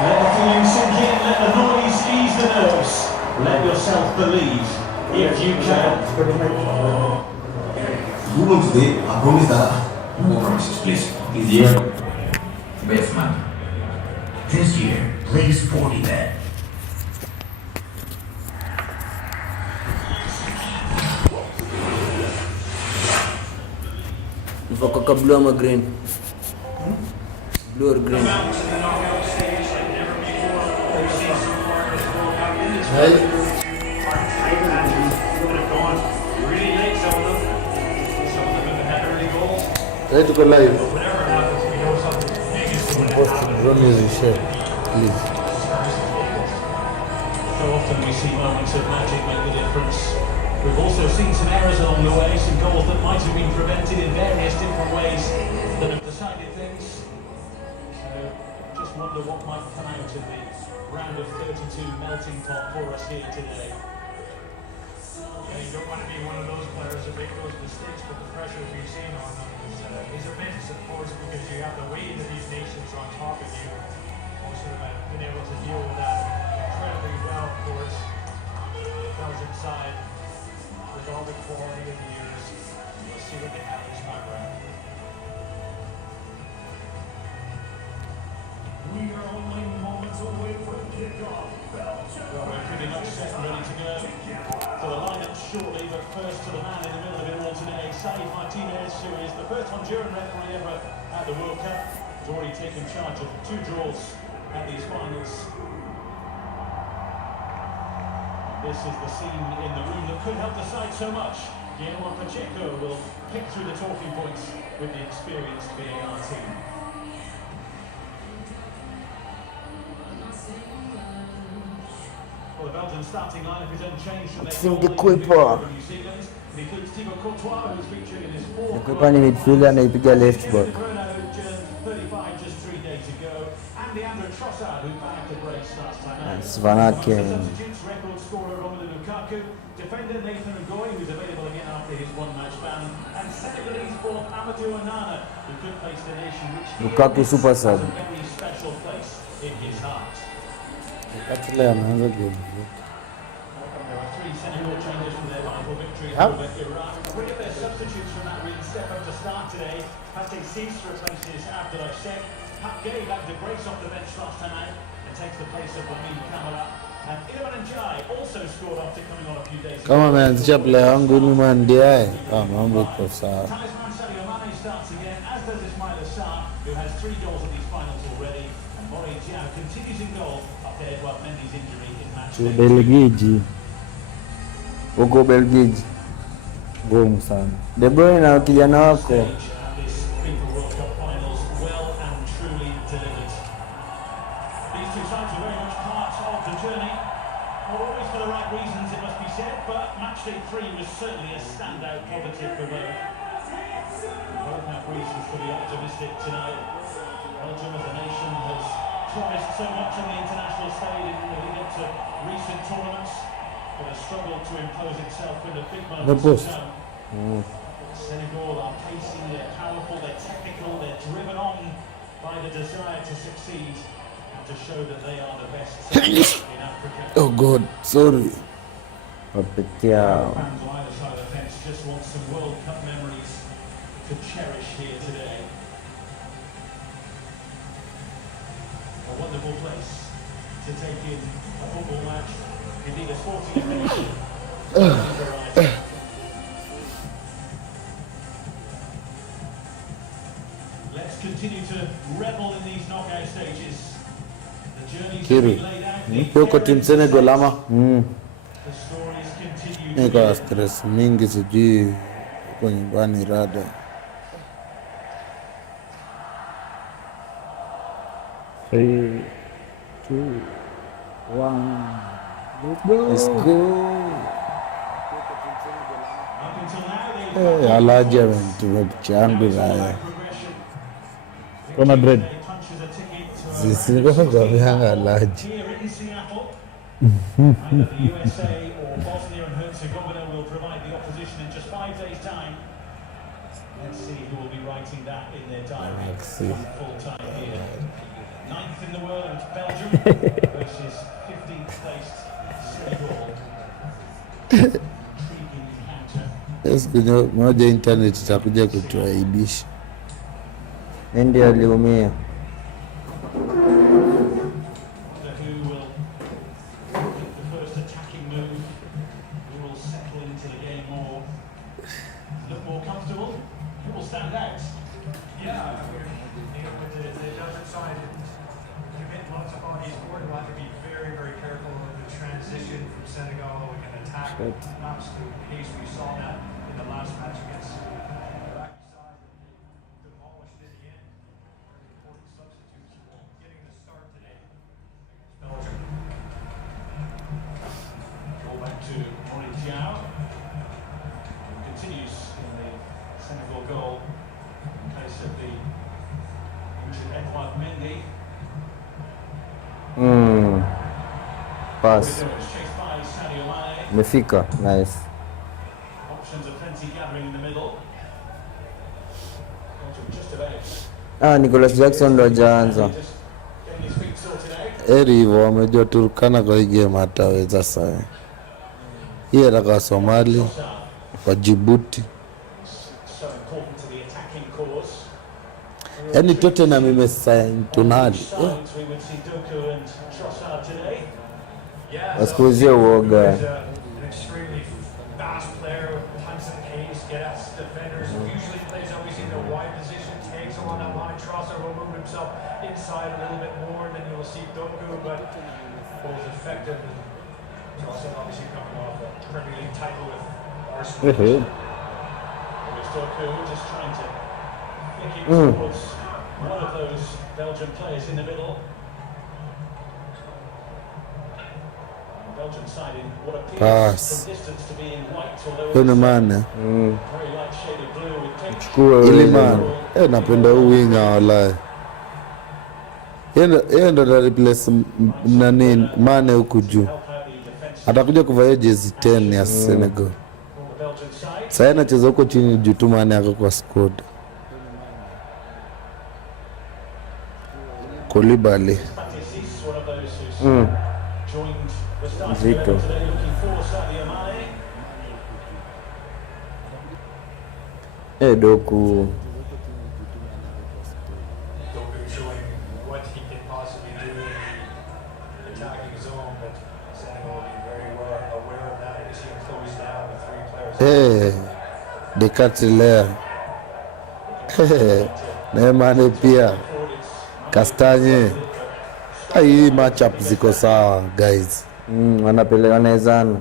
Let the feeling sink in, let the noise ease the nerves. Let yourself believe, if you can. You want today, I promise that. No promises, please. This year, best man. This year, please 40 bet. Mfaka blue ama green? Blue or green? Hey, to go live. Run music, share, please. So often we see moments of magic make the difference. We've also seen some errors along the way, some goals that might have been prevented in various different ways that have decided things. So just wonder what might come out of the round of 32 melting pot for us here today. Yeah, you don't want to be one of those players that make those mistakes, but the pressure we've seen on them is immense, of course, because you have the weight of these nations on top of you. Most of them have been able to deal with that incredibly well, of course. Belgium side, with all the quality of the years, we'll see what they have this time around. We are only moments away from kickoff. Well, we're pretty much set and ready to go. So the lineup shortly, but first to the man in the middle of it all today, Sadi Martinez, who is the first Honduran referee ever at the World Cup, has already taken charge of 2 draws at these finals. This is the scene in the room that could help the side so much. Guillermo Pacheco will pick through the talking points with the experienced VAR team. Well, the Belgian starting lineup is unchanged from their goal in New Zealand. It includes Thibaut Courtois, who's featured in his 4th Kuipa ni midfielder anaipiga left back. 35 just 3 days ago. And Leandro Trossard, who bagged the brace last time out. Svanake. Substitutes record scorer Romelu Lukaku, defender Nathan Ngoy, who's available again after his 1-match ban, and Senegalese born Amadou Onana, who could face the nation which Lukaku super sub. has a very special place in his heart. Actually, another game. There are 3 Senegal changes for their vital victory over Iran. 3 of their substitutes from that region step up to start today. Pathé Ciss replaces Abdoulaye Seck. Pat Gay back to brace off the bench last time out and takes the place of Lamine Camara. And Iliman Ndiaye also scored after coming on a few days ago. Kama ameanzisha player wangu nyuma ndiye. Mambo iko sawa. Talisman Sadio Mane starts again, as does Ismail Assar, who has 3 goals in these finals already. And Mory Diaw continues in goal after Edouard Mendy's injury in match day. Belgiji. Huko Belgiji. Ngumu sana. De Bruyne na kijana wako. Stage at this FIFA World Cup finals, well and truly delivered. These 2 sides are very much part of the journey. Not always for the right reasons, it must be said, but match day 3 was certainly a standout positive for both. Both have reasons to be optimistic tonight. Belgium as a nation has promised so much on the international stage in the lead up to recent tournaments, but has struggled to impose itself in the big moments to come. Senegal are pacey, they're powerful, they're technical, they're driven on by the desire to succeed and to show that they are the best in Africa. Oh God, sorry. Wapitia. Fans on either side of the fence just want some World Cup memories to cherish here today. A wonderful place to take in a football match, indeed a sporting occasion. Let's continue to revel in these knockout stages. The journeys have Kiru. been laid out. Mpoko team Senegal ama? The stories continue to Niko be stress mingi sijui uko nyumbani rada. 3, 2, 1. Let's go. up until now. They've Alaji ametupa picha yangu raya. progression. Kwa Madrid. Punches a ticket to Sisi kwa kuambianga Alaji. here in Seattle. Either the USA or Bosnia and Herzegovina will provide the opposition in just 5 days' time. Let's see who will be writing that in their diary. Let's see. Full time here. Ninth in the world, Belgium versus 15th placed Senegal. Intriguing encounter. Siku moja internet itakuja kutuaibisha. India aliumia. Who will get the first attacking move? Who will settle into the game more? Look more comfortable? Who will stand out? Yeah, with the Belgian side, commit lots of bodies forward. We'll have to be very, very careful of the transition from Senegal. We can attack at an absolute pace. We saw that in the last match against the Iraqi side. Demolished in the end. Very important substitutes getting the start today against Belgium. Go back to Diao. Continues in the Senegal goal in case of the injured Edouard Mendy. Pass. Chased by Sadio Mane. Mefika. Nice. Options are plenty gathering in the middle. Belgium just about. Nicholas Jackson ndo hajaanza. Just getting his feet sorted out. Eri hivyo wamejua Turkana kwa hii game hataweza sana. Hii atakuwa Somali, kwa Djibouti. So important to the attacking cause. Yaani Tottenham imesign Tonali. Sides we would see Doku and Trossard today. Yeah, Wasikuzia uoga. He's an extremely fast player, tons of pace, get at defenders. Usually plays obviously in the wide position, takes on that line. Trossard will move himself inside a little bit more than you'll see Doku, but both effective. And Trossard obviously coming off a Premier League title with Arsenal. Here's Doku just trying to flick it towards one of those Belgian players in the middle. Belgian side in what appears Pass. from distance to be in white, although Kuna it's maana. very light shade of blue with pink. Chukua Ili wewe. man. Napenda uwinga walai. Yeye ndo da replace nani Mane huku juu. Help out the defence Atakuja kuvaa jezi 10 ya Senegal. on the Belgian side. Sasa anacheza huko chini juu tu Mane ako kwa squad. Koulibaly. Baptiste, one of those who's joined the starting Zito. eleven today, looking for Sadio Mane. Doku. Doku showing what he can possibly do in the attacking zone, but Senegal will be very well aware of that. You see him close down with 3 players. Decathlon. Na Mane pia. Kastanye. Hii matchup ziko sawa guys. Wanawezana.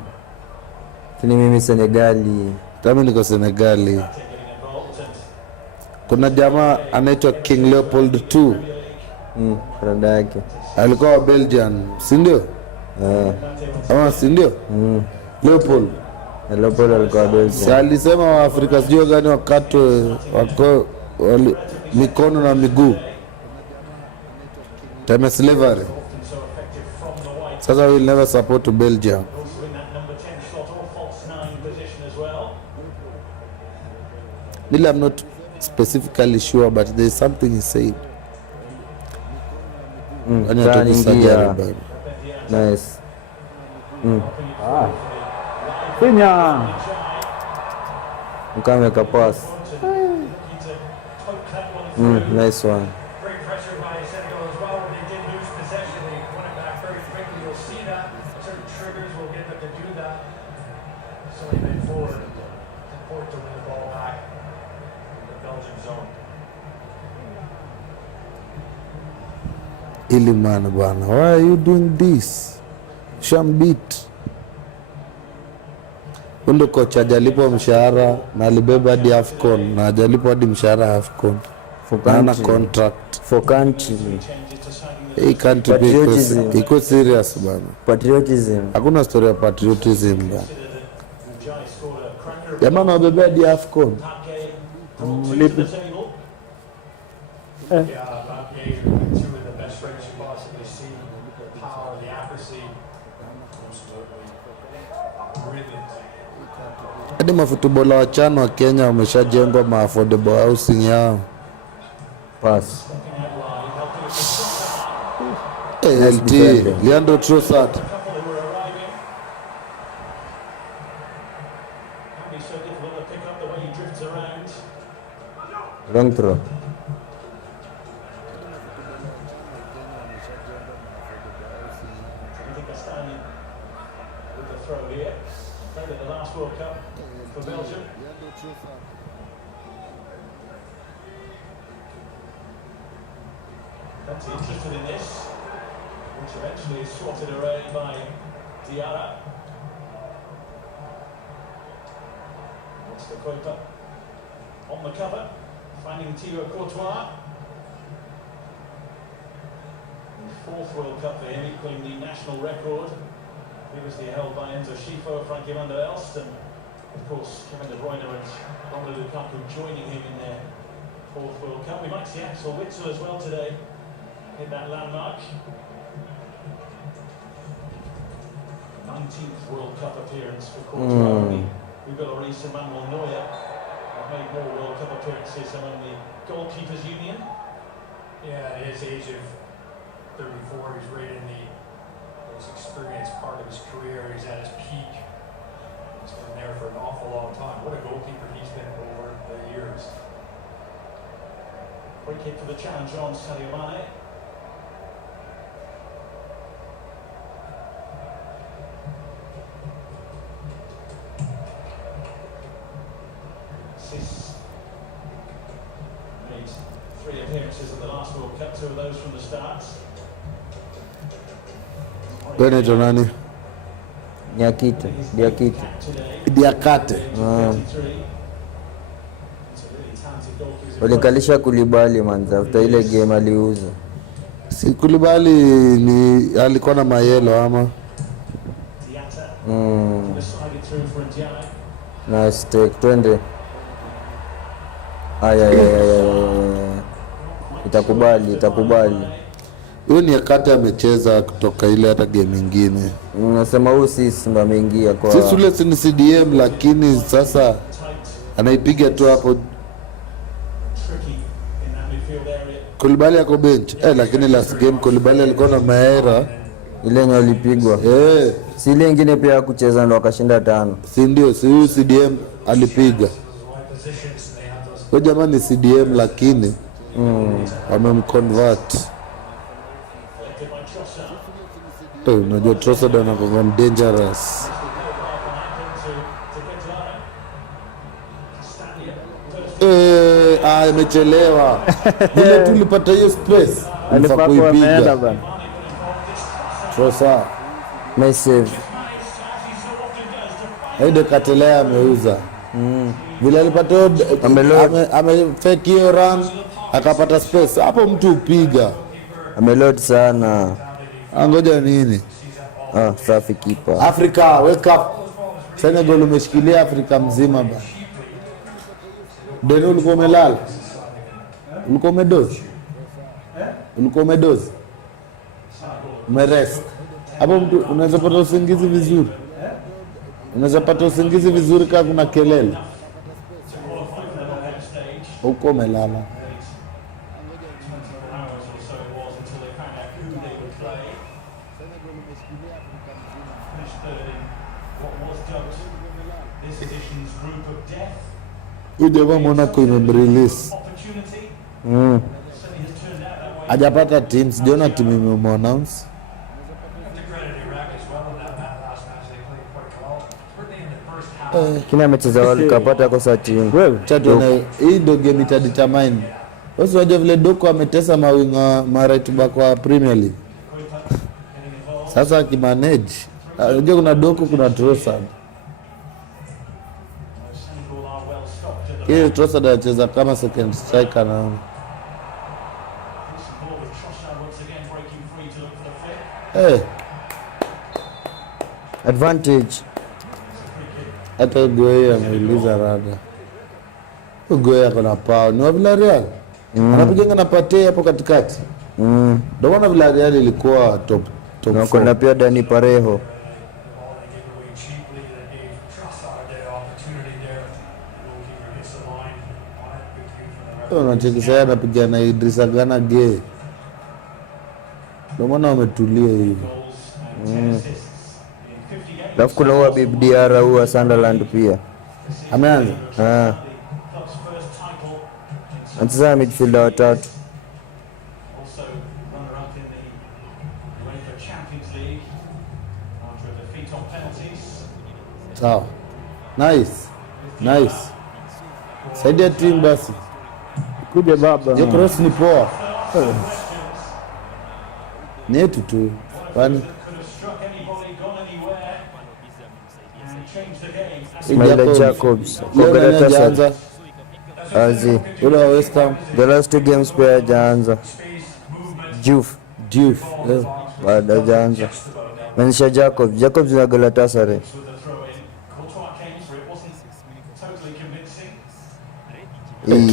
Lakini mimi Senegali. Tami niko Senegali. Kuna jamaa anaitwa King Leopold 2. Rada yake. Alikuwa wa Belgium, si ndio? Ama si ndio? Leopold. Leopold alikuwa Belgium. Si alisema wa Afrika sijui gani wakatwe mikono na miguu. Time slavery. Sasa we'll never support to Belgium. Also in that number 10 slot or false 9 position as well. Really, I'm not specifically sure, but there's something he said. Ingia. Nice. Finya. Mkameka pass. Nice one. Great pressure by Senegal as well. When they did lose possession, they won it back very quickly. You'll see that. Certain triggers will get them to do that. So they move forward. It's important to win the ball back in the Belgian zone. Iliman bana, why are you doing this? Shambit. Ndo kocha hajalipwa mshahara na alibeba hadi AFCON na hajalipwa hadi mshahara AFCON. Ana contract. For country. Hii country Patriotism. iko serious bana. Patriotism. Hakuna story ya patriotism bana. Jamani wabebea hadi AFCON. Lipi? Yeah, Mbappe, two of the best players you possibly see. The power, the accuracy. Brilliant. Hadi mafutubola wachana wa Kenya wameshajengwa ma affordable housing yao. Pass. Nice LT defender. Leandro Trossard. A couple who were arriving. Can be so difficult to pick up the way he drifts around. Long throw. Standing with the throw here. Played at the last World Cup for Belgium. Plenty interested in this, which eventually is swatted away by Diarra. What's the Coipa on the cover, finding Thibaut Courtois. The 4th World Cup for him, equaling the national record previously held by Enzo Schifo, Frankie van der Elst, and of course Kevin De Bruyne and Romelu Lukaku joining him in their 4th World Cup. We might see Axel Witsel as well today in that landmark. 19th World Cup appearance for Courtois. We've got already Sir Manuel Neuer, who've made more World Cup appearances among the Goalkeepers Union. Yeah, at his age of 34, he's right in the most experienced part of his career. He's at his peak. He's been there for an awful long time. What a goalkeeper he's been over the years. Free kick for the challenge on Sadio Mane. Assists. Made 3 appearances at the last World Cup, 2 of those from the start. Bennett nani? Diakite. Diakate. Walikalisha Kulibali manza after ile game aliuza. Si Kulibali ni alikuwa na mayelo ama? Na stake twende. Aya. Itakubali. Huyu ni Akate amecheza kutoka ile hata game nyingine. Nasema huyu si Simba ameingia kwa. Sisi ule ni CDM lakini sasa anaipiga tu hapo. Kulibali yako bench. Lakini last game Kulibali alikuwa na maera Ile yenye walipigwa. Si ile nyingine pia kucheza ndo akashinda 5. Si ndio, si huyu CDM alipiga. Kwa jamani CDM lakini wamemconvert. Unajua Trossard anakuwa dangerous. Imechelewa. Vile tulipata hiyo space. Alipaka ameenda bana. Trossard. Nice save. Haide Katelea ameuza. Vile alipata amefake hiyo run akapata space. Hapo mtu upiga. Ameload sana. Ngoja nini? Safi keeper. Africa, wake up. Senegal umeshikilia Afrika mzima ba. Deno ulikuwa umelala. Ulikuwa umedozi. Umerest. Hapo mtu unaweza pata usingizi vizuri. Kama kuna kelele. Uko umelala. Ujamaa Monaco imemrelease. Hajapata team, sijaona timu imemwannounce. Kina amecheza World Cup hata kosa timu. Wewe Hii ndio game itadetermine. Wewe unajua vile Doko ametesa mawinga right back wa Premier League. Sasa akimanage, unajua kuna Doko kuna Trossard. Yeye Trossard anacheza kama second striker na advantage. Hata Goya ameuliza rada. Goya kuna pao. Ni wa Villarreal. Anapiga na Pate hapo katikati. Ndio maana Villarreal ilikuwa top. Na kuna pia Dani Parejo. Unacheki sasa anapiga na Idrissa Gana Gueye. Ndio maana wametulia hivi. Goals and 10 assists in 50 games. Alafu kuna huwa Bib Diarra huwa Sunderland pia. Ameanza? Ah. Club's first title. Anacheza midfielder watatu. Also runner-up in the UEFA Champions League after a defeat on penalties. Sawa. Nice. Saidia timu basi. Kuja baba. Hiyo cross ni poa. Ni yetu tu. Kwani Could have struck anybody, gone anywhere, and changed the game. Ismail Jacobs. leo nani Kongrata hajaanza? Azi. Ule wa West Ham. The last two games pia hajaanza. Juf. Diouf. Yeah. Baada hajaanza. Manisha Jacobs na Galatasaray. With the throw-in, Courtois came for it, wasn't totally convincing.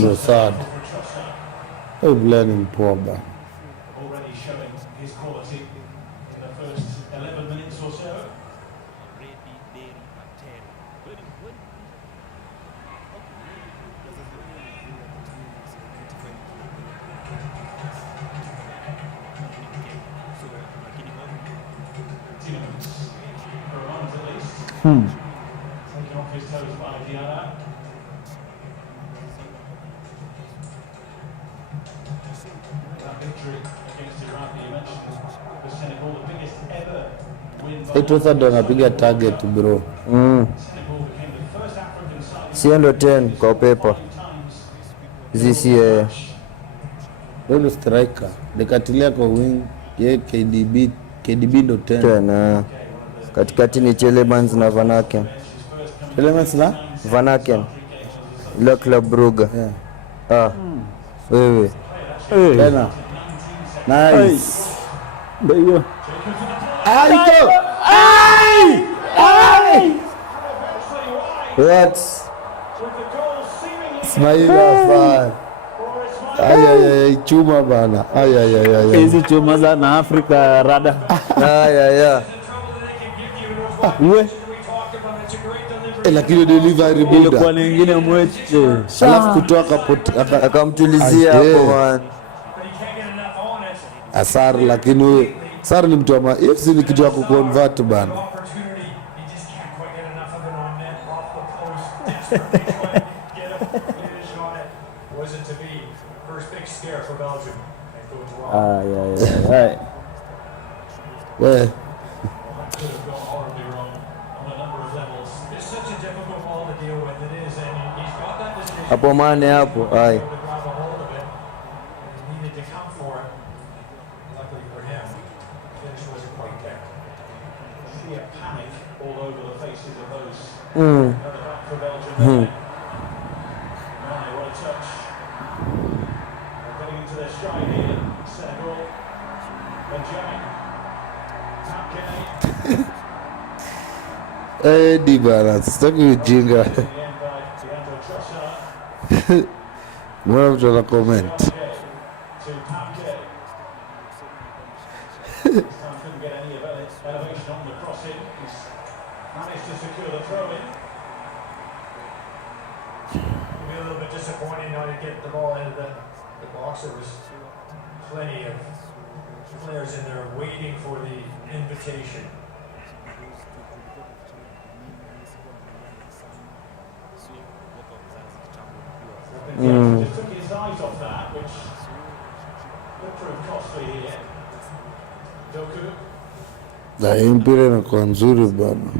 Trossard. For Trossard, Huyu Blair ni mpoa bana. already showing his quality in the first 11 minutes or so. Tielemans, for a moment at least. Taken off his toes by Diarra. That victory against Iraq that you mentioned was Senegal, the biggest ever win by Hii Trossard ndo anapiga target bro. Mm. Senegal became the first African side Sio ndo 10 kwa upepo. 5 times. Zisi Huyu striker. Dekatilia kwa wing. Ye KDB ndo 10. tena. Katikati ni Tielemans na Van Aken. Elements na? Van Aken. Ile Club Brugge. Yeah. Ah. Wewe. Tena. Nice. Ndio. Aiko! What? Ismail Afar. Ay, chuma bana. Ay. Hizi chuma za na Afrika rada. Ya. Uwe. Lakini delivery Ilikuwa buda. nyingine mweche. Alafu kutoa Akamtulizia Ade. hapo man. Asar, lakini huyo Sar ni mtu wa hiyo si ni kitu ya kuconvert bana. Opportunity, you just can't quite get enough of it on net, off the post. Desperately trying to get a finish on it. Was it to be? First big scare for Belgium. That goes wrong. Ay. We, Could have gone horribly wrong on a number of levels. It's such a difficult ball to deal with. It is, and he's got that decision Hapo Mane hapo. Ay. to grab a hold of it. And he needed to come for it. Luckily for him, the finish wasn't quite there. See a panic all over the faces of those Mm. at the back for Belgium. Mane, what a touch. They're getting into their stride here. Senegal. Benjamin. Tapkene. di bana, sitaki ujinga. In the end by Leandro Trossard. Mbona mtu ana comment? To Tapke. This time couldn't get any elevation on the crossing. He's managed to secure the throw-in. It'll be a little bit disappointing now to get the ball out of the box. There was plenty of players in there waiting for the invitation. Just took his eyes off that, which could prove costly here. Doku. Na hii mpira inakuwa nzuri bana.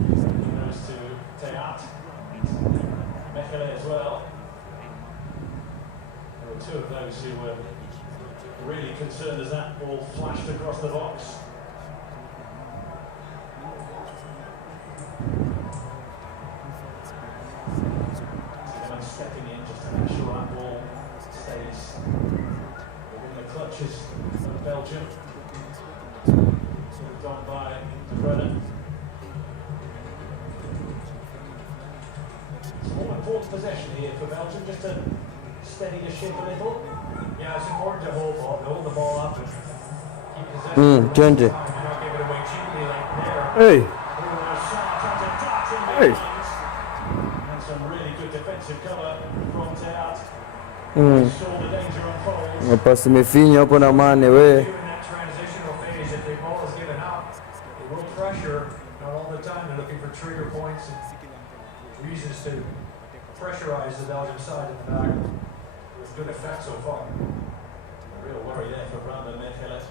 Goes to Teat. Mekele as well. There were two of those who were really concerned as that ball flashed across the box. Tielemans stepping in just to make sure that ball stays within the clutches of Belgium. Moved on by De Bruyne. It's more important possession here for Belgium, just to steady the ship a little. Yeah, it's important to hold the ball up and keep possession. Twende. You don't give it away cheaply like there. Hey. Hey. And some really good defensive cover from Teat. Saw the danger unfold. Pasi imefinywa hapo na Mane we. In that transitional phase, if the ball is given up, they will pressure, not all the time. They're looking for trigger points and reasons to pressurize the Belgian side in the back with good effect so far. A real worry there for Brandon Michelet.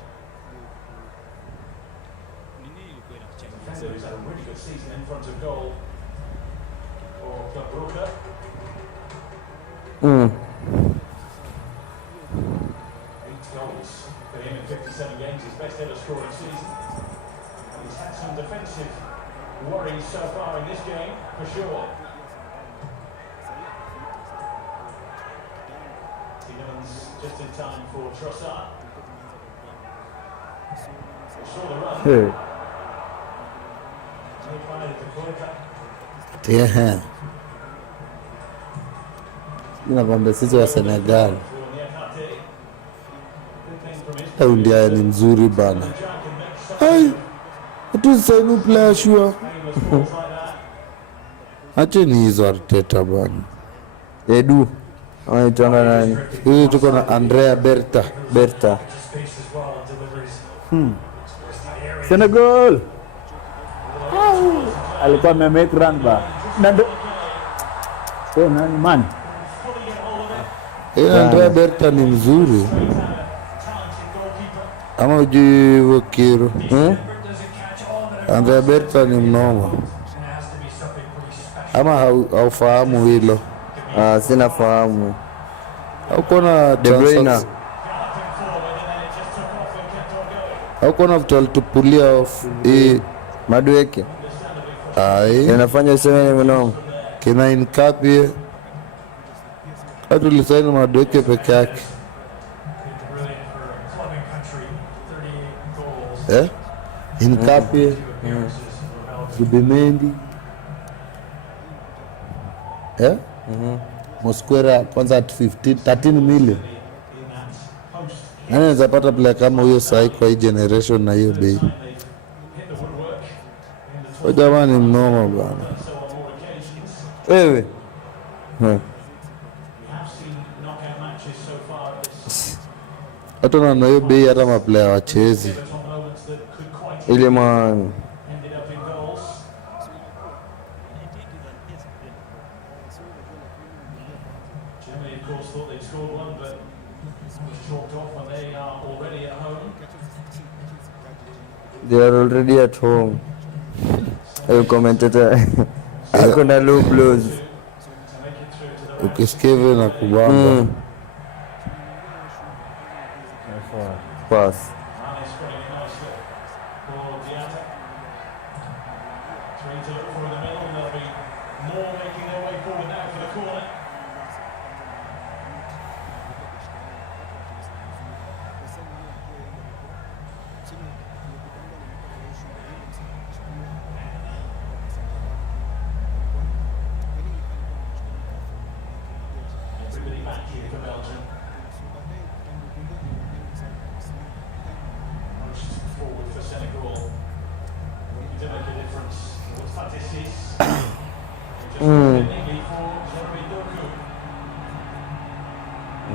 Defender who's had a really good season in front of goal for Club Brugge. 8 goals for him in 57 games, his best ever scoring season. And he's had some defensive worries so far in this game, for sure. Evans just in time for Trossard. Saw the run. Hey. He fired it to Koita. Yeah. Nakwambia sisi wa Senegal ndia ni mzuri bana. Hai, hatusaini player sure. Acheni hizo Arteta bana. Edu anaitanga nani? Huyu tuko na Andrea Berta. Senegal alikuwa amemake run ba nando nani man. Andrea Berta ni mzuri. Ama ujui Wokiro. Andrea Berta ni mnoma. Ama haufahamu hilo? Sina fahamu. Haukona De Bruyne. Haukona vitu alitupulia off Madueke. Ai. Yanafanya useme ni mnoma. Kina Inkapie. Hatu lisaini Madueke peke yake. Inkapie. Zubimendi. Mosquera kwanza at 13 million. Nani anaweza player kama huyo sahi kwa hii generation na hiyo bei? Huyo jamaa ni mnoma bana. Wewe. Hata na hiyo bei hata maplayer wachezi. Ile man. Germany, of course, thought they'd scored one, but was chalked off when they are already at home. They are already at home. Ayo commentator. Ako na low blows. To make it through to the Ukisikia hivyo na kubamba. Pass. Mane spreading it nicely for Diatta. 3 to look for in the middle, and there'll be more making their way forward now for the corner. Everybody back here for Belgium. Most forward for Senegal. Looking to make a difference. What's that distance? Just neatly for Jeremy Doku.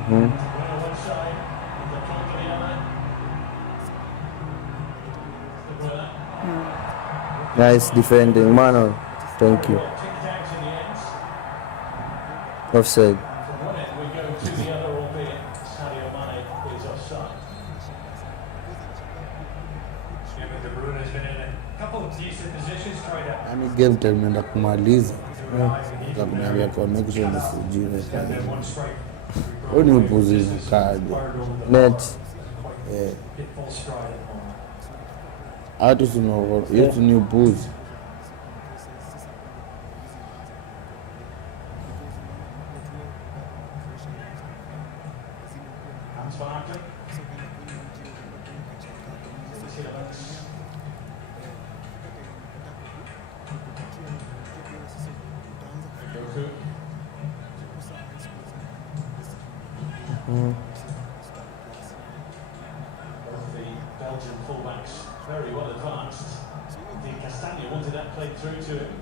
One on one side, the clock on the other. De Bruyne. Nice defending, Mano. Thank you. Ticked out in the end. Offside. From one end we go to the other, albeit Sadio Mane is offside. Kevin De Bruyne has been in a couple of decent positions, tried to Yaani game time naenda kumaliza. arrive and he Kabla connection isijue. had that one strike. Huyo ni upuzi kaje. Fired over the Net. hit full stride at home. Hatu sino yetu ni upuzi. Hans van Aken. Silence. Doku. Both the Belgian fullbacks very well advanced. Indeed, Castagna wanted that played through to him.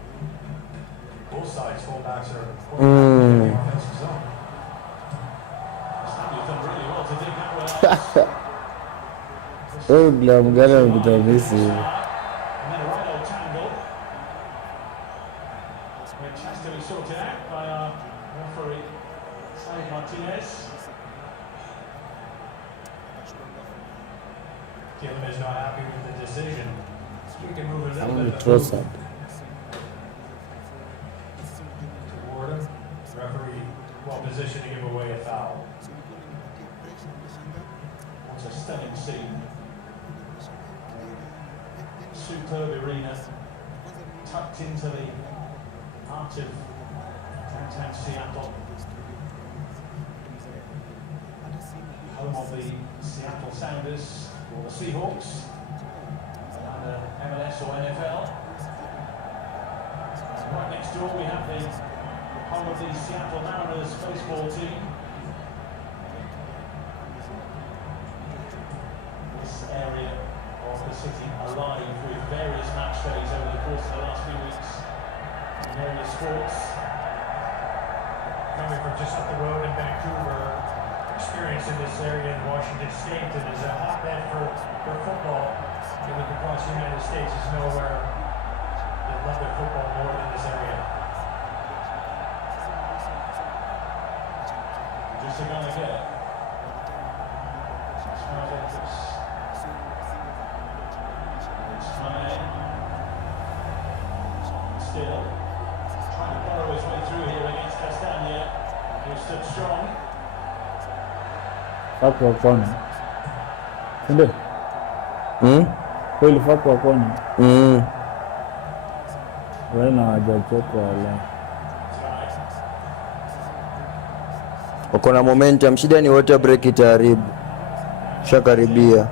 Both sides fullbacks are quite in the offensive zone. Castagna's done really well to dig that Mgana mkutamisi. And then a right old tangle, which has to be sorted out by our referee, Said Martinez. Gilman is not happy with the decision. We can move a little bit Trossard. toward him. Referee well positioned to give away a foul. What a stunning scene. Superb arena, tucked into the heart of downtown Seattle. Home of the Seattle Sounders, or the Seahawks, either MLS or NFL. And right next door we have the home of the Seattle Mariners baseball team. This area of the city alive with various match days over the course of the last few weeks in various sports. Coming from just up the road in Vancouver, experience in this area in Washington State, and is a hotbed for football. You look across the United States, there's nowhere that love their football more than this area. Just a gonna get. Still trying to burrow his way through here against Castagna, who stood strong. Hapo wakona. Ndio. Kweli hapo wakona. Wana hawajachoka wala. Wako na momentum, shida ni water break itaharibu. Shakaribia.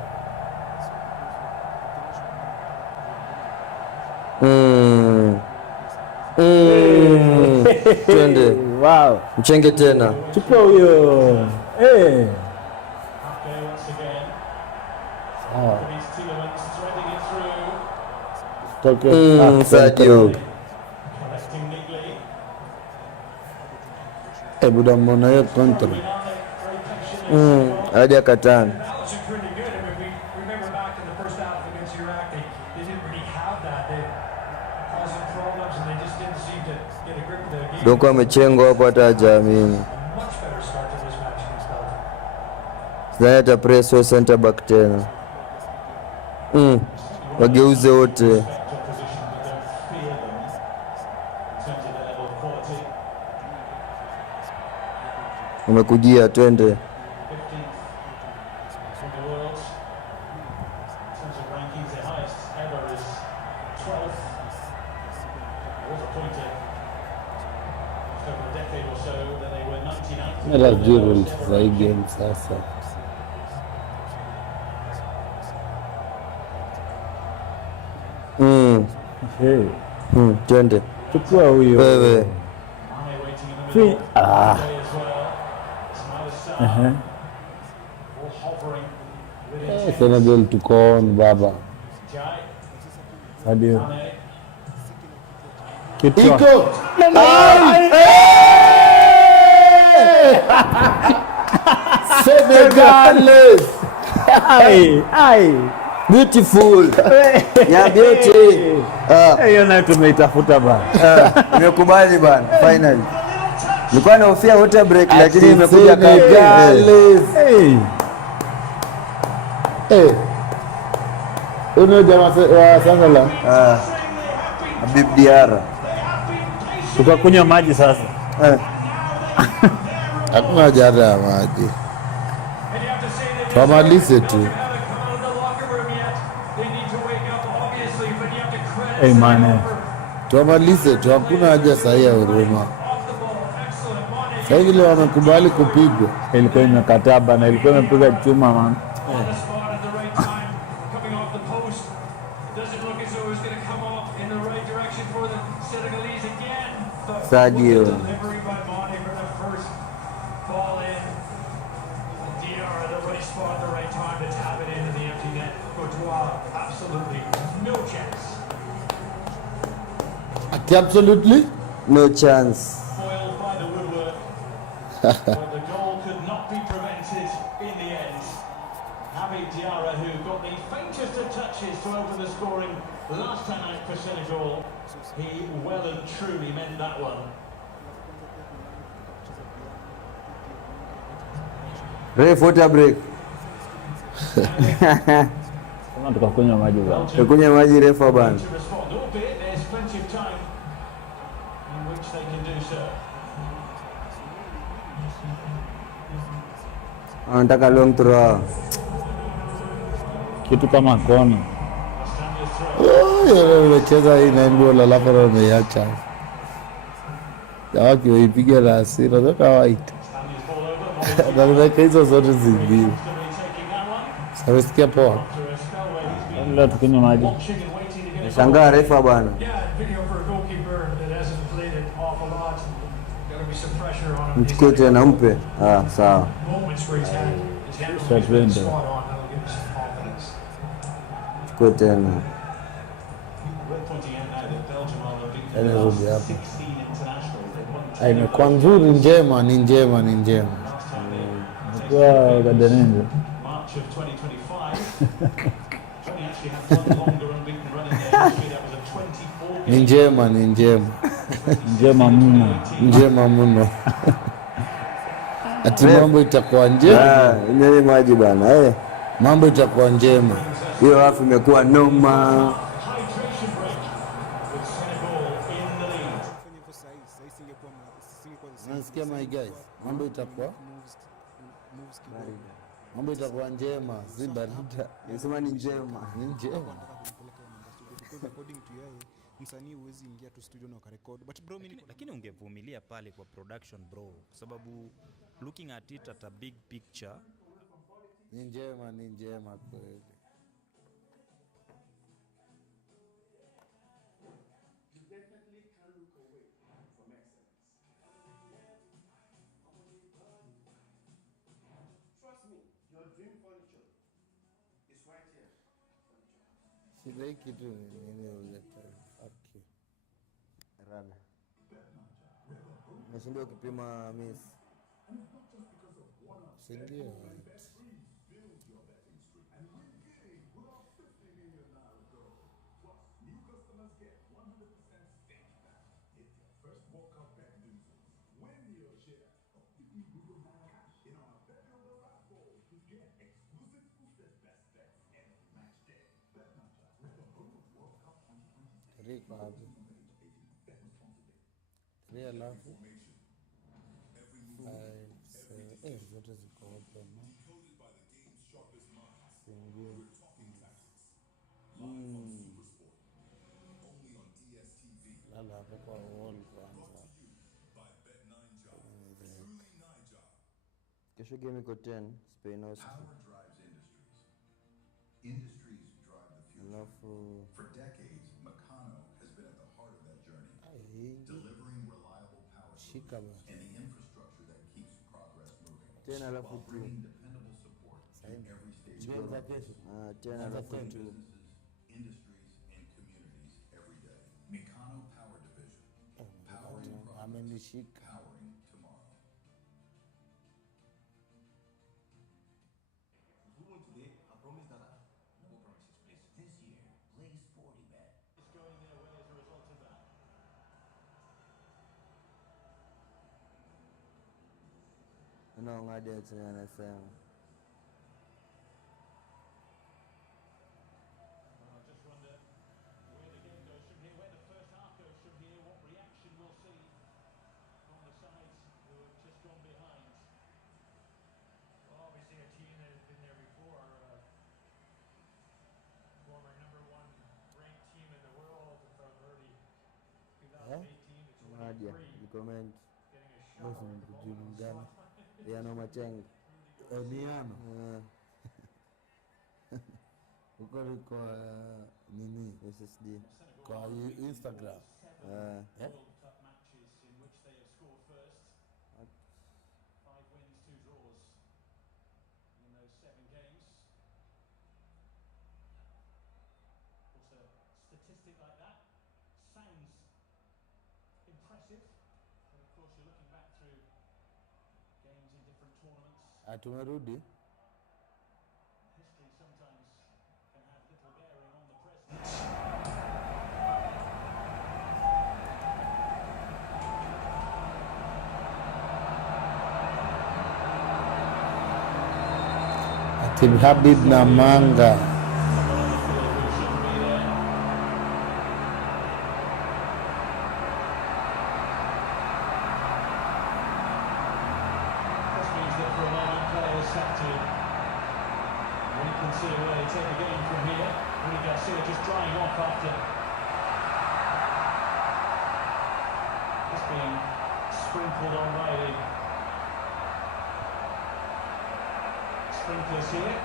Twende. Wow. Mchenge tena. Chukua huyo. Okay, once again. These Tillemans threading it through, Toke. Sadio. collecting neatly. Buda mbona hiyo kontra. Very patient. Hadi akatana. That was pretty good. I mean, we remember back in the first half against Iraq, they didn't really have that. They caused some problems, and they just didn't seem to get a grip of the game. Doko amechengwa hapo hata hajaamini. A much better start to this match against Belgium. Zaya ata press wa center back tena. Wageuze wote. Respect opposition, but don't fear them in terms of their level of quality. Umekujia, twende. 15th in the world. In terms of rankings, their highest ever is 12th. There was a point just over a decade or so that they were 99th. Mela jiro za hii game sasa. Hey. Twende. Chukua huyo. Wewe. Mane waiting in the middle. Fi- Today as well. Ismail Assar, all hovering within 10. Senegal tuko on baba. Jai, Sadio. Mane, Kichwa. Iko. Senegales. Ai. Beautiful. Ya beauty. Hiyo nayo tumeitafuta bana. Nimekubali bana, finally. Nilikuwa nahofia water break lakini imekuja kabisa. Senegales. Hey. Uno jamaa wa Sunderland. Habib Diarra. Tukakunywa maji sasa. Hakuna haja hata ya maji. And you have to say that Twamalize tu. haven't come out of the locker room yet. They need to wake up, obviously, but you have to credit Hey, man. Senegal Twamalize tu, hakuna haja sahi ya huruma. off the ball. Excellent. Mane Sasa vile wamekubali kupigwa. Ilikuwa imekataa bana, ilikuwa imepiga chuma man. on the spot at the right time, coming off the post. Doesn't look as though it's going to come off in the right direction for the Senegalese again. But Sadio. what a delivery by Mane for the first ball in. DR at the right spot at the right time to tap it into the empty net. Courtois, absolutely no chance. Absolutely. No chance. foiled by the woodwork. But the goal could not be prevented in the end. Diarra, who got the faintest of touches to open the scoring last time out for Senegal. He well and truly meant that one. Ref, water break. Kama tukakunywa maji bwana. Tukunywa maji refa bana. To respond, albeit there's plenty of time in which they can do so. Anataka long throw. Kitu kama kona. Umecheza hii 9 ball alafu ameiacha. Jawa kiipiga na hasira za kawaida. Na nimeweka hizo zote zingine. Samesikia poa. Ndio tukunywa maji. Shangaa refa bana. Yeah, video for a goalkeeper that hasn't played an awful lot. Gotta be some pressure on him. Mchukue tena mpe. Sawa. Moments where he's had his hand Shot been window. spot on. That'll give him some confidence. Chukue tena. We're pointing out now that Belgium are looking for Yaani the rudi last hapa. 16 internationals. They've won 10 Imekuwa nzuri, njema, ni njema, ni njema. last time they Kwa gadenenje. March of 2025. Only actually had one longer unbeaten run in their history. That was a 24 Ni njema, ni njema. Njema mno. Njema mno. Ati mambo itakuwa njema. Nywe maji bana. Mambo itakuwa njema. Hiyo hafu imekuwa noma. hydration break with Senegal in the lead. Unasikia my guys? Mambo itakuwa njema, si barida. Nasema ni njema. Ni njema. according to yeye msanii huwezi ingia tu studio na ukarekodi but bro mimi lakini ungevumilia pale kwa production bro, kwa sababu looking at it at a big picture Ni njema, ni njema kweli. Shida hii kitu ni nini uleta? Okay. Rada. Nashinda ukipima miss. Sindio? Rika hapo. Ria alafu. Zote ziko open. Sindio? Lala hapo kwa wall kwanza. Kesho game iko 10, Spain host. Power drives industries. Industries drive the future. Alafu For decades, Meccano has been at the heart of that journey, delivering reliable power Shika solutions basi. and the infrastructure that keeps progress moving, tena alafu while tu. bringing dependable support to every stage of Tuanza growth, kesho. Tena alafu supporting tu. businesses, industries, and communities every day. Meccano Power Division, powering progress, Amenishika. powering tomorrow. This year, Blaze 40 bet. It's going their way as a result of that. Unaongaje tena anasema. I just wonder where the game goes from here, where the first half goes from here, what reaction we'll see from the sides who have just gone behind. Well, obviously a team that has been there before, former #1 ranked team in the world from early 2018 to Nadia, 23, comment. getting a Basi shot. ni kujibu gani? Diano Macheng. Oniano. Uko kwa nini? SSD. Kwa Instagram. WORLDCUP matches in which they have scored first. 5 wins, 2 draws in those 7 games. Of course, a statistic like that sounds impressive, but of course you're looking back through games in different tournaments. Tumerudi. History Team Habib na Manga. Just drying off after just being sprinkled on by the sprinklers here.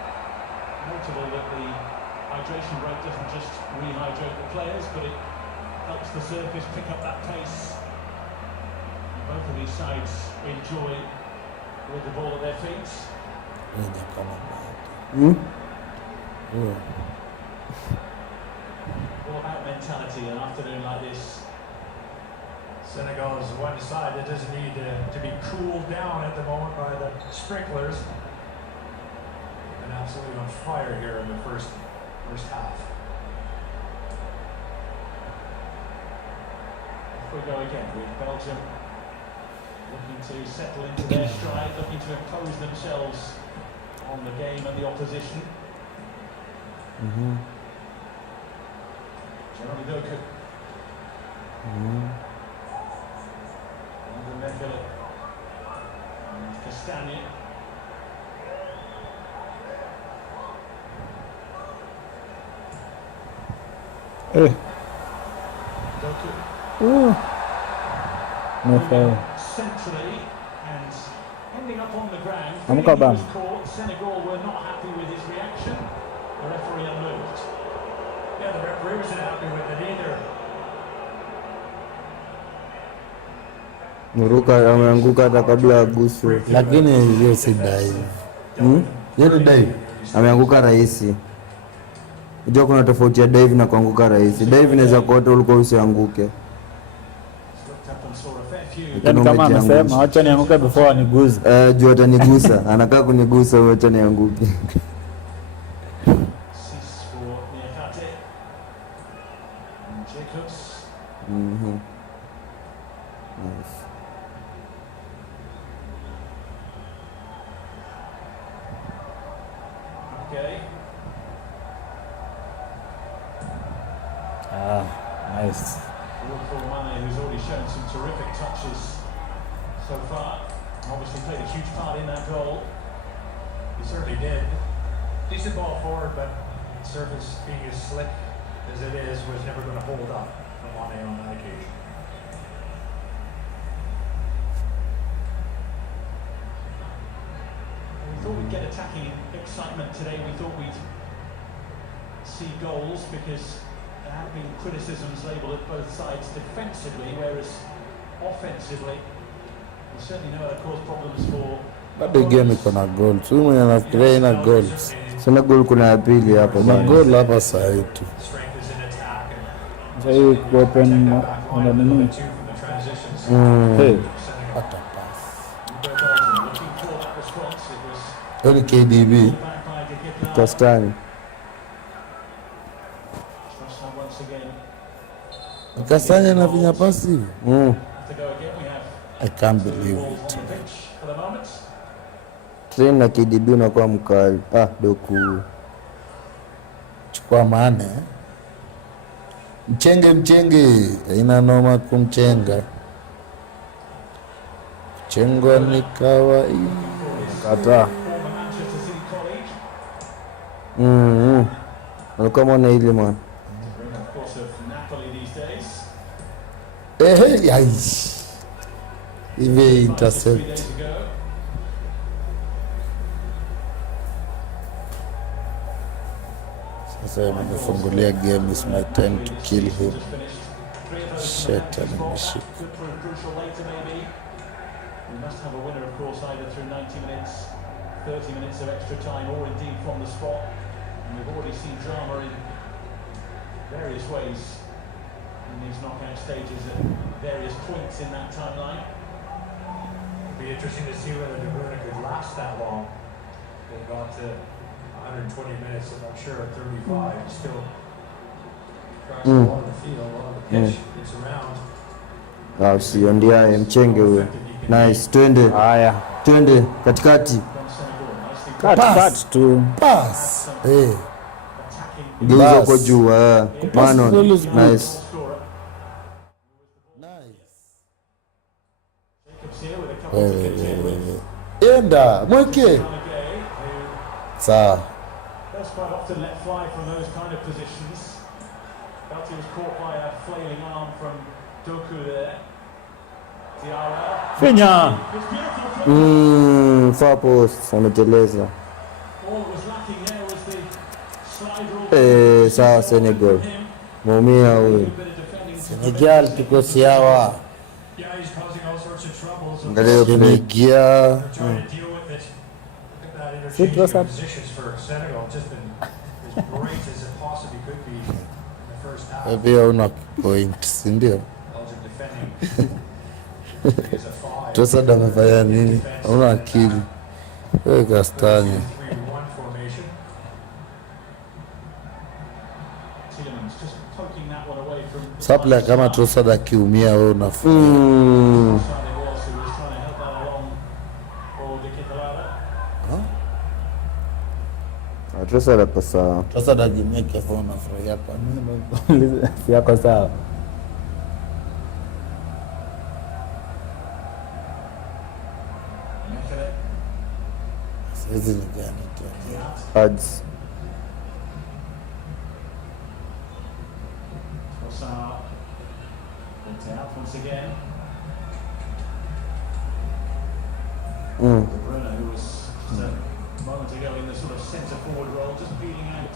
Notable that the hydration break doesn't just rehydrate the players, but it helps the surface pick up that pace. Both of these sides enjoy with the ball at their feet. All about mentality an afternoon like this. Senegal is one side that doesn't need to be cooled down at the moment by the sprinklers. And absolutely on fire here in the first half. If we go again with Belgium looking to settle into their stride, looking to impose themselves on the game and the opposition. Jeremy Doku. And Philip. And Castagne. Doku. No foul. Centrally and ending up on the ground. I'm Feeling he bang. was caught. Senegal were not happy with his reaction. The referee unmoved. Yeah, the referee wasn't happy with it either. Muruka ameanguka hata kabla aguswe. Lakini hiyo si dive. Hiyo ni dive. Ameanguka rahisi. Unajua kuna tofauti ya dive na kuanguka rahisi. Dive inaweza kuota ulikuwa usianguke. Yaani kama amesema acha nianguke before aniguze. Juu atanigusa. Anakaa kunigusa acha nianguke. Nice. Okay. Nice. Who's already shown some terrific touches so far. Obviously played a huge part in that goal. He certainly did. Decent ball forward, but the surface being as slick as it is was never going to hold up for Mane on that occasion. We thought we'd get attacking excitement today. We thought we'd see goals because there have been criticisms labelled at both sides defensively, whereas offensively, we certainly know how to cause problems for. Bado game iko na goal. Sio mwenye anafikiria ina goals. Sana goal kuna ya pili hapo. Kuna goal hapa saa hii tu. So you open on the menu. Hey. Hata pass. Hiyo ni KDB. Castagne. Castagne anafinya pasi. I can't believe it. Train na KDB unakuwa mkali. Doku. Chukua Mane. Mchenge. Haina noma kumchenga. Chengo ni kawaida. Kata. Alikuwa mwana ile man. Hivi intercept. Sasa amefungulia game, is my time to kill him. Shit, ameshika. We must have a winner, of course, either through 90 minutes, 30 minutes of extra time, or indeed from the spot. And we've already seen drama in various ways in these knockout stages at various points in that timeline. It'd be interesting to see whether De Bruyne could last that long. They got to 120 minutes, and I'm sure at 35, still across a lot of the field, a lot of the pitch, it's around. Sio ndiye mchenge huyo. Nice, twende. Haya. Twende katikati. Pass. tu. Pass. Eh. Geuza Pass. kwa juu. Manon. Really good. Nice. Wewe. Enda, mweke. Sawa. That's quite often let fly from those kind of positions. Belgium was caught by a flailing arm from Doku there. Diarra. Finya. It's beautiful. Far post. Ameteleza. All that was lacking there was the slide rule. Sawa Senegal. Muumia huyu. Senegal tuko siawa. Yeah, he's causing all sorts of troubles. Angalia play. Senegal. Trying to deal with it. Look at that Sit, what's interchange of up? positions for Senegal. Just been as great as it possibly could be in the first half. Pia una point, si ndio? Belgium defending is a five. Trossard amefanya nini? Hauna akili. Wewe kastanya. 3-1 formation. Tielemans just poking that one away from Supply kama Trossard akiumia wewe unafua. Side was who was trying to help that along for the Kitalada. Trossard hapo sawa. Trossard ajimeke hapo unafurahia kwa nini? Si yako sawa. Saizi ni gani tu? Ads. Trossard went out once again. De Bruyne, who was just a moment ago in the sort of centre forward role, just beating out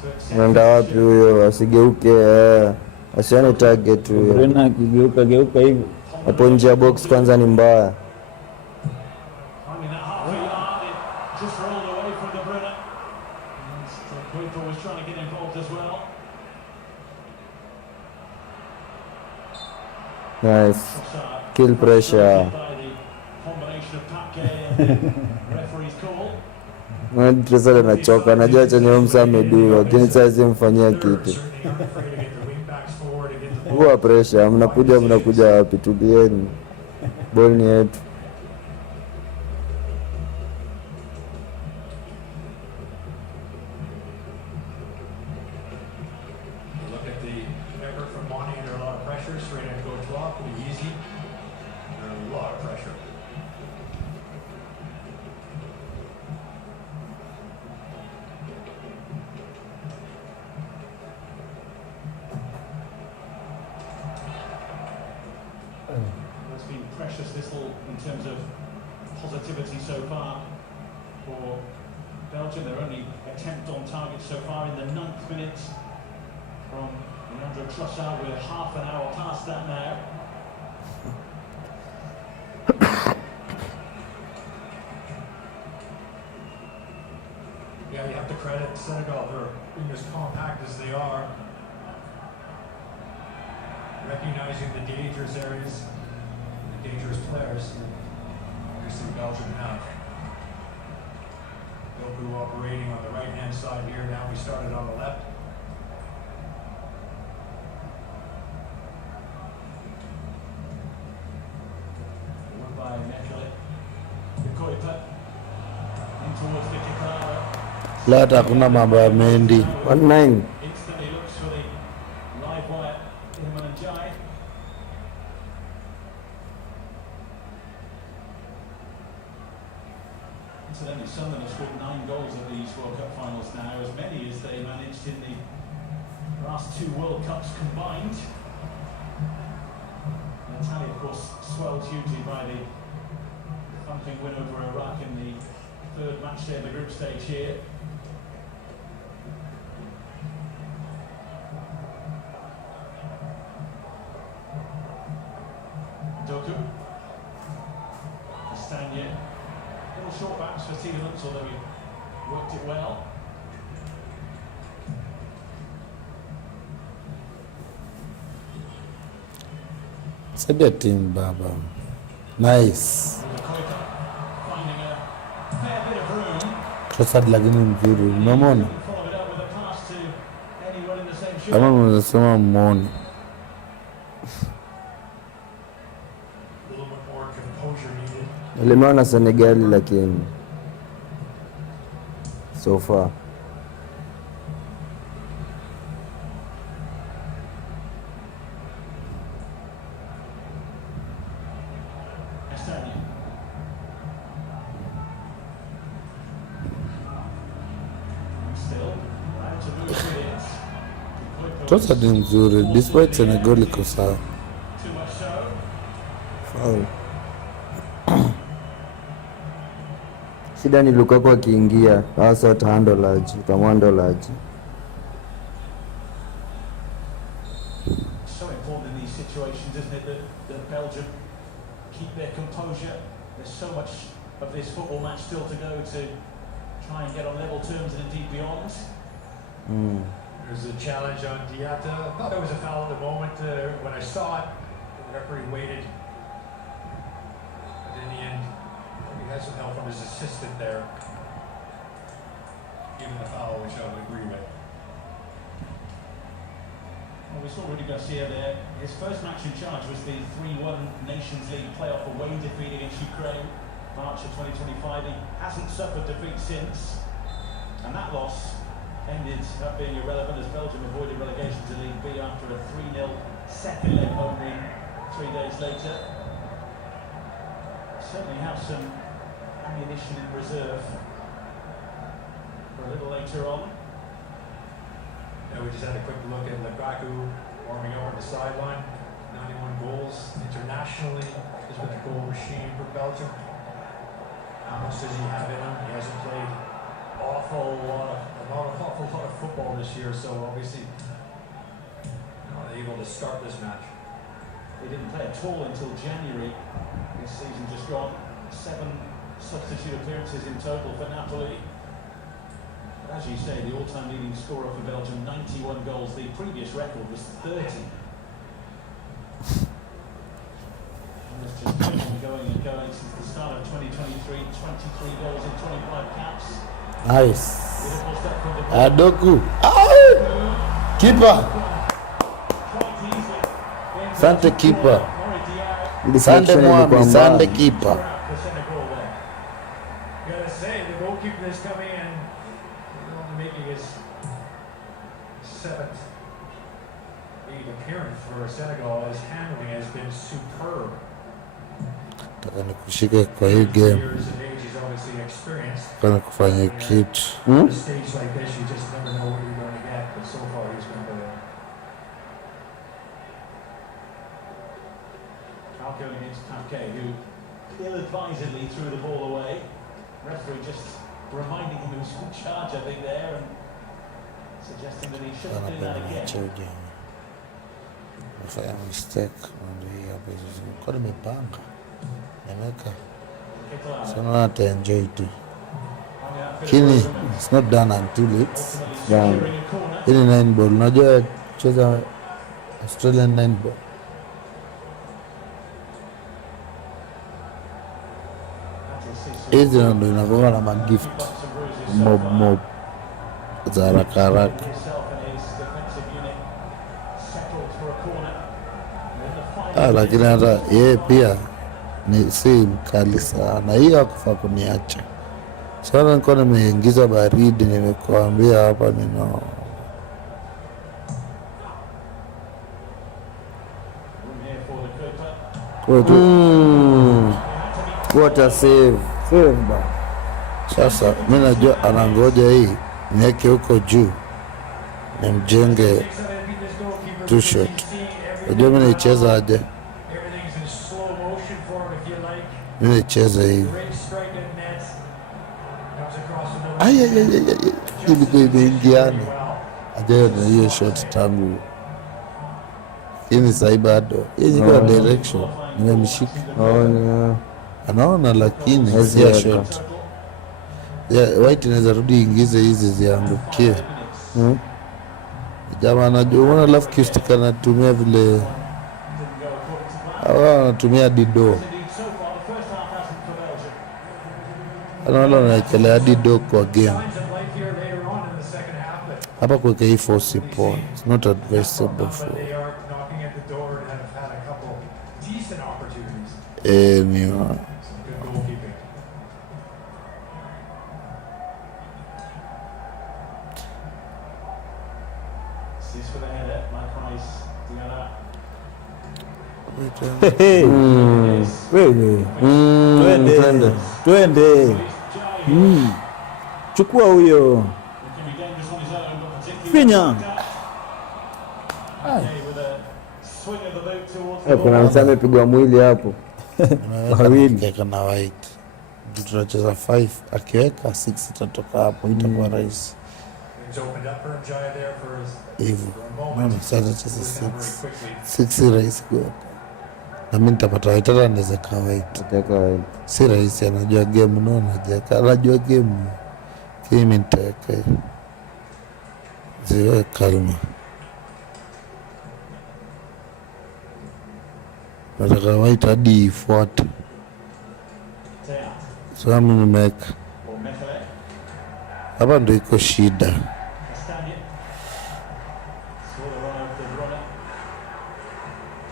to accept. Unaenda wapi huyo? Asigeuke. Asione target huyo. Brena geuka hivi. Hapo nje ya box kwanza ni mbaya. Finding that half a yard, it just rolled away from De Bruyne. And Kuiper was trying to get involved as well. Nice. Trossard Kill pressure. by the combination of Paquet and the referee's call. Trossard anachoka. Anajua chenye msa amedu, lakini sasa mfanyia kitu. Certainly aren't afraid to get the wing backs forward and get the ball. Huwa pressure. Mnakuja wapi? Tulieni. Ball ni yetu. Look at the effort from Monty under a lot of pressure, straight into goal 12, pretty easy. Under a lot of pressure. It's been precious little in terms of positivity so far for Belgium. Their only attempt on target so far in the 9th minute from Leandro Trossard. We're half an hour past that now. Yeah, you have to credit Senegal for being as compact as they are. Recognizing the dangerous areas, the dangerous players. Obviously Belgium have. Doku operating on the right-hand side here. Now we started on the left. Won by Mekele. The Kuiper in towards the Kitalada. La hata hakuna mambo ya Mendy. 1-9. Instantly looks for the live wire. Ilman and Jai. Incidentally, Sunderland have scored 9 goals at these World Cup finals now, as many as they managed in the last 2 World Cups combined. And Italy, of course, swelled hugely by the thumping win over Iraq in the 3rd match day of the group stage here. Doku. Castagna. Little short backs for Tielemans, although he worked it well. Saidia team baba. Nice. The Kuiper finding a fair bit of room. Trossard lakini mzuri. Unamwona? Followed it up with a pass to anyone in the same shoe. Kama mnasema muone. A little bit more composure needed. Nilimeona Senegali lakini so far. Estonia. Still, to move with it. Tosa ni mzuri despite Senegal iko sawa. Too much so. Foul. Shida ni Lukaku akiingia, hasa utahandle aje, utamhandle aje. So important in these situations, isn't it, that Belgium keep their composure. There's so much of this football match still to go to try and get on level terms and indeed beyond. There's a challenge on Diatta. I thought it was a foul at the moment when I saw it. The referee waited. But in the end, he had some help from his assistant there. Given the foul, which I would agree with. Well, we saw Rudy Garcia there. His first match in charge was the 3-1 Nations League playoff away defeat against Ukraine, March of 2025. He hasn't suffered defeat since. And that loss ended up being irrelevant as Belgium avoided relegation to League B after a 3-0 second leg home win 3 days later. Certainly have some ammunition in reserve for a little later on. Yeah, we just had a quick look at Lukaku warming up on the sideline. 91 goals internationally. Has been a goal machine for Belgium. How much does he have in him? He hasn't played an awful lot of football this year, so obviously not able to start this match. He didn't play at all until January. This season just gone. 7 substitute appearances in total for Napoli. But as you say, the all-time leading scorer for Belgium, 91 goals. The previous record was 30. And it's just going and going and going since the start of 2023. 23 goals in 25 caps. Nice. Beautiful step from the ball. Adoku. Keeper. Quite easy. Sante keeper. Deflection Sande Mwami, ilikuwa Sande mbaya. keeper. For Senegal there. Gotta say, the goalkeeper is coming in. Only making his 7th league appearance for Senegal. His handling has been superb. Nataka nikushike kwa hii game. Years of age, he's obviously experienced. Nataka nikufanyie kitu. At a stage like this, you just never know what you're going to get. But so far, he's been good. Falco against Kafke, who ill-advisedly threw the ball away. Referee just reminding him he was in charge, I think, there, and suggesting that he shouldn't do that again. Nafanya mistake. Ndio hii hapa hizo. Kwa nimepanga. Nimeka. Sana ataenjoy tu. Kini, it's not done until it's Done. hii ni 9 ball. Unajua cheza Australian 9 ball. Hizi ndo inakuwa na magift mob za haraka haraka. Lakini hata yeye pia ni si mkali sana, hiyo hakufaa kuniacha sana. Nilikuwa nimeingiza baridi, nimekuambia hapa nino What a save. Save ba. sasa. Mi najua anangoja hii niweke huko juu nimjenge two shot. Najua mi naicheza aje, Everything's in slow motion for him if you like. mi naicheza hivi. Great strike at net. Comes across the middle. Ilikuwa imeingiana Well, ajayo na hiyo shot tangu ini sahi bado ilikuwa direction nimemshika Naona anaona, lakini si ya shot ya white inaweza rudi ingize hizi ziangukie. Jamaa anajua, unaona alafu Kistik anatumia vile hawa anatumia dido, anaona anaekelea dido kwa game signs of life here later on in the second half, but hapa. Kuweka hii force poa, it's not advisable for they are knocking at the door and have had a couple decent opportunities. anyone. Some good goalkeeping. This is for the header. Likewise, Diarra. Hey, wewe Twende. twende. Chukua huyo. Can be dangerous on his own, but particularly Finya. okay, with a swing of the boot towards the Kuna ball. msame amepigwa mwili hapo. Wawili na white. Tunacheza 5 akiweka 6 itatoka hapo, itakuwa rahisi Things opened up for Njaya there for his hivyo. for a moment. Mimi sasa nacheza Moving on 6 very quickly. 6 rahisi kuweka, na mimi nitapata white, hata naweza ka white. Ataka Si rahisi, anajua game, unaona, anajua game. Kimi nitaweka hiyo. Ziwe kalma. Nataka white hadi ifuate. Tea So mimi nimeweka or Methele. hapa, ndio iko shida. Castagna. Saw the run of the runner.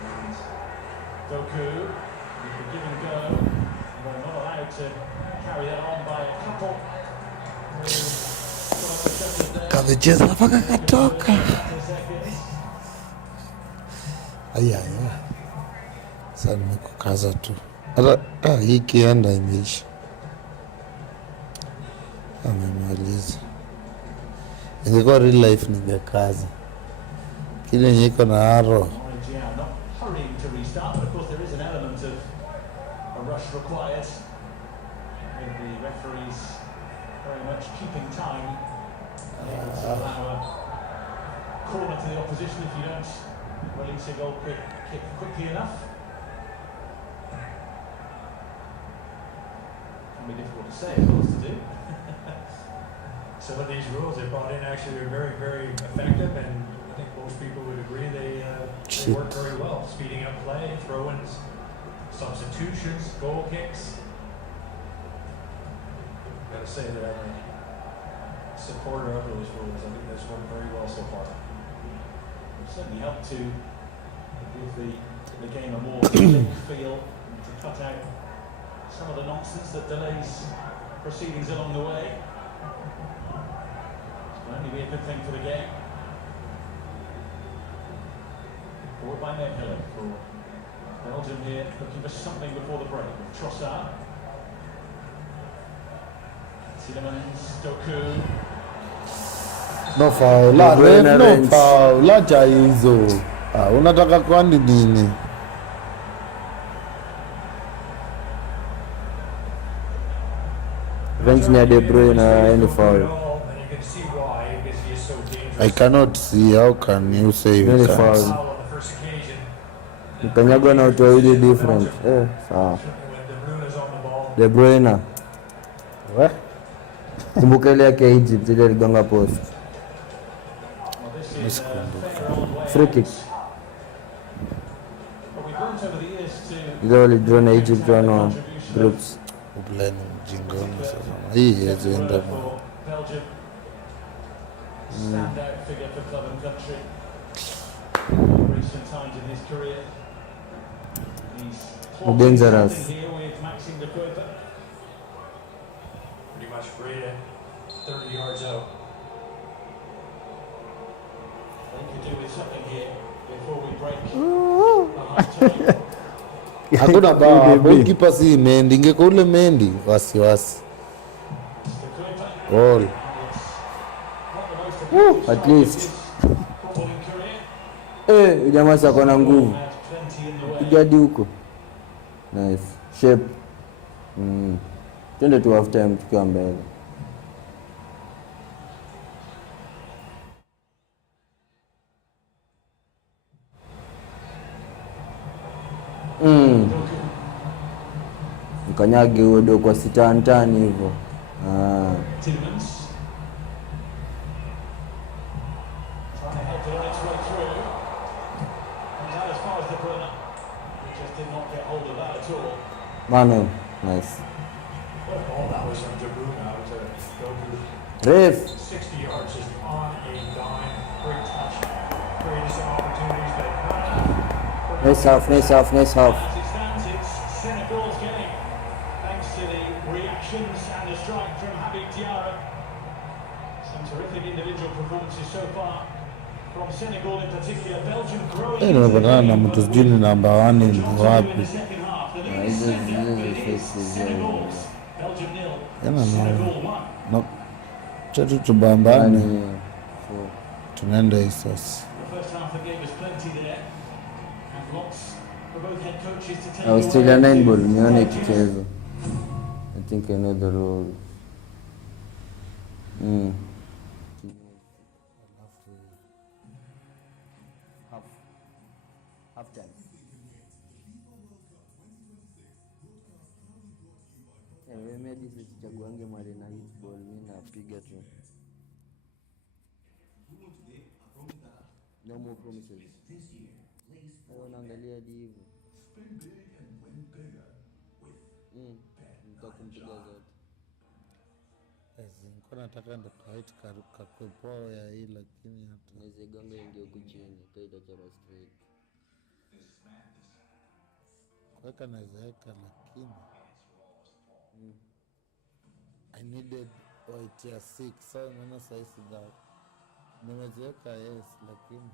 And Doku. He could give and go. But not allowed to carry that on by a couple. Kamecheza mpaka katoka. Aya. Sasa nimekukaza tu. Hata hii kienda imeisha. Amemaliza. Ingekuwa real life ningekaza. Kile yenye iko na arrow. Not hurrying to restart, but of course there is an element of a rush required. With the referees very much keeping time, able to allow a corner to the opposition if you don't release a goal kick quickly enough. Can be difficult to say, of course, to do. Some of these rules they brought in actually are very, very effective, and I think most people would agree they work very well. Speeding up play, throw-ins, substitutions, goal kicks. Got to say that I'm a supporter of those rules. I think that's worked very well so far. It certainly helped to give the game a more slick feel and to cut out some of the nonsense that delays proceedings along the way. It can only be a good thing for the game. Forward by Methele for Belgium here, looking for something before the break with Trossard. Tielemans, Doku. No foul, la ref, no foul, la hizo. Unataka kwani nini? bench ni ya De Bruyne na any foul. And you can see why, because he is so dangerous. I cannot see, how can you say you Any can't? foul. Foul on the first occasion. Mkanyagwa na watu wawili different. Sawa. When De Bruyne is on the ball. De Bruyne. We? Kumbuka ile yake Egypt ile iligonga post. Well, this is fair old way Free kick. But we've learned over the years to Ile walidraw na Egypt wana groups. Uplani mjingoni sasa. Hii haiwezi enda. for Belgium. Standout figure for club and country. Recent times in his career. He's Dangerous. something here with Maxime de Kuyper. Pretty much rated 30 yards out. They could do with something here before we break the half time. Hakuna bao, goalkeeper si Mendy, ingekuwa ule Mendy wasiwasi. De Kuyper. Goal. It's not the most At least. footballing career. Jamaa sako na nguvu. There's plenty in the way. Piga hadi huko. Nice. Shape. Twende tu half time tukiwa mbele. Mkanyage huo do kwa sitantani hivyo. Tielemans. Trying to help it on its way through. Comes out as far as De Bruyne. He just did not get hold of that at all. Mano, nice. What a ball that was on De Bruyne now to go Ref. 60 yards just on a dime. Great touch. Created some opportunities, but not enough. Nice half, nice half, nice half. As it stands, it's Senegal's game. Thanks to the reactions and the strike from Habib Diarra. Some terrific individual performances so far. From Senegal in particular, Belgium growing Nimepatana na mtu sijui ni namba 1 in ni wapi. the second half. The lead Na is hizo stepped up. zile It is faces zao Senegal's. Belgium Yana 0, na Senegal 1. no chetu tubambane yani tunaenda hii sasa. The first half of the game was plenty there. And lots for both head coaches to take Australia away 9 ball to nione Belgium. kichezo. I think I know the rule. Half time. Mimi hadi sichaguange mali na hit ball, mimi napiga tu. No more promises. This year, play sporty Naangalia hadi hivyo. Spin big and win bigger with Nitakumpiga zote. Nilikuwa nataka ndo kait kakwepo ya hii lakini hata Naweza gonga ingia huku chini, kaita chora straight. this is madness. kuweka nawezaweka lakini I needed white ya 6 so naona saisi za nimeziweka yes lakini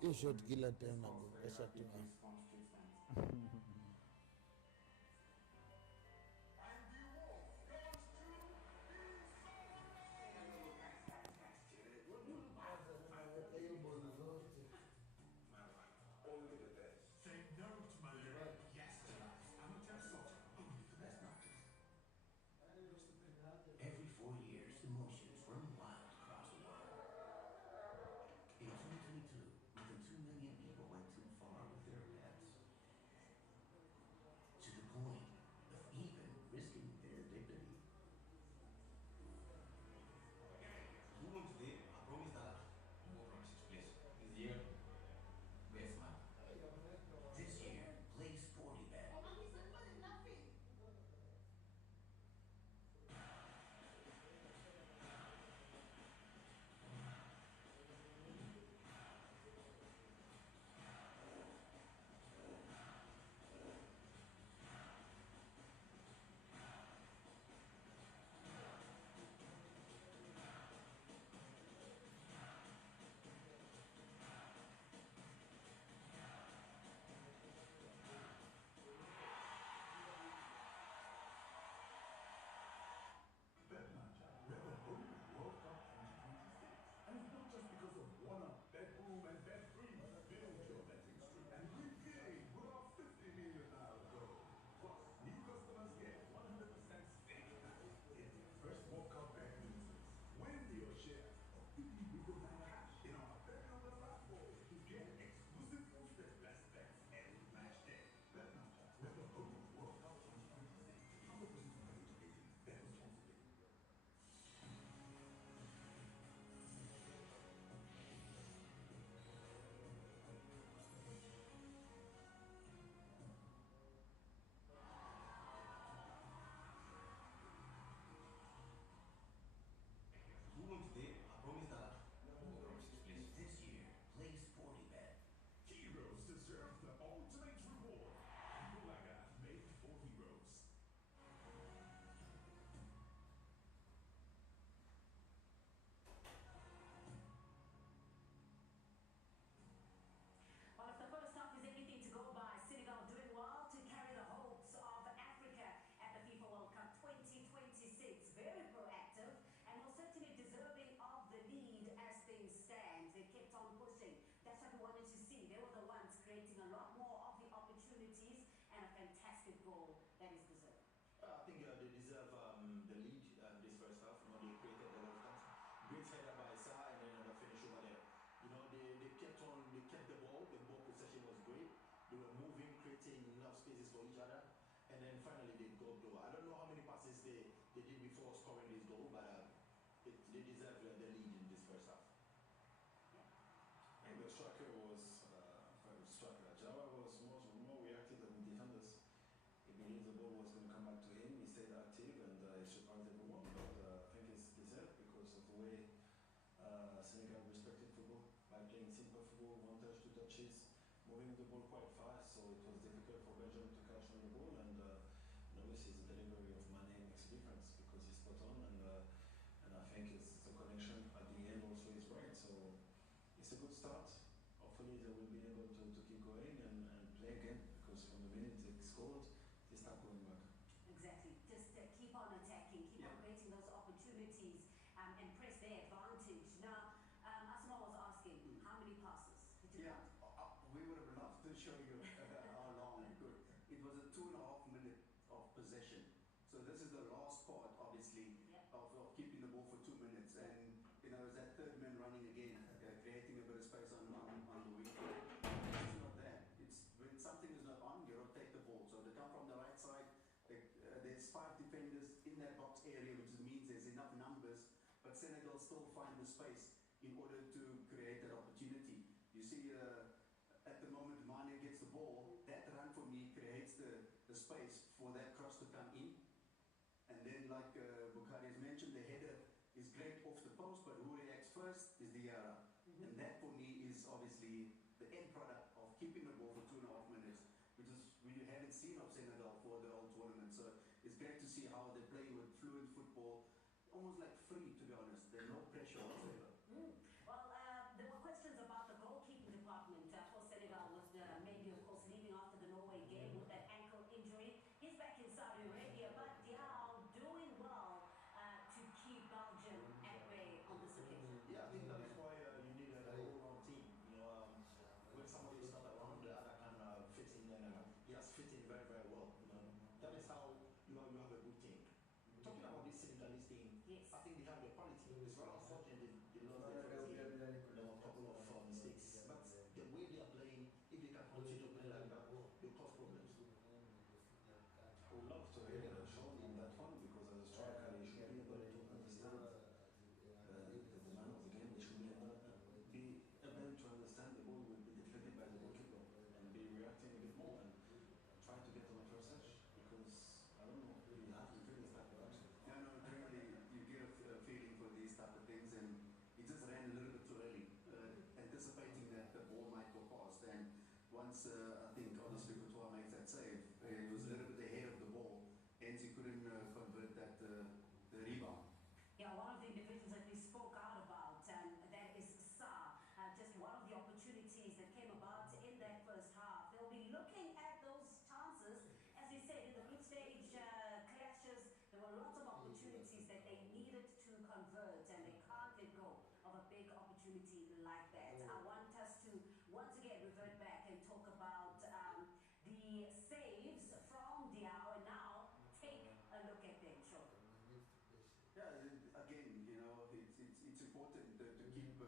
hiyo shot kila time nagongesha tu. Every 4 years, emotions run wild across the world. In 2022, more than 2 million people went too far with their pets. To the point of even risking their dignity. Who wants today? I promise that. No more promises, please. This year, best man. This year, play sporty bet. We're the home of World Cup 2026. And it's not just because of Warner, Bedroom, and Bed3. Build your betting streak and win big with our 50 million naira goal. Plus, new customers get 100% stake in their first World Cup bet loses. Win your share of 50 Wigo Naira cash in our Bet Builder platform. Get exclusive boosted best bets every match day. Betnaja, we're the home of World Cup 2026. 100% of age 18. Bet responsibly. Who won today? I promise that. No more promises, please. This year, play sporty bet. Heroes deserve the ultimate reward. Bulaga, made for heroes. Well, if the first half is anything to go by, Senegal doing well to carry the hopes of Africa at the FIFA World Cup 2026. Very proactive and most certainly deserving of the lead as things stand. They kept on pushing. That's what we wanted to see. They were the ones creating a lot more of the opportunities and a fantastic goal that is deserved. I think they deserve the lead this first half. You know, they created a lot of times. Great header by Sa and then the finish over there. You know, they kept the ball. The ball possession was great. They were moving, creating enough spaces for each other. And then finally they got goal. I don't know how many passes they did before scoring this goal, but they deserve the lead in this first half. I think the striker was Jawa was more reactive than the defenders. He believed the ball was going to come back to him. He stayed active and he surprised everyone. But I think it's deserved because of the way Senegal by playing simple football, one touch, two touches, moving the ball quite fast, so it was difficult for Belgium to catch on the ball, and obviously the delivery of Mane makes a difference because he's spot on, and I think it's the connection at the end also is right, so it's a good start. Hopefully they will be able to keep going and play again, because from the minute they scored, they start going back. Exactly. Just keep on attacking, keep on creating those opportunities and press their advantage. Now, Asma was asking, how many passes did you count? We would have loved to show you how long it could. It was a 2.5 minute of possession. So this is the last part, obviously, of keeping the ball for 2 minutes. And, you know, it's that third man running again, creating a bit of space on the wing. It's not that. It's when something is not on, you rotate the ball. So they come from the right side. There's 5 defenders in that box area, which means there's enough numbers, but Senegal still find the space in order to create that opportunity. You see, at the moment Mane gets the ball, that run for me creates the space for that cross to come in. And then, like Bukhari has mentioned, the header is great off the post, but who reacts first is Diarra. And that for me is obviously the end product of keeping the ball for 2.5 minutes, which is we haven't seen of Senegal for the whole tournament. So it's great to see how they play with fluid football, almost like free, to be honest. There's no pressure whatsoever. Well, there were questions about the goalkeeping department for Senegal, with Mendy, of course, leaving after the Norway game with that ankle injury. He's back in Saudi Arabia, but Diao doing well to keep Belgium at bay on this occasion. Yeah, I think that is why you need a all-round team. You know, when somebody is not around, the other can fit in, and he has fit in very, very well. You know, that is how you have a good team. Talking about this Senegalese team, I think they have the quality. It's very unfortunate they lost their first game. There were a couple of mistakes, but the way they are playing, if they can continue to play like that, they'll cause problems. I would love to hear Sean in that one, because as a striker he should be able to understand the man of the game. He should be able to understand the ball will be defended by the goalkeeper and be reacting a bit more and try to get on the first touch, because I don't know, you have to feel this type of action. Yeah, no, generally you get a feeling for these type of things, and he just ran a little bit too early, anticipating that the ball might go past. And once I think obviously Courtois makes that save, he was a little bit ahead of the ball, hence he couldn't convert that the rebound. Yeah, one of the individuals that we spoke out about, that is Sa. Just one of the opportunities that came about in that first half. They'll be looking at those chances. As you said, in the group stage clashes, there were lots of opportunities that they needed to convert, and they can't let go of a big opportunity like that. I want us to once again revert back and talk about the saves from Diao, and now take a look at them. Sure. Yeah, again, you know, it's important to keep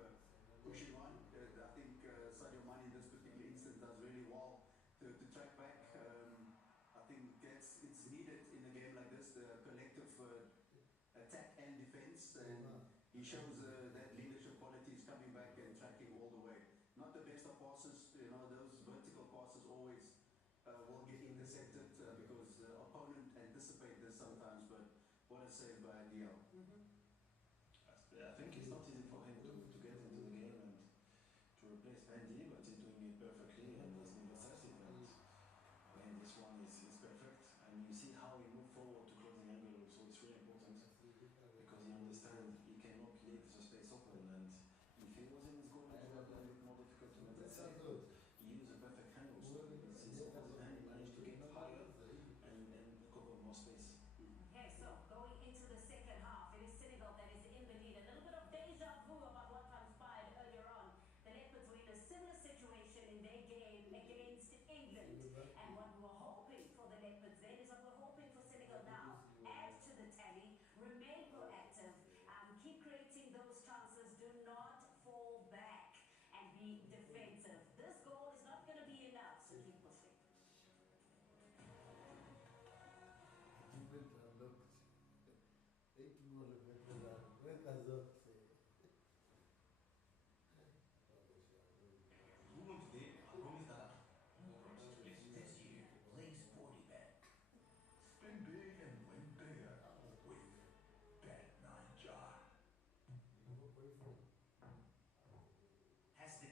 pushing on. I think Sadio Mane in this particular instance does really well to track back. I think it's needed in a game like this, the collective attack and defense, and he shows that leadership quality is coming back and tracking all the way. Not the best of passes, you know, those vertical passes always will get intercepted because the opponent anticipate this sometimes, but what a save by Diao. I think it's not easy for him to get into the game and to replace Mendy, but he's doing it perfectly and he's been decisive. And I mean, this one is perfect, and you see how he moved forward to close the angle, so it's really important because he understands he cannot leave the space open, and if he was in his goal, it would have been a bit more difficult to make that save. He used a perfect hand also. It's his opposite hand, he managed to get higher and cover more space. Okay, so going into the second half, it is Senegal that is in the lead. A little bit of deja vu about what transpired earlier on. The Leopards were in a similar situation in their game against England. And what we were hoping for the Leopards then is what we're hoping for Senegal now. Add to the tally, remain proactive, keep creating those chances, do not fall back and be defensive. This goal is not going to be enough, so keep pushing. Woman today, I promise that this year, play sporty bet. Spin big and win bigger with Bet9 Jar. Has the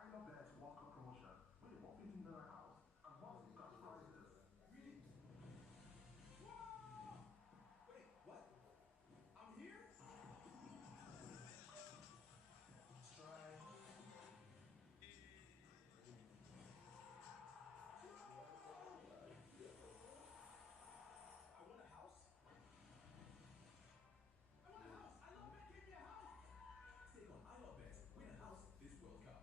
iLoveBet's World Cup promotion. When you walk into the house and lots of cash prizes. Really? Whoa! Wait, what? I'm here? Let's try. I want a house. I want a house. iLoveBet gave me a house. Stake on iLoveBet. Win a house this World Cup.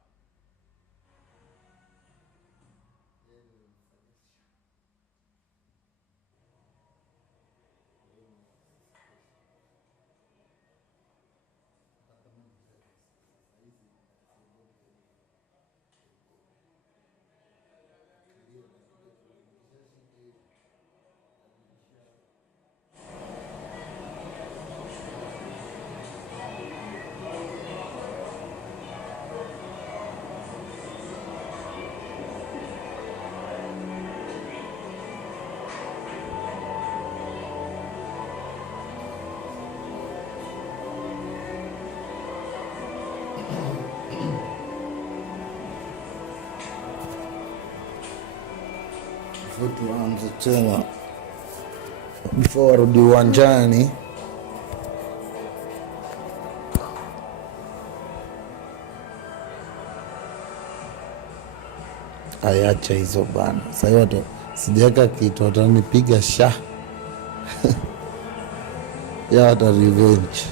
Tuanze tena before warudi uwanjani. Ayacha hizo bana. Sasa yote sijaweka kitu, watanipiga sha ya wata revenge.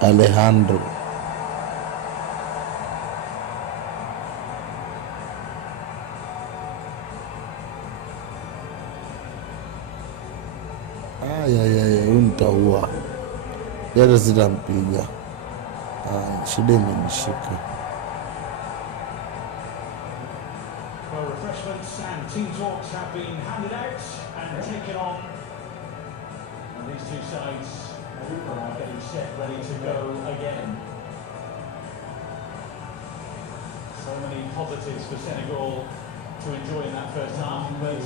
Alejandro huyu nitaua, yata sitampiga. Shida imenishika. Well, refreshments and team talks have been handed out and taken on. And these two sides are getting set, ready to go again. So many positives for Senegal to enjoy in that first half, but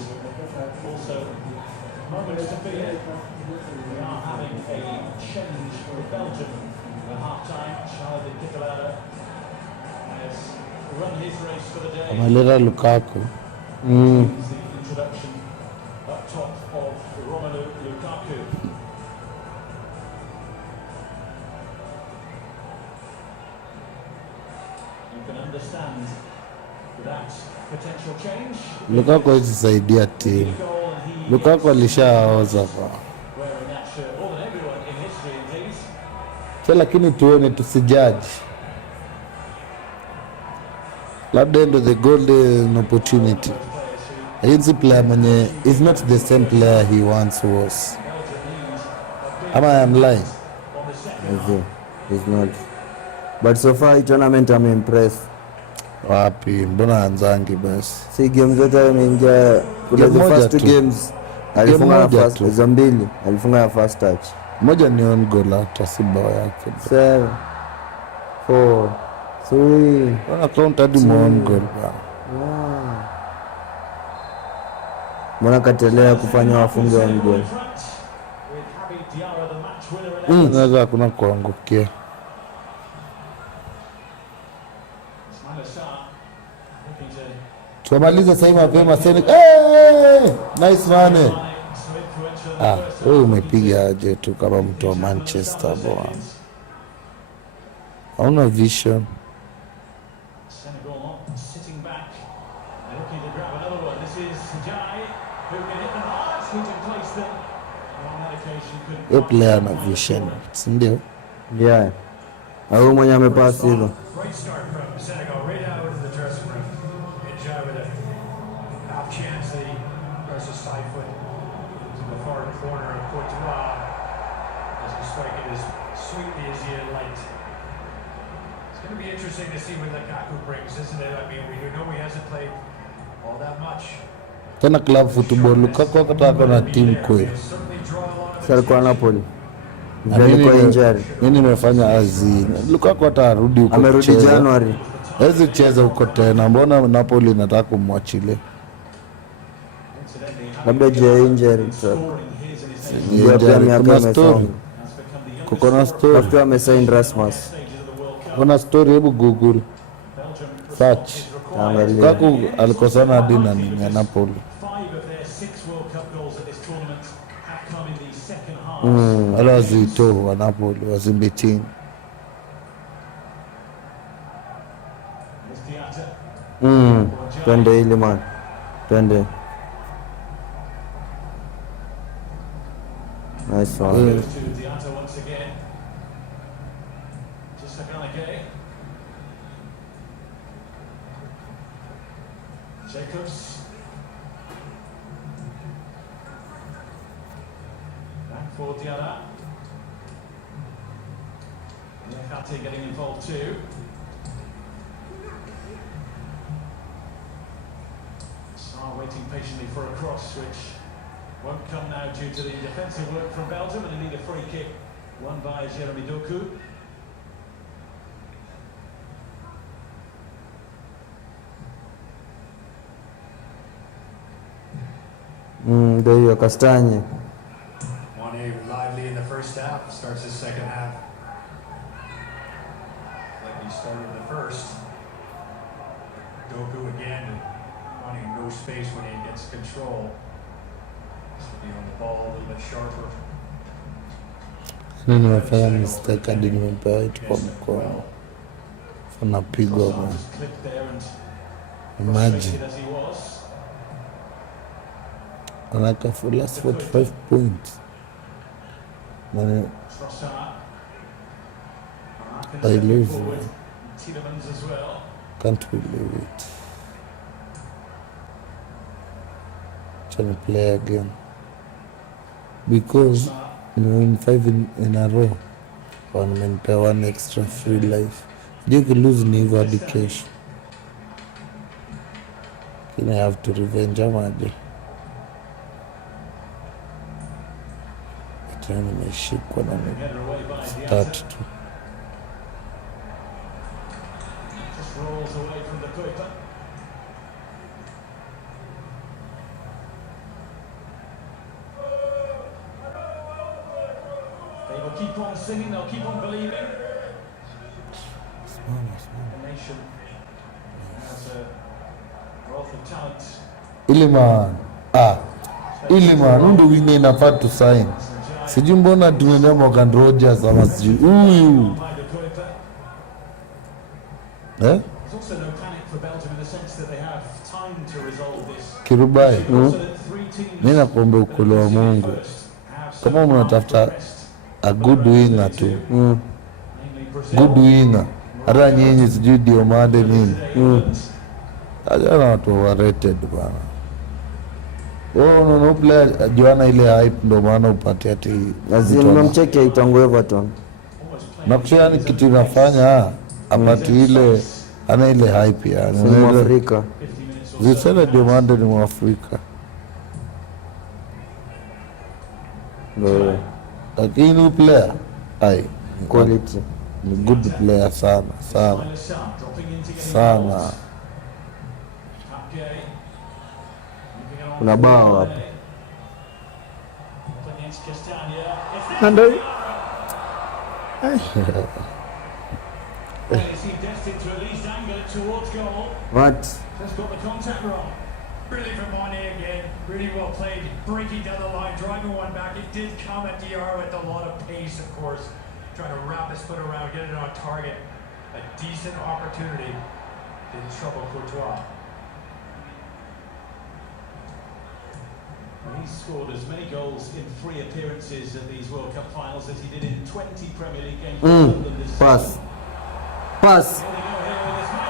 also moments to fear. We are having a change for Belgium at half-time. Charles de has run his race for the day. Ameleta Lukaku. The introduction up top of Romelu Lukaku. You can understand that potential change. Lukaku hajisaidia timu. Lukaku alishaoza kwa. Lakini tuone, tusijudge. Labda ndo the golden opportunity. Hizi player mwenye is not the same player he once was. Am I am lying? He's not. But so far hii tournament impress. Wapi? Mbona anzangi basi? Si game zote ameingia kule the first two games. Alifunga first za mbili. Alifunga ya first touch. Moja ni on goal hata si bao yake. 7 4 3 wana count hadi on goal ba. Mbona katelea kufanya wafunge on goal? Naweza kuna kuangukia. Tumaliza sasa mapema Senegal. Nice man. Wewe umepiga aje tu kama mtu wa Manchester bwana. Hauna vision. Wewe player na vision, si ndio? Yeah. Au mwenye amepasi hivyo. Great start from Senegal right out of the dressing room. Enjoy with a half chance that he presses side foot to the far corner of Courtois as he strike it as sweetly as he had liked. It's going to be interesting to see what Lukaku brings, isn't it? I mean, we know he hasn't played all that much. Tena club football Lukaku akataka na team kweli. Sasa kwa Napoli. Nini nimefanya azini. Lukaku atarudi huko. Amerudi January. Hawezi cheza huko tena. Mbona Napoli nataka kumwachilia? Labda juu ya injury track. Ndio pia miaka Kuna story. imesonga. Kuna story. Nafikiri amesign Rasmus. Kuna story, hebu Google. Search. Angalia. Kaku alikosana hadi na nini ya Napoli. 5 of their 6 World Cup goals at this tournament have come in the second half. Wala wazito wa Napoli wazimbitini. There's Diatta. Twende ile man. Twende. Nice one. Goes to Diatta once again. Just a kind of gay. Jacobs. Back for Diatta. Diatta getting involved too. Sarr waiting patiently for a cross, which won't come now due to the defensive work from Belgium, and indeed a free kick won by Jeremy Doku. Ndio hiyo Kastanye. Mane lively in the first half, starts his second half. Like he started the first. Doku again, finding no space when he gets control. So be on the ball a little bit sharper. Nini nimefanya mistake hadi nimepewa itu kwa mkono. Napigwa bwana. Clipped there and Imagine. frustrated as he was. Anaka for last 45 points. Man, Trossard. I lose. Tielemans as well. Can't believe it. Trying to play again. Because you win 5 in a row. One man pay 1 extra free life. You could lose ni hadi kesho. Can I have to revenge amaje? Tena nimeshikwa na Header away by start Diatta. tu. Just rolls away from the Kuiper. They will keep on singing, they'll keep on believing. The nation has a wealth of talent. Iliman. Iliman ndo wine inafaa tu sign. Sijui mbona tunaendea Morgan Rogers ama sijui. Huyu. By the Kuiper. Eh? There's also no panic for Belgium in the sense that they have time to resolve this. Kirubai. So that 3 teams Mimi nakuomba ukolo wa Mungu. have Kama so far unatafuta progressed. a good winger tu. Namely Brazil, Good winger. Hata nyinyi sijui Diomande nini. England, Ajana watu overrated bana. No player Joana ile hype ndo maana upate ati Lazima nimemcheki aitangu Everton. na kushia ni kitu inafanya apati ile ana ile hype yani. Ni Mwafrika. 50 minutes or so. Zisela Diomande ni Mwafrika. Ndio Lakini player quality. ni good player sana sana Tyler Sarr dropping in to get sana. involved. Tapke. Moving on Kuna bao hapo. Up against Castagna. Na ndio Well, is he destined to at least angle it towards goal? What? Just got the contact wrong. Really from Mane again, really well played, breaking down the line, driving one back. It did come at DR with a lot of pace, of course, trying to wrap his foot around, get it on target. A decent opportunity. Didn't trouble Courtois. He's scored as many goals in 3 appearances at these World Cup finals as he did in 20 Premier League games for England this Pass. season. Pass. Here they go here with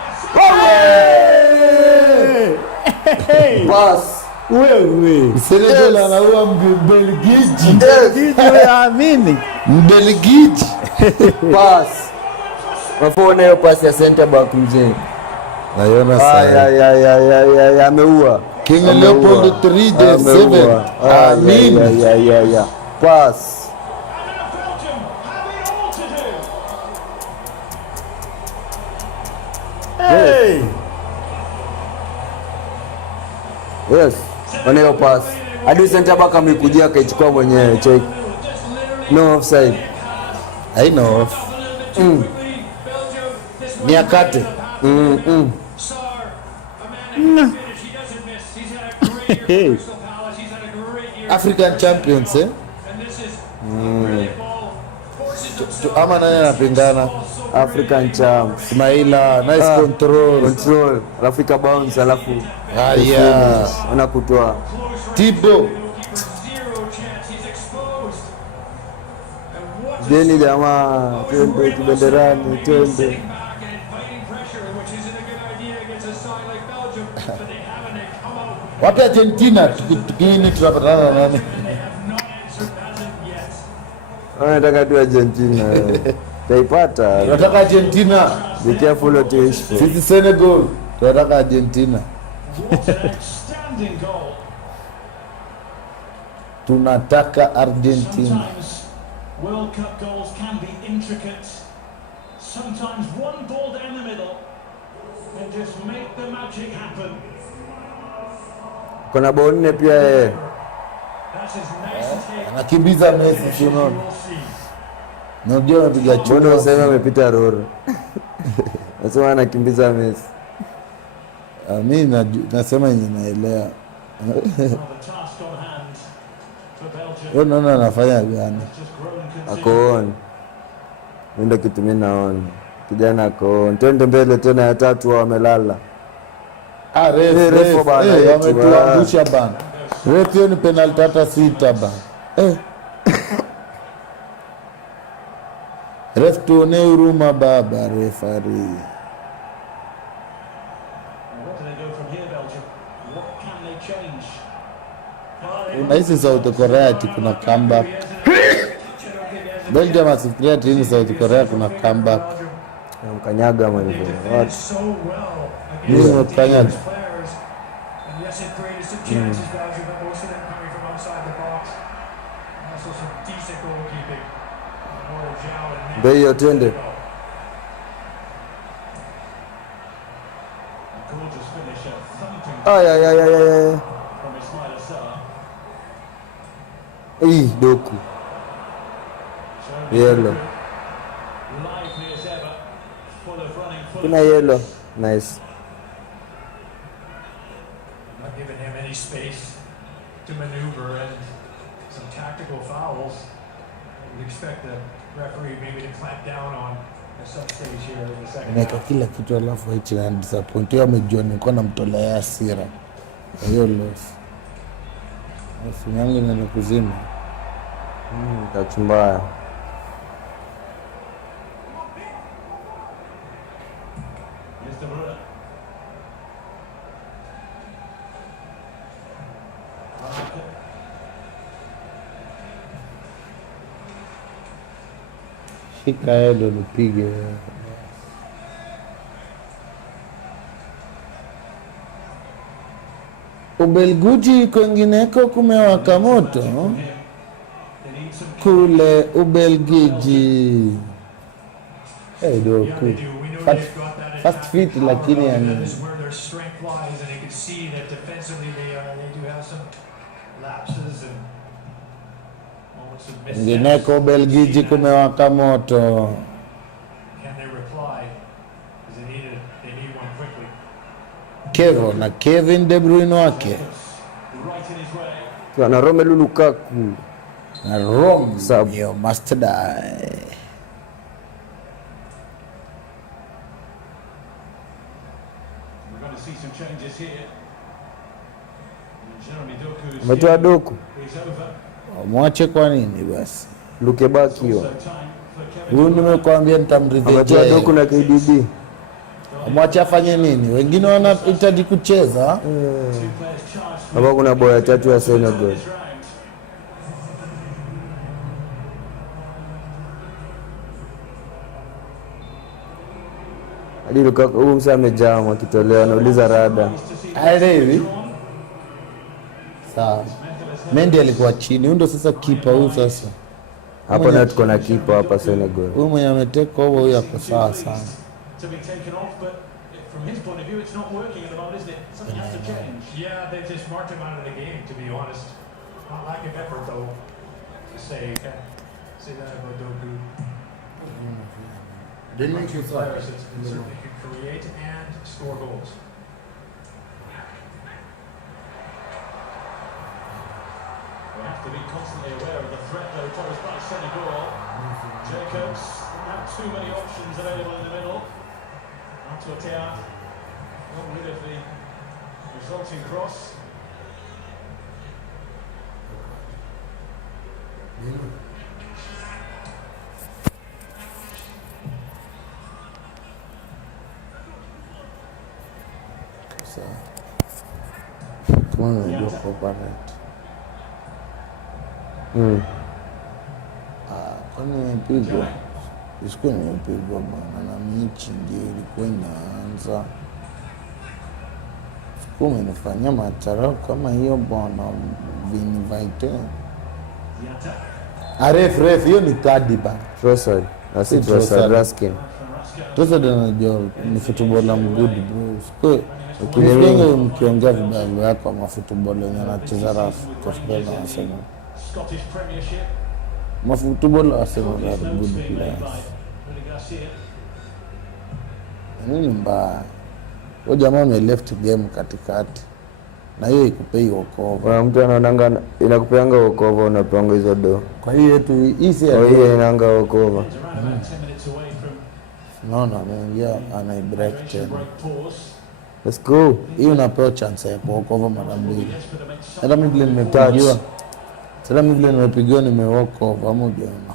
this Pass. wewe. Senegal anaua Mbelgiji. Kitu yaamini. Mbelgiji. Pass. Wafone hiyo pass ya center back mzee. Naiona sasa. Ya ameua. King Leopold 3J7. Amin. Ya. Pass. And now Belgium have it all to do. Hey. Yes. On hiyo pass. Played it Hadi center back amekujia akaichukua mwenyewe, check. No offside. Haina off. Ni akate. African champions ama nani anapingana? African champs. Ismaila, nice control. Rafika bounce alafu haya anakutoa. Tibo. Deni jamaa, twende kibenderani, twende. Wapi Argentina? Tukini tunapatana na nani? Wanataka tu Argentina. Taipata. Tunataka Argentina. Be careful what you wish for. Sisi Senegal. Tunataka Argentina. Tunataka Argentina. World Cup goals can be intricate. Sometimes one ball down the middle can just make the magic happen. Kuna bao 4 pia yeye. Anakimbiza Messi Simon. Ndio anapiga chuo. Mbona useme amepita Roro? Nasema anakimbiza Messi. Mimi nasema yenye naelewa. Wewe unaona anafanya gani? Akoon. Ndio kitu mimi naona. Kijana akoon. Twende mbele tena ya tatu wamelala. Refu bana, wametuangusha bana. Refu ni penalty hata 6 bana. Refu tuone huruma baba referee. Unahisi South Korea ati kuna comeback? Belgium asifikiria ati ni South Korea kuna comeback. Mkanyaga mwenyewe. What? Ni mkanyaga. Ndio hiyo twende. Ay. Doku. Yellow. Kuna yellow. Nice. Not giving him any space to maneuver and some tactical fouls. We'd expect the referee maybe to clamp down on at some stage here in the second Neka half. kila kitu alafu hichi na disappoint. Yeye amejua nilikuwa namtolea hasira. Hiyo loss. Simu yangu inanikuzima. Tachumbaya. Shika hilo nipige. Ubelgiji kwingineko kumewaka moto kule Ubelgiji. Doku fast fit lakini yani kwingineko Ubelgiji kumewaka moto. Kevo na Kevin De Bruyne wake na Romelu Lukaku na Romeo must die. Umetoa Doku. Mwache kwa nini basi? Luke baki hiyo. Huyu nimekwambia nitamridhia. Umetoa Doku na KDB. Mwache afanye nini? Wengine wanahitaji kucheza. Hapa kuna boya tatu ya Senegal. Hadi Lukaku huyu msa amejaa akitolewa anauliza rada. Hivi. Sawa. Mendy alikuwa chini. Huyo ndo sasa kipa huyu sasa. Hapa na tuko na kipa hapa Senegal. Huyu mwenye ameteka over huyu ako sawa sana. From his point of view, it's not working at the moment, isn't it? Something has to change. Yeah, they just marked him out of the game, to be honest. Not lack of effort though, to say that about Doku. Didn't Among make two you players that certainly can create and score goals. We have to be constantly aware of the threat though posed by Senegal. Jacobs not too many options available in the middle. Antotea got rid of the resulting cross. So, kama unajua cooperate. Kwani nimepigwa? Isikuwa nimepigwa bana, na mechi ndio ilikuwa inaanza. Sikuwa umenifanyia macharau kama hiyo bwana, vinivite. Ref, hiyo ni kadi ba. Trossard. Na si Trossard, Raskin. Trossard anajua ni footballer mgood bro. Sikuwa ukinilenga mkiongea vibaya vibaya kwa mafootballer yenye anacheza rafu kwa sababu na Arsenal. Scottish Premiership. Mafootballer wa Arsenal are good players. Nini mbaya? Huyo jamaa ame left game katikati. Na hiyo ikupei wokovu. Kuna mtu anaonanga inakupeanga wokovu, unapeanga hizo do. Kwa hiyo yetu hii si Kwa hiyo inanga wokovu. Naona ameingia ana break tena. Let's go. Hii unapewa chance ya kuokoa mara mbili. Hata mimi vile nimepigiwa. Sasa mimi vile nimepigiwa nimewalk over pamoja na.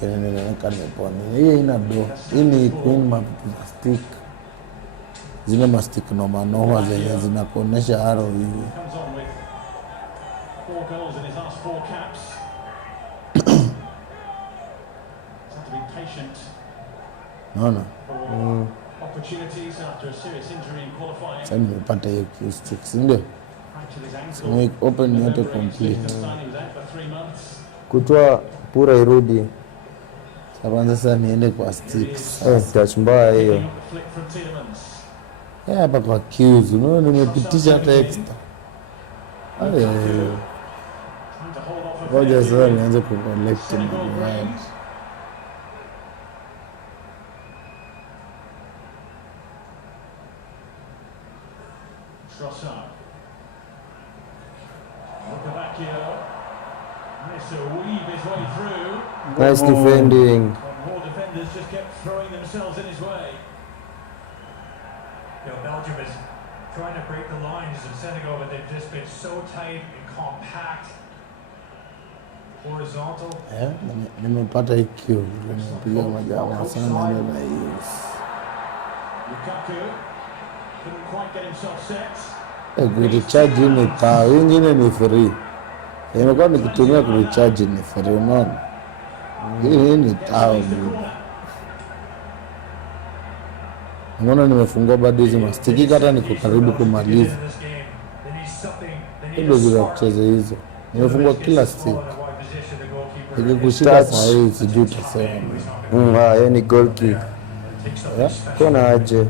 Kile ninaona nimepona. Hii ina do. Hii ni queen map stick. Zile mastic noma zenye zinakuonesha arrow hivi. Comes on with 4 goals in his last 4 caps. Have to be patient. Naona. Opportunities after a serious injury in qualifying. Sasa nimepata hiyo Q stick, ndio. So make open yote complete. Kutoa pura irudi. Sasa niende kwa sticks. Touch mbaya hiyo. Hapa kwa Qs, unaona nimepitisha hata extra. Ngoja sasa nianze ku collect na Trossard. Look at that here. Nice to weave his way through. Nice defending. More defenders just kept throwing themselves in his way. Belgium is trying to break the lines of Senegal, but they've just been so tight and compact. Horizontal. Nimepata hii Q, nimepiga majamaa sana ile na hiyo. Lukaku couldn't quite get himself set. Kurecharge ni taa, wengine ni free. Inakuwa nikitumia kurecharge ni free, unaona? Hii ni taa. Mbona nimefungua bado hizo mastiki hata niko karibu kumaliza. Ndio bila kucheza hizo. Nimefungua kila stick. Nikikushika saa hii sijui utasema. Hiyo ni goal kick. Kona aje.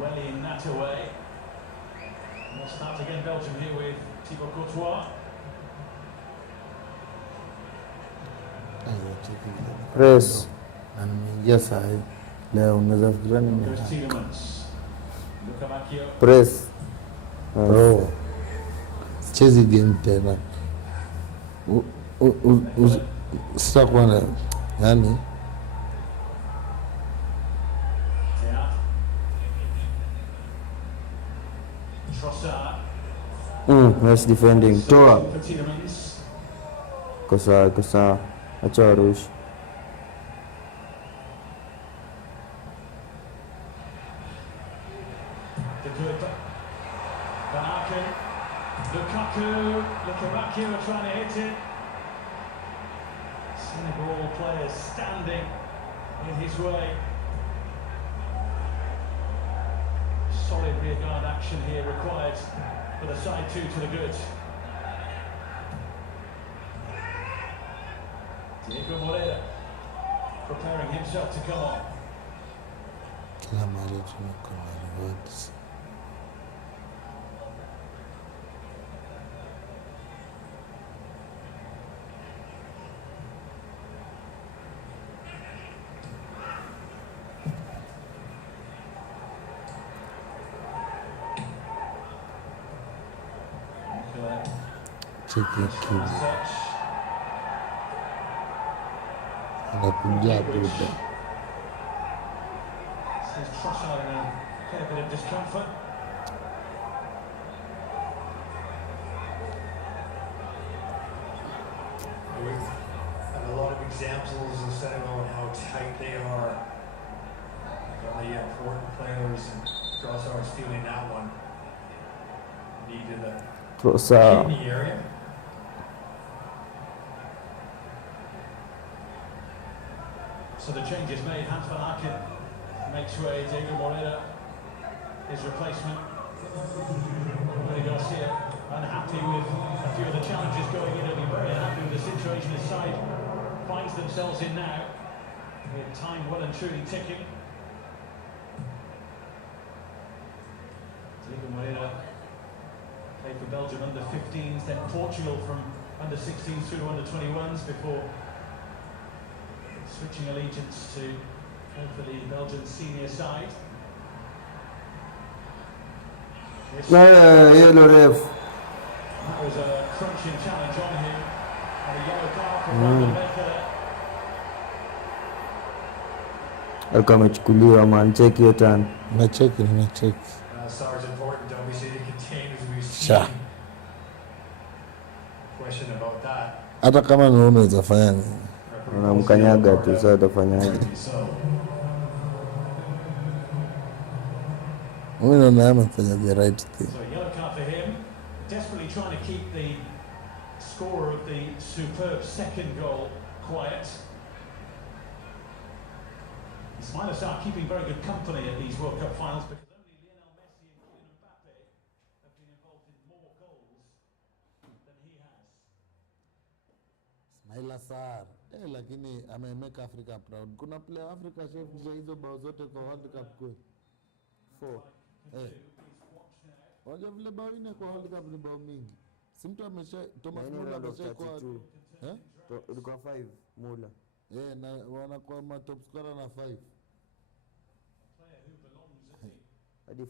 Welling that away. We'll start again Belgium here with Thibaut Courtois. Press. Na nimeingia saa hii. Leo unaweza fikiria press. Bro. Chezi game tena. Sasa kwa yani Nice defending. Toa. Kosa. Acha warushi. Lukaku are trying to hit it. Senegal players standing in his way. Solid rearguard action here required for the side two to the good. Diego Moreira preparing himself to come on. Kila mahali tuko na rewards. Cheki kitu. Anakuja kuja. Sees Trossard in a fair bit of discomfort. And a lot of examples of Senegal and how tight they are. From the important players, and Trossard stealing that one. Needed a Trossard. kidney area. So the change is made. Hans van Aken makes way. Diego Moreira, his replacement. Willie Garcia, unhappy with a few of the challenges going in. He'll be very unhappy with the situation his side finds themselves in now, with time well and truly ticking. Diego Moreira played for Belgium under 15s, then Portugal from under 16s through to under 21s before switching allegiance to play for the Belgian senior side. Yellow ref. That was a crunching challenge on him, and a yellow card for Brandon Baker. Alikuwa amechukuliwa man, cheki hiyo tani. Nacheki. Sergeant Horton, don't we say to contain as we've seen. Sha. Question about that. Hata kama ni unaweza fanya nini? Unamkanyaga tu, sasa utafanyaje? Mimi naona amefanya the right thing. So a yellow card for him, desperately trying to keep the scorer of the superb second goal quiet. Ismail Assar keeping very good company at these World Cup finals because only Lionel Messi and Kylian Mbappe have been involved in more goals than he has. Ismail Assar. Lakini amemeka Africa proud. Kuna player Africa chef hizo bao zote kwa World Cup kweli. 4. Unajua vile bao ine kwa World Cup ni bao mingi. Si mtu amesha Thomas Muller amesha kwa Ilikuwa 5 Muller. na wanakuwa ma top scorer na 5. Hadi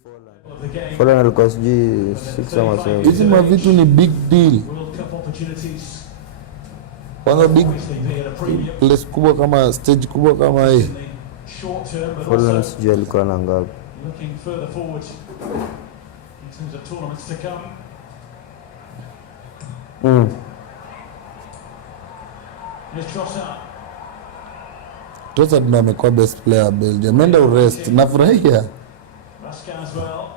Folland alikuwa sijui 6 ama 7. Hizi mavitu ni big deal. World Cup opportunities. Kwanza big place kubwa kama stage kubwa kama hii. Folland sijui alikuwa na ngapi. Looking further forward in terms of tournaments to come. Here's Trossard. Trossard ndo amekuwa best player Belgium. Ameenda urest. Nafurahia. Raskin as well.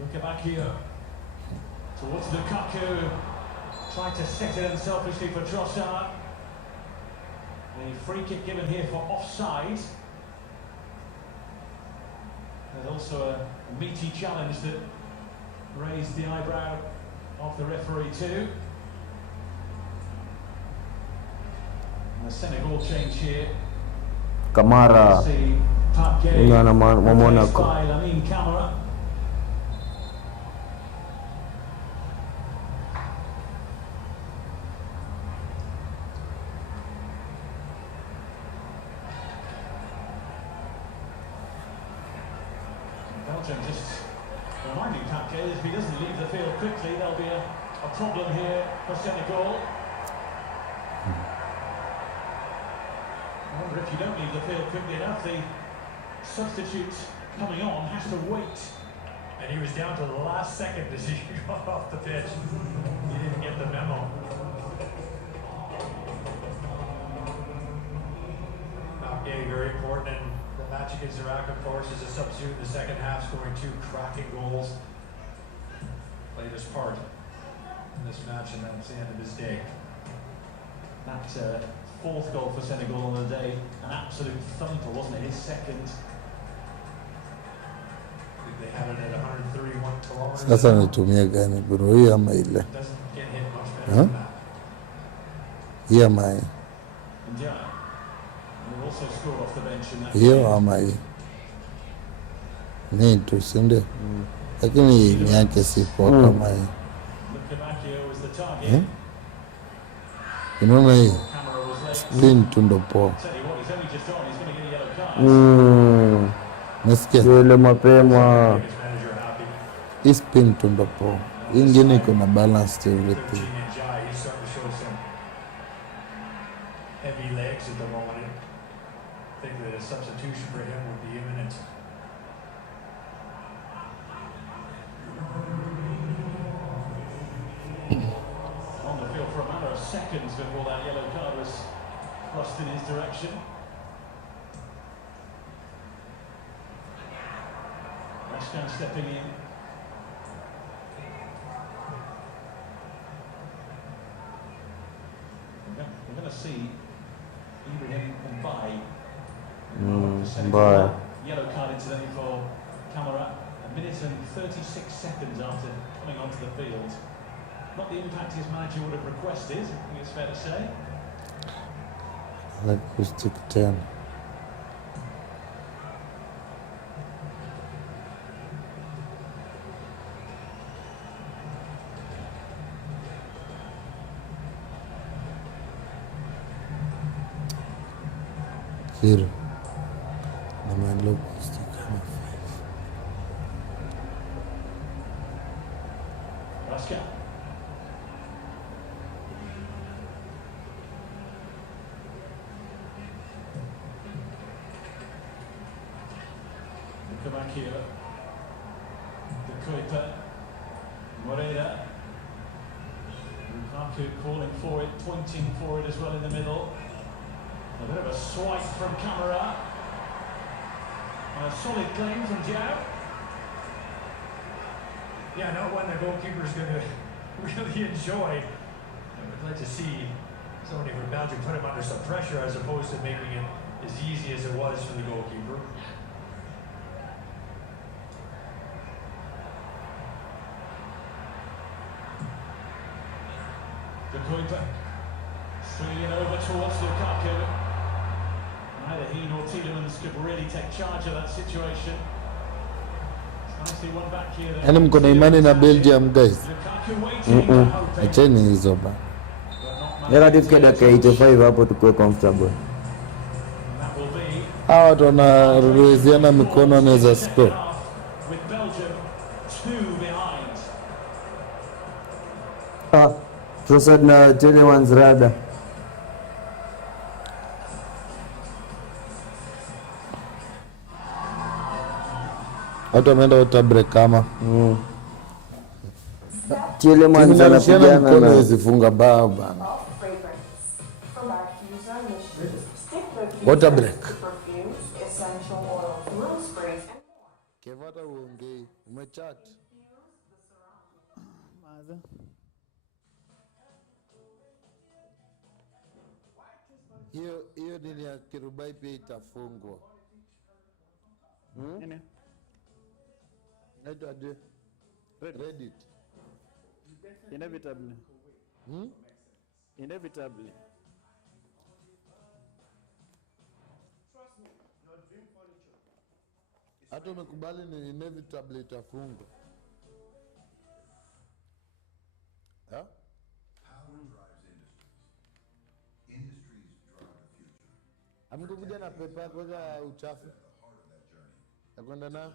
Look back here towards Lukaku. Tried to set it unselfishly for Trossard. A free kick given here for offside. There's also a meaty challenge that raised the eyebrow of the referee too. And the Senegal change here. Kamara. Unaona Monaco. Belgium just reminding Kake if he doesn't leave the field quickly, there'll be a problem here for Senegal. I wonder if you don't leave the field quickly enough, the substitute coming on has to wait. And he was down to the last second as he got off the pitch. He didn't get the memo. Kake, very important. And the match against Iraq, of course, is a substitute in the second half, scoring 2 cracking goals. Played his part in this match, and that's the end of his day. That fourth goal for Senegal on the day. An absolute thumper, wasn't it? His second. They had it at 131 kilometers. Sasa nitumie gani bro, hii ama ile? Doesn't get hit much better than that. Hii ama hii? And yeah, he also scored off the bench in that. Hiyo ama hii? Ni tu sinde. Lakini ni yake si poa kama hii. Lukebakio was the target. Unaona hii? Camera was late. Spin tu ndo poa. Tell you what, he's only just on. He's going to get a yellow card. Nasikia? Ile mapema. Hii spin tu ndo poa. Hii ingine iko na balance to everything. He's starting to show some heavy legs at the moment. I think that a substitution for him would be imminent. On the field for a matter of seconds before that yellow card was thrust in his direction. Rashkan stepping in. We're going to see Ibrahim Mbaye. Mbaye. Yellow card incidentally for Camara. A minute and 36 seconds after coming onto the field. Not the impact his manager would have requested, I think it's fair to say. Acoustic 10. Zero. Na man look acoustic kama 5. Rashkan. Lukebakio. De Kuyper. Moreira. Lukaku calling for it, pointing for it as well in the middle. A bit of a swipe from Camara. And a solid claim from João. Yeah, not one the goalkeeper's going to really enjoy. I would like to see somebody from Belgium put him under some pressure as opposed to making it as easy as it was for the goalkeeper. De Kuyper. Swinging it over towards Lukaku. Neither he nor Tielemans could really take charge of that situation. Nicely won back here. Yaani mko na imani na Belgium guys? Lukaku waiting, hoping. Acheni hizo ba. Yaka tifike dakika 85 hapo tukue comfortable. That will be Hawa watu wanaruhusiana mikono wanaweza score. with Belgium 2 behind. Trossard na Tielemans rada. Watu wameenda water break kama. Tielemans Tunarushiana anapigana mkono na isifunga bao bana. Water break. Kevata uongei. Umechat. Hiyo nini ya Kirubai pia itafungwa. Nini? Naitwa aje? Reddit. Inevitably. Inevitably. Hata umekubali ni inevitably itafungwa. Ha? Amekuja na pepa kwa uchafu. Nakwenda na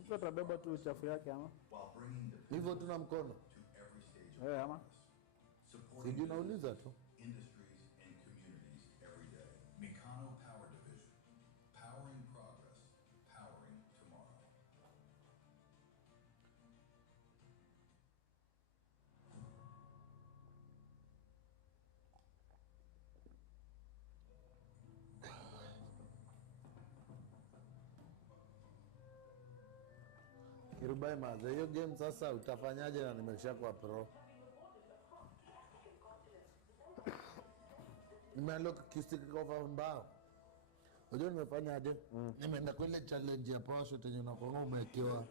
Mtu atabeba tu uchafu yake ama? hivyo tuna mkono. Ama? Sijui nauliza tu. Kirubai maze, hiyo game sasa utafanyaje na nimesha kwa pro? Nimelock kisiki cover mbao. Unajua nimefanya aje? Nimeenda kwa ile challenge ya power shot yenye unakuwa umewekewa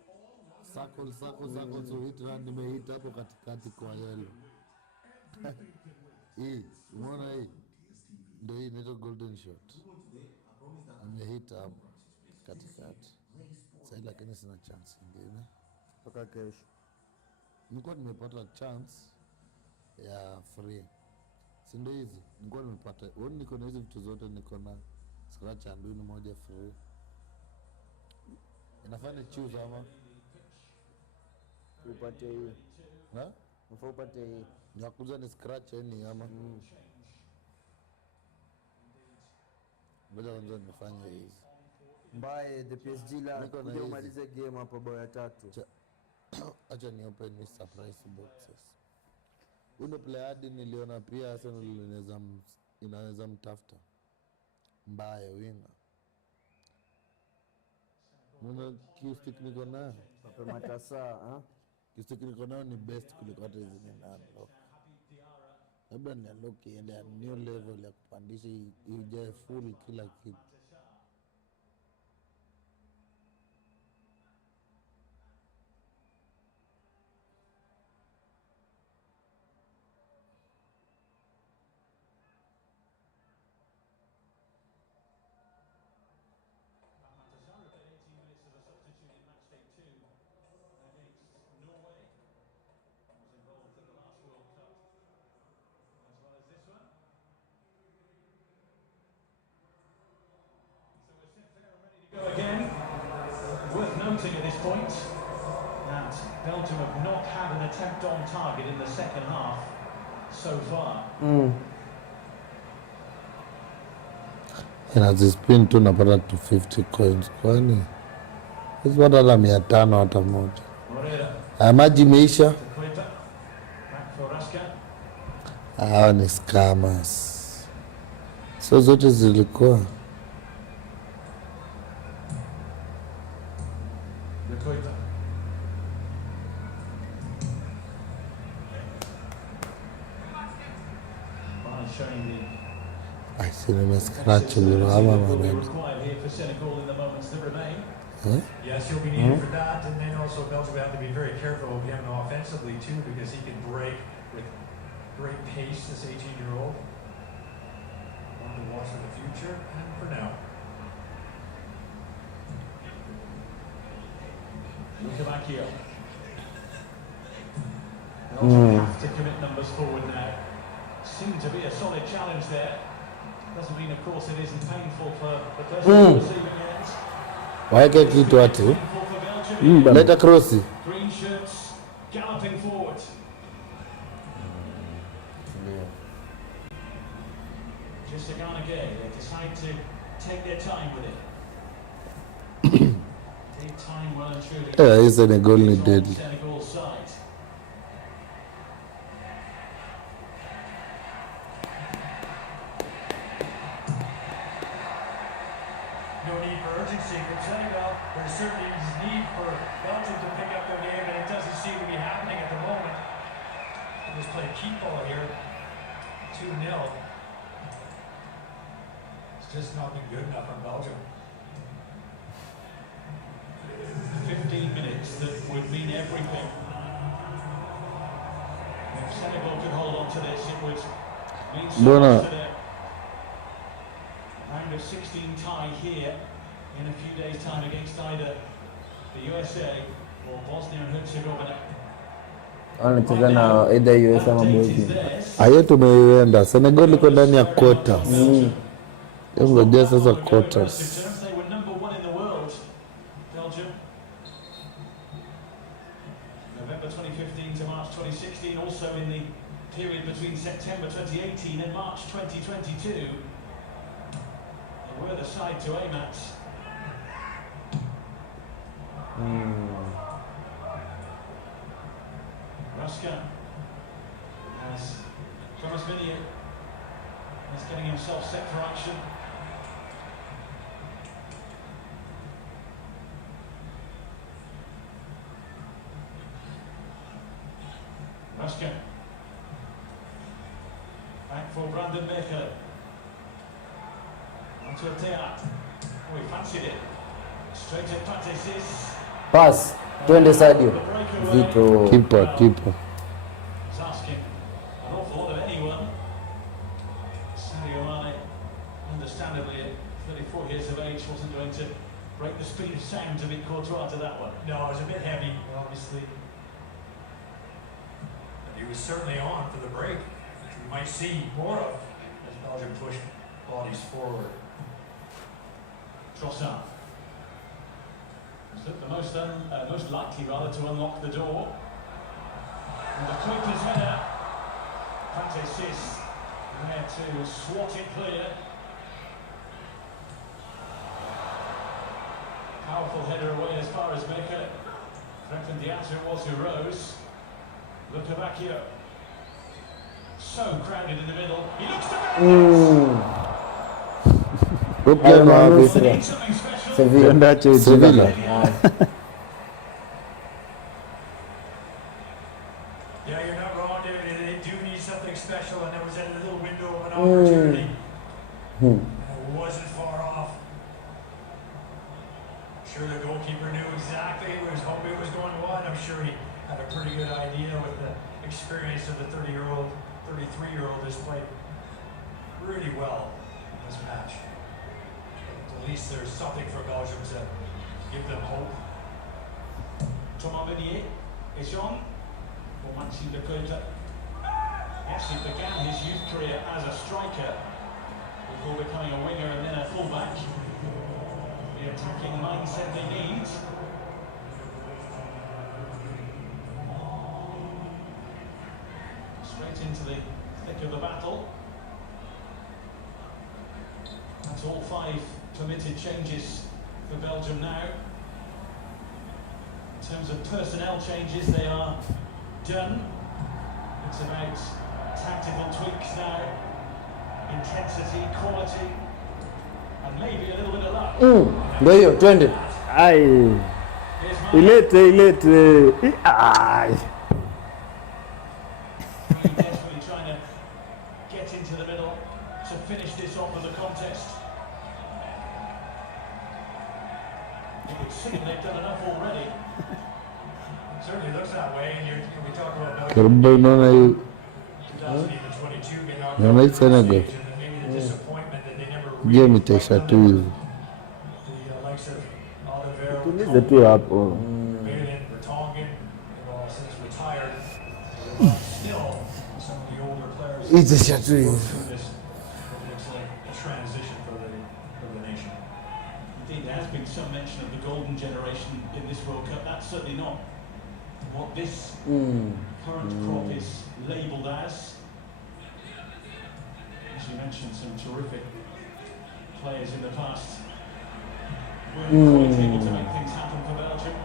circle so hit run, nimehit hapo katikati kwa yellow. Hii, umeona hii? Ndio hii inaitwa golden shot. Nimehit hapo katikati. Sasa lakini sina chance nyingine. Mpaka kesho. Nilikuwa nimepata chance ya free. Si ndio hizi? Nilikuwa nimepata. Wewe niko na hizi vitu zote, niko na scratch and win moja free. Inafaa ni choose ama Upate hii. ha? Unafaa upate hii. Nyakuza ni scratch ni ama. Ngoja kwanza nifanye hizi. Mbaye the PSG la Niko na kuja hizi. umalize game hapa bao ya 3. Acha ni open ni surprise boxes. Uno player hadi niliona pia Arsenal inaweza mtafuta. Mbaye winner. Mwana kiustik niko nayo. Pape Matasa, ha? Kiustik niko nayo ni best kuliko hata hizi nina unlock. Labda ni unlock iende ya new level ya kupandisha ijae full kila kitu. Again, worth noting at this point that Belgium have not had an attempt on target in the second half so far. Inazispin tu napata 250 coins. Kwani hizi pata la 500 hata moja. Maji imeisha. Hao ni scammers. So zote zilikuwa I see them scratch bro, ama maneno. Yes, he'll be needed for that, and then also Belgium will have to be very careful of him offensively too, because he can break with great pace, this 18-year-old. One to watch for the future, and for now. Belgium have to commit numbers forward now. Seemed to be a solid challenge there. Doesn't mean, of course, it isn't painful for the person receiving it. Waeke kitu ati. Leta crossi. Green shirts galloping forward. Just a Ghana gay. They decide to take their time with it. Take time well and truly. Hii Senegal ni deadly. Senegal's side. No need for urgency from Senegal. There certainly is need for Belgium to pick up their game, and it doesn't seem to be happening at the moment. They just play keep ball here. 2-0. It's just not been good enough from Belgium. 15 minutes that would mean everything. If Senegal could hold on to this, it would mean so much to them. Round of 16 tie here in a few days' time against either the USA or Bosnia and Herzegovina. Wanacheza na either US ama Belgium. Ayo tumeienda. Senegal iko ndani ya quarters. Ngoja sasa quarters. They were number 1 in the world, Belgium. November 2015 to March 2016, also in the period between September 2018 and March 2022. Were the side to aim at. Ruska has Thomas Minier is getting himself set for action. Ruska back for Brandon Baker. onto a Teat. Oh, he fancied it. Straight at Patesis. Pass. Twende Sadio. Zito. Keeper. He's asking an awful lot of anyone. Sadio Mane, understandably at 34 years of age, wasn't going to break the speed of sound to beat Courtois to that one. No, it was a bit heavy, obviously. But he was certainly on for the break, which we might see more of as Belgium push bodies forward. Trossard. So the most likely rather to unlock the door. And the quickest header. Patesis there to swat it clear. Powerful header away as far as Baker. Threatened the answer was who rose. Look at Bacchio. So crowded in the middle. He looks to Hayo Sevilla. Sevilla. Yeah, you're not wrong, David. They do need something special, and there was that little window of an opportunity. And it wasn't far off. I'm sure the goalkeeper knew exactly hoping it was going wide. I'm sure he had a pretty good idea with the experience of the 30-year-old, 33-year-old who's played really well in this match. At least there's something for Belgium to give them hope. Thomas Meunier is on for Maxime de Keuter. Yes, he began his youth career as a striker before becoming a winger and then a fullback. The attacking mindset they need. Straight into the thick of the battle. That's all 5 permitted changes for Belgium now. In terms of personnel changes, they are done. It's about tactical tweaks now, intensity, quality, and maybe a little bit of luck. Ndio hiyo, twende. Ai. Ilete. Ai. Desperately trying to get into the middle to finish this off as a contest. It would seem they've done enough already. It certainly looks that way, and we talk about Karibu unaona hii 2022 getting out naona hii Senegal. and then maybe the disappointment that they never really Game itaisha tu hivi. the likes of Oliver, Tulize tu hapo. Balin, Vertonghen, they've all since retired. Still, some of the older players Itaisha tu go hivi. through this. It looks like a transition for the nation. Indeed, there has been some mention of the golden generation in this World Cup. That's certainly not what this current crop is labelled as. As you mentioned, some terrific players in the past weren't quite able to make things happen for Belgium.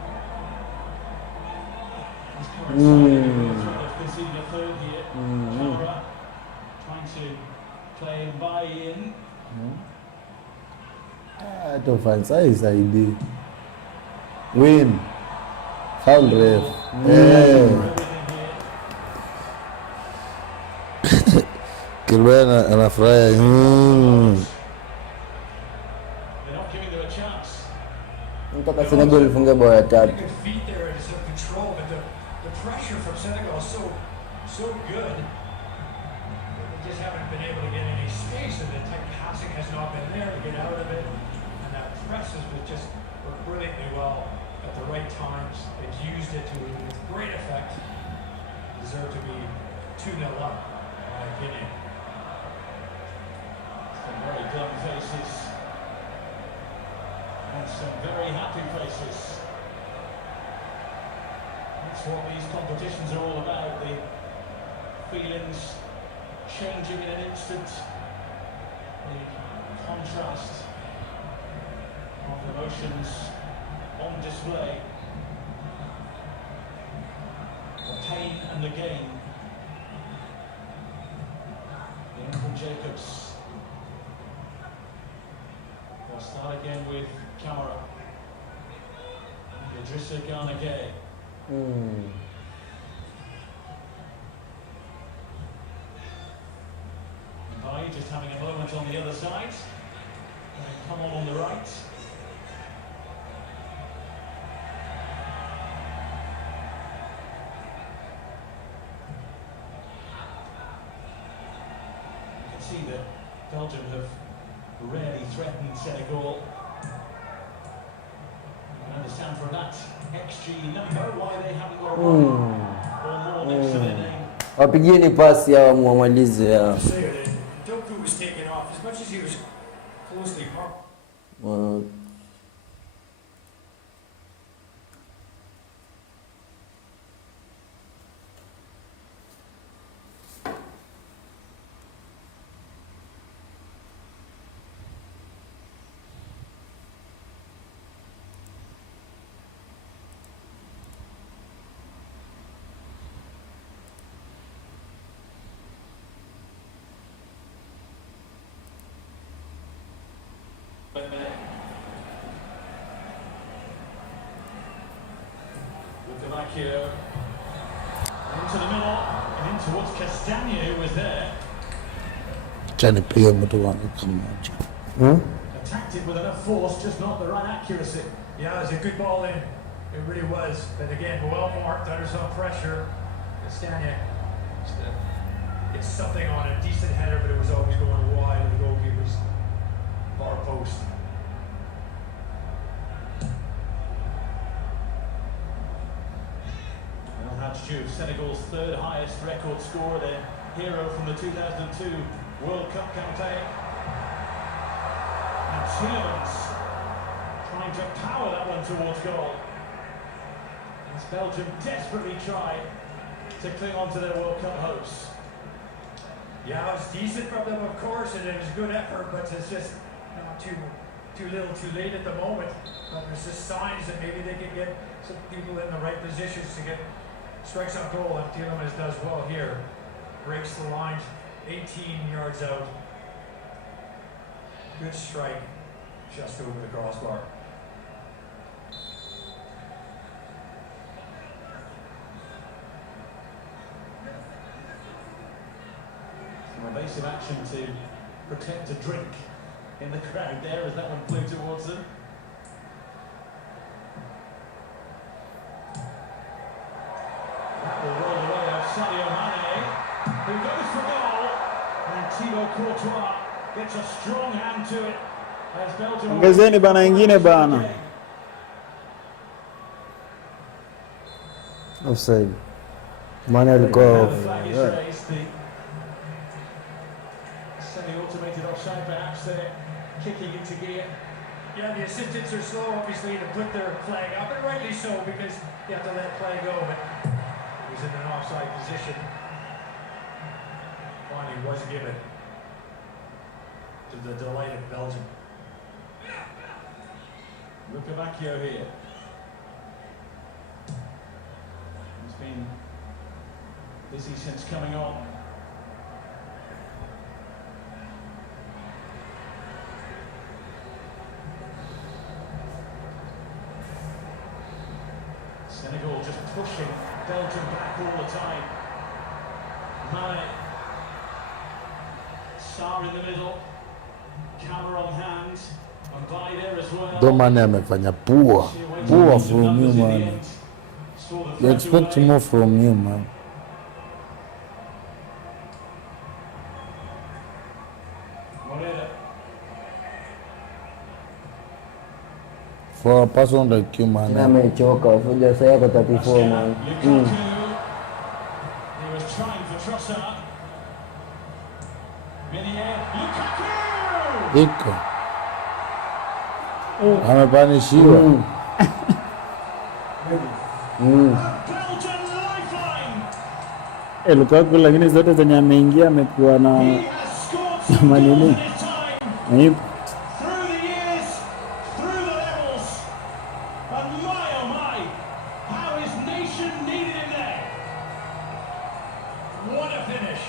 This current side, they've conceded a third here. Camara trying to play and buy in. Tofansa isaidi. Win. Foul ref. Kilbena anafurahi. They're not giving them a chance. Mpaka Senegal ifunge bao ya tatu. Good feet there and some control, but the pressure from Senegal is so good. They just haven't been able to get any space, and the tight passing has not been there to get out of it. And that press has been just worked brilliantly well at the right times. They've used it to great effect. Deserve to be 2-0 up, in my opinion. Some very glum faces. And some very happy faces. That's what these competitions are all about. The feelings changing in an instant. The contrast of emotions on display. The pain and the gain. Lincoln Jacobs. They'll start again with Camara. Idrissa Gana Gueye. Mbaye just having a moment on the other side. Come on the right. You can see that Belgium have rarely threatened Senegal. You can understand from that XG number why they haven't got a goal or more next to their name. Wapigieni pasi hawa muamalize ya. Doku was taken off as much as he was closely Here into the middle and in towards Castagna, who was there. Chani pia mtu wanaika mmoja. Attacked it with enough force, just not the right accuracy. Yeah, it was a good ball in. It really was. But again, well marked under some pressure. Castagna, it's something on a decent header, but it was always going wide of the goalkeeper's far post. Senegal's third highest record scorer, their hero from the 2002 World Cup campaign. And Tielemans trying to power that one towards goal. As Belgium desperately try to cling on to their World Cup hopes. Yeah, it was decent from them, of course, and it was good effort, but it's just too little too late at the moment. But there's just signs that maybe they can get some people in the right positions to get strikes on goal, and Tielemans does well here. Breaks the line 18 yards out. Good strike, just over the crossbar. Some evasive action to protect a drink in the crowd there as that one flew towards them. That will roll away of Sadio Mane, who goes for goal, and Thibaut Courtois gets a strong hand to it as Belgium. Ongezeni bana ingine bana. Offside. Mane alikuwa off. Semi-automated offside, perhaps they're kicking into gear. Yeah, the assistants are slow, obviously, to put their flag up, and rightly so, because you have to let play go, but he was in an offside position. Finally was given, to the delight of Belgium. Lucavacchio here. He's been busy since coming on. Senegal just pushing Belgium back all the time. Mane. Sarr in the middle. Camera on hand. And by there as well. Ndo Mane amefanya poor from you, man. You expect more from you, man. For a person like you, man. Amechoka, ufuja sasa yako 34 man. He was trying for Trossard. Minier, Lukaku! Iko. Amepanishiwa. Belgian lifeline. Lukaku lakini zote zenye ameingia amekuwa na manini. Nipo. Through the years, through the levels, and my oh my, how his nation needed him there. What a finish.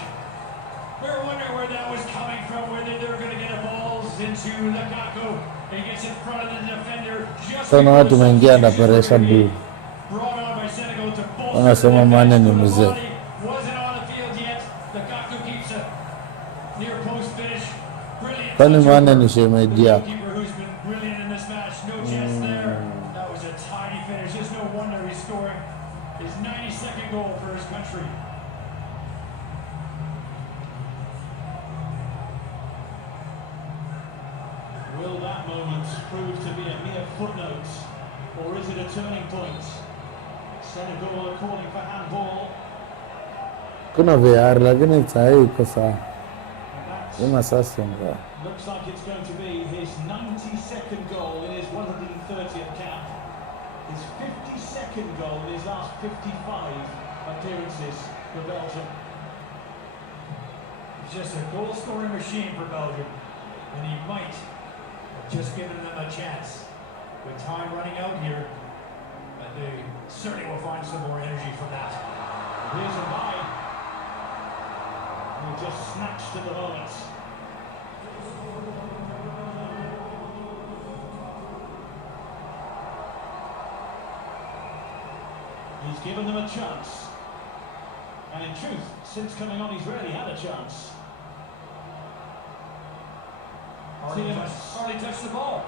We were wondering where that was coming from, whether they were going to get a balls into Lukaku. He gets in front of the defender just Sana watu wameingia na pressure blue. brought on by Senegal to bolster Wanasema Mane ni mzee. wasn't on the field yet. Lukaku keeps a near post finish. Kwani Mane ni shemeji yako? Goalkeeper who's been brilliant in this match. No chance there. That was a tidy finish. There's no wonder he's scoring his 92nd goal for his country. Will that moment prove to be a mere footnote, or is it a turning point? Senegal are calling for handball. Kuna VR lakini sahi iko sawa. Ima sasa ndio. Looks like it's going to be his 92nd goal in his 130th cap. His 52nd goal in his last 55 appearances for Belgium. He's just a goal-scoring machine for Belgium, and he might have just given them a chance. With time running out here, but they certainly will find some more energy from that. Here's a bye. He just snatched at the moment. He's given them a chance. And in truth, since coming on, he's rarely had a chance. Hardly touched the ball.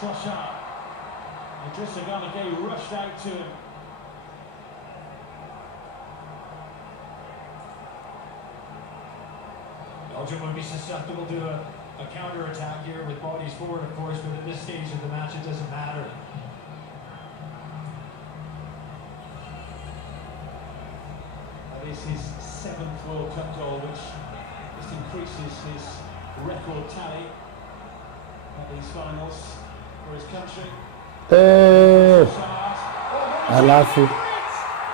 Trossard. Idrissa Gana Gueye rushed out to him. Belgium would be susceptible to a counter-attack here with bodies forward, of course, but at this stage of the match, it doesn't matter. That is his 7th World Cup goal, which just increases his record tally at these finals for his country. Alafu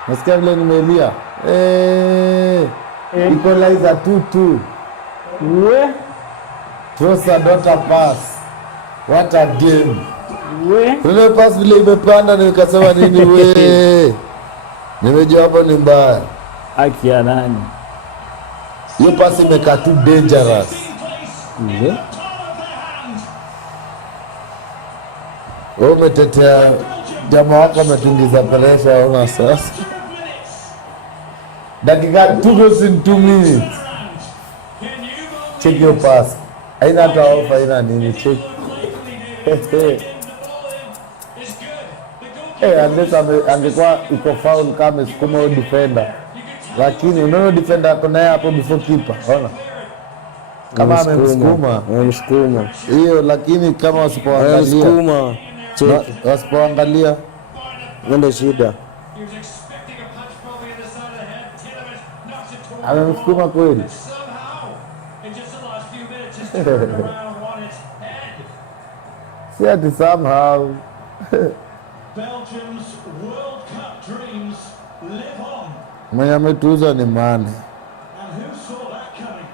nasikia vile nimelia. Equalizer 2-2. We Trossard dota pass. What a game. we Ile pass vile imepanda nikasema nini we. Nimejua hapo ni mbaya. haki ya nani? Hiyo pass imekaa too dangerous. Wewe umetetea jamaa wako ametungiza pressure ona sasa. Dakika 2 goals in 2 minutes. Check your pass. Haina hata ofa haina nini check. Unless angekuwa iko foul kama sukuma huyo defender. Lakini unaona defender ako naye hapo before keeper. Ona. Kama amemsukuma. Hiyo lakini kama wasipoangalia. Wasipoangalia ndio shida. Amemsukuma kweli. Si ati somehow. Belgium's World Cup dreams live on. Mwenye ametuuza ni Mane. And who saw that coming?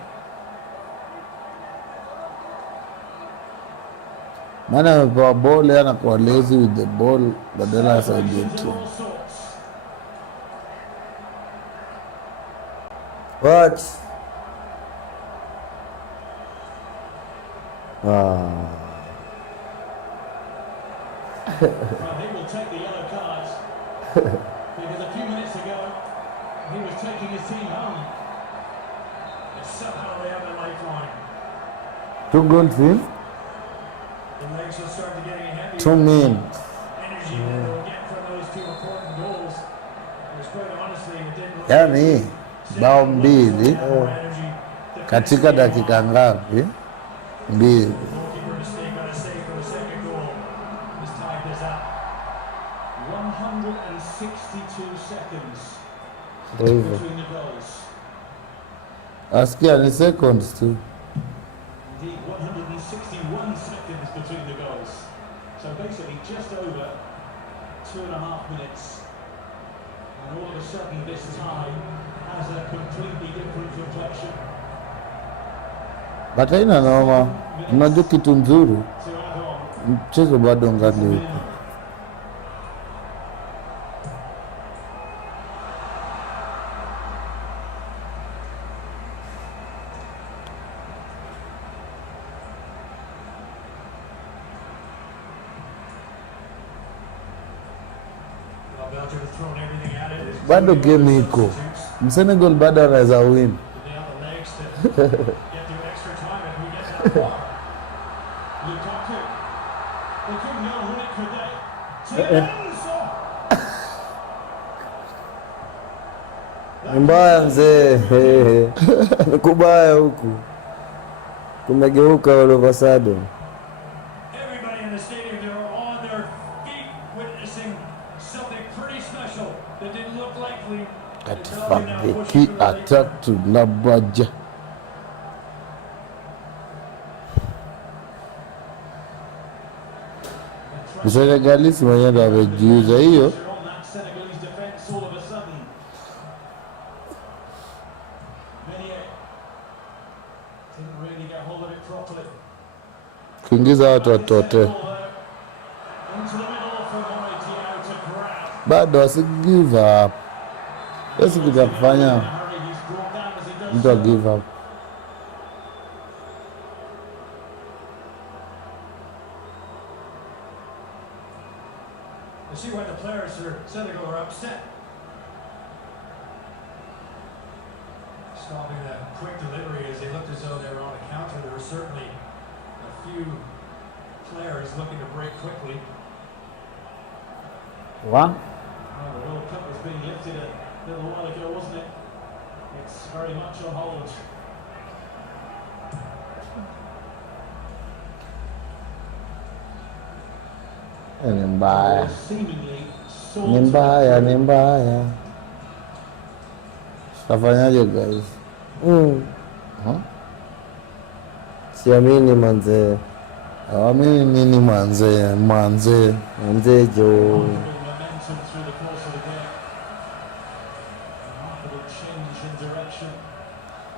Mane amepewa ball yana kwa lazy with the ball badala ya Argentina. What? Well, he will take the yellow cards because a few minutes ago he was taking his team home. And somehow they have a lifeline. 2 goals in? The legs will start to getting heavy. 2 minutes. Energy that they'll get from those 2 important goals. Because quite honestly, it didn't look Yaani bao mbili katika dakika ngapi? Mbili. goalkeeper mistake on a save for the second goal. This tied this up. 162 seconds Ndio hivyo. between the goals. Asikia ni seconds tu. Indeed, 161 seconds between the goals. So basically just over 2.5 minutes. And all of a sudden this tie has a completely different reflection. But haina noma. Unajua kitu nzuri. To add on, Mchezo bado ngali upo. Well, Belgium has thrown everything at it. It's Bado game iko. Senegal bado anaweza win. they have the legs to get their extra Lukaku. They couldn't go run it, could they? Tielemans. Ni mbaya mzee. Ni kubaya huku. Kumegeuka all of a sudden. Everybody in the stadium, they were on their feet witnessing something pretty special that didn't look likely. Katika beki atatu na baja. Senegalisi mwenyewe ndo amejiuza hiyo. Kuingiza watu watote. Bado wasi give up. Wasi kuja kufanya mtu wa give up. You see why the players for Senegal are upset. Stopping that quick delivery as they looked as though they were on a counter. There were certainly a few players looking to break quickly. What? Well, the World Cup was being lifted a little while ago, wasn't it? It's very much on hold. Ni mbaya. Seemingly Ni mbaya, ni mbaya. Tutafanyaje guys? Siamini manze. Amini nini manze? Manze jo. momentum through the course of the game. Remarkable change in direction.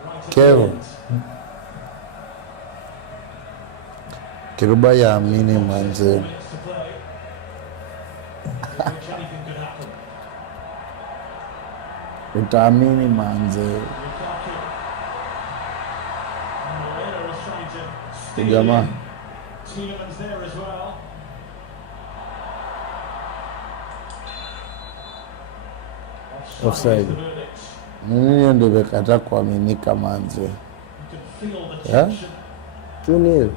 Right at the Kevin. end. Kiruba ya amini manze. Minutes to play. In which anything could happen. Utaamini manze. Lukaku. And Moreira is trying to steal Jamaa. in. Tielemans there as well. Offside. Is the verdict. Nini ndio imekataa kuaminika manze. You can feel the Yeah? tension 2-0.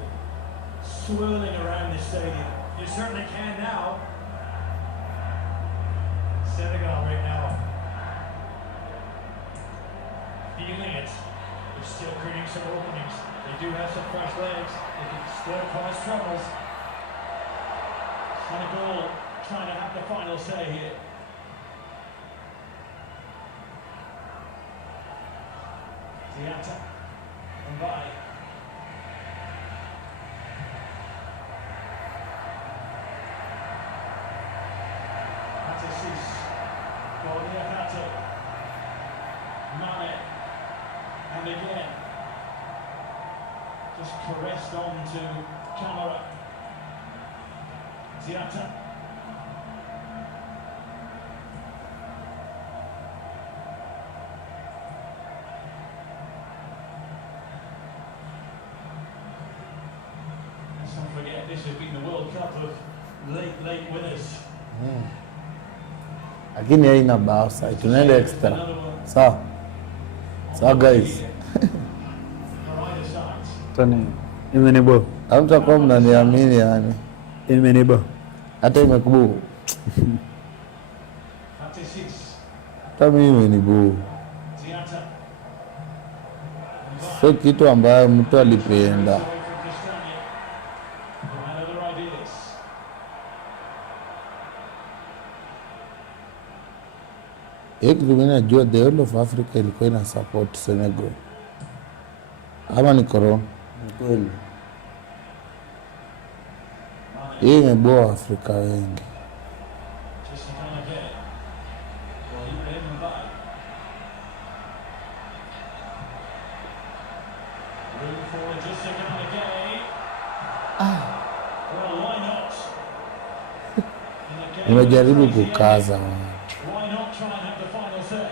swirling around the stadium. You certainly can now. Senegal right now. Feeling it. They're still creating some openings. They do have some fresh legs. They can still cause troubles. Senegal trying to have the final say here. Ziata. Mbai. Atasis. Gordiakato. Mane. And again. Just caressed on to Camara. Ziata. Let's not forget this has been the World Cup of late winners. Lakini haina bao sasa. Tunaenda extra. Another one Sawa. Sawa guys. for either side. Tani imenibo. Hamtakuwa mnaniamini yani. Imenibo. Hata imekubu. Atasis. Hata mimi ni buu. Ziata. Sio kitu ambayo mtu alipenda. Away from Castagna. And other ideas. Hiyo kitu mimi najua the whole of Africa ilikuwa ina support Senegal. Ama ni corona. Kweli. Hii imeboa Afrika wengi. Just to kind of get it. Well, you were in by. Room for just to kind of get it. Well, why not? In the game Nimejaribu towards the end, kukaza. why not try and have the final say?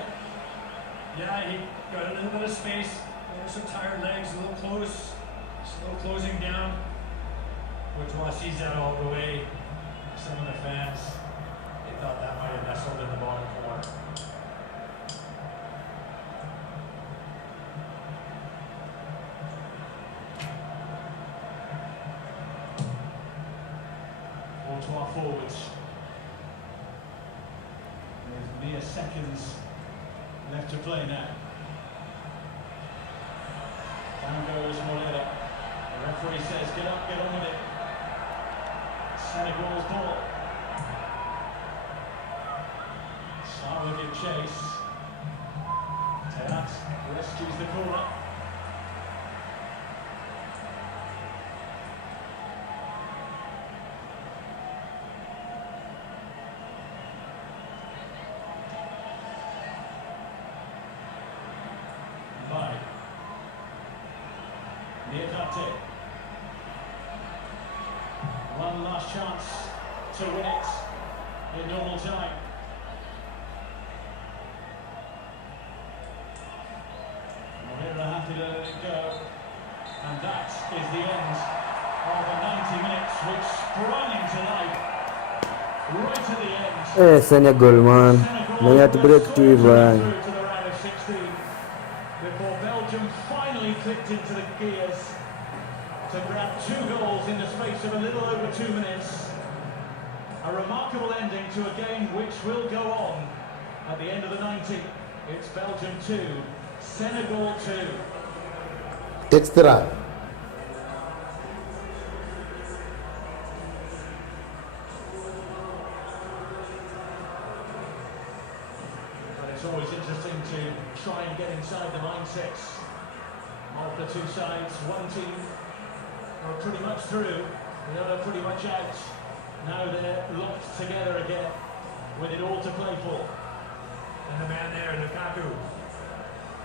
Yeah, he got a little bit of space. There were some tired legs, a little close. Slow closing down. Courtois sees that all the way. Some of the fans, they thought that might have nestled in the bottom corner. to our forwards. With mere seconds left to play now. Down goes Moreira. The referee says, get up, get on with it. Senegal's ball. Sarr give chase. Teat rescues the corner. One last chance to win it in normal time. Moreira happy to let it go. And that is the end of the 90 minutes, which sprung into life right at the end. Senegal man, mwenye atu break tu hivyo yani. To the round of 16 before Belgium finally clicked into the gears to grab 2 goals in the space of a little over 2 minutes. A remarkable ending to a game which will go on at the end of the 90. It's Belgium 2, Senegal 2. Extra. But it's always interesting to try and get inside the mindsets of the two sides. One team are pretty much through, the other pretty much out. Now they're locked together again with it all to play for. And the man there, Lukaku,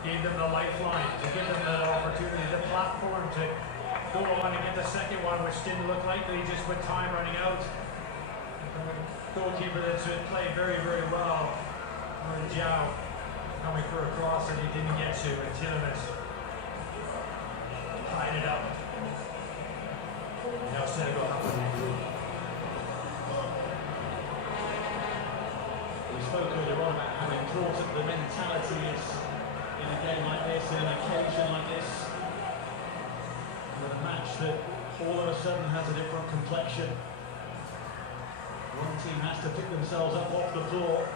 gave them the lifeline, to give them that opportunity, the platform to go on and get the second one, which didn't look likely just with time running out. Goalkeeper that's played very, very well. Jiao coming for a cross that he didn't get to, and Tielemans tied it up. Now Senegal have to regroup. We spoke earlier on about how important the mentality is in a game like this, in an occasion like this, with a match that all of a sudden has a different complexion. One team has to pick themselves up off the floor,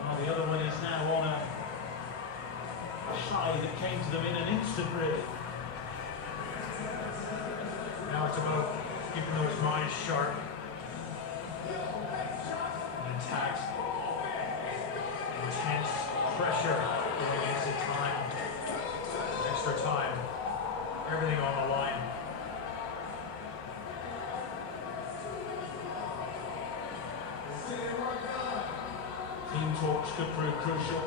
while the other one is now on a high that came to them in an instant, really. Now it's about keeping those minds sharp and intact. Intense pressure going into time, extra time, everything on the line. Team talks could prove crucial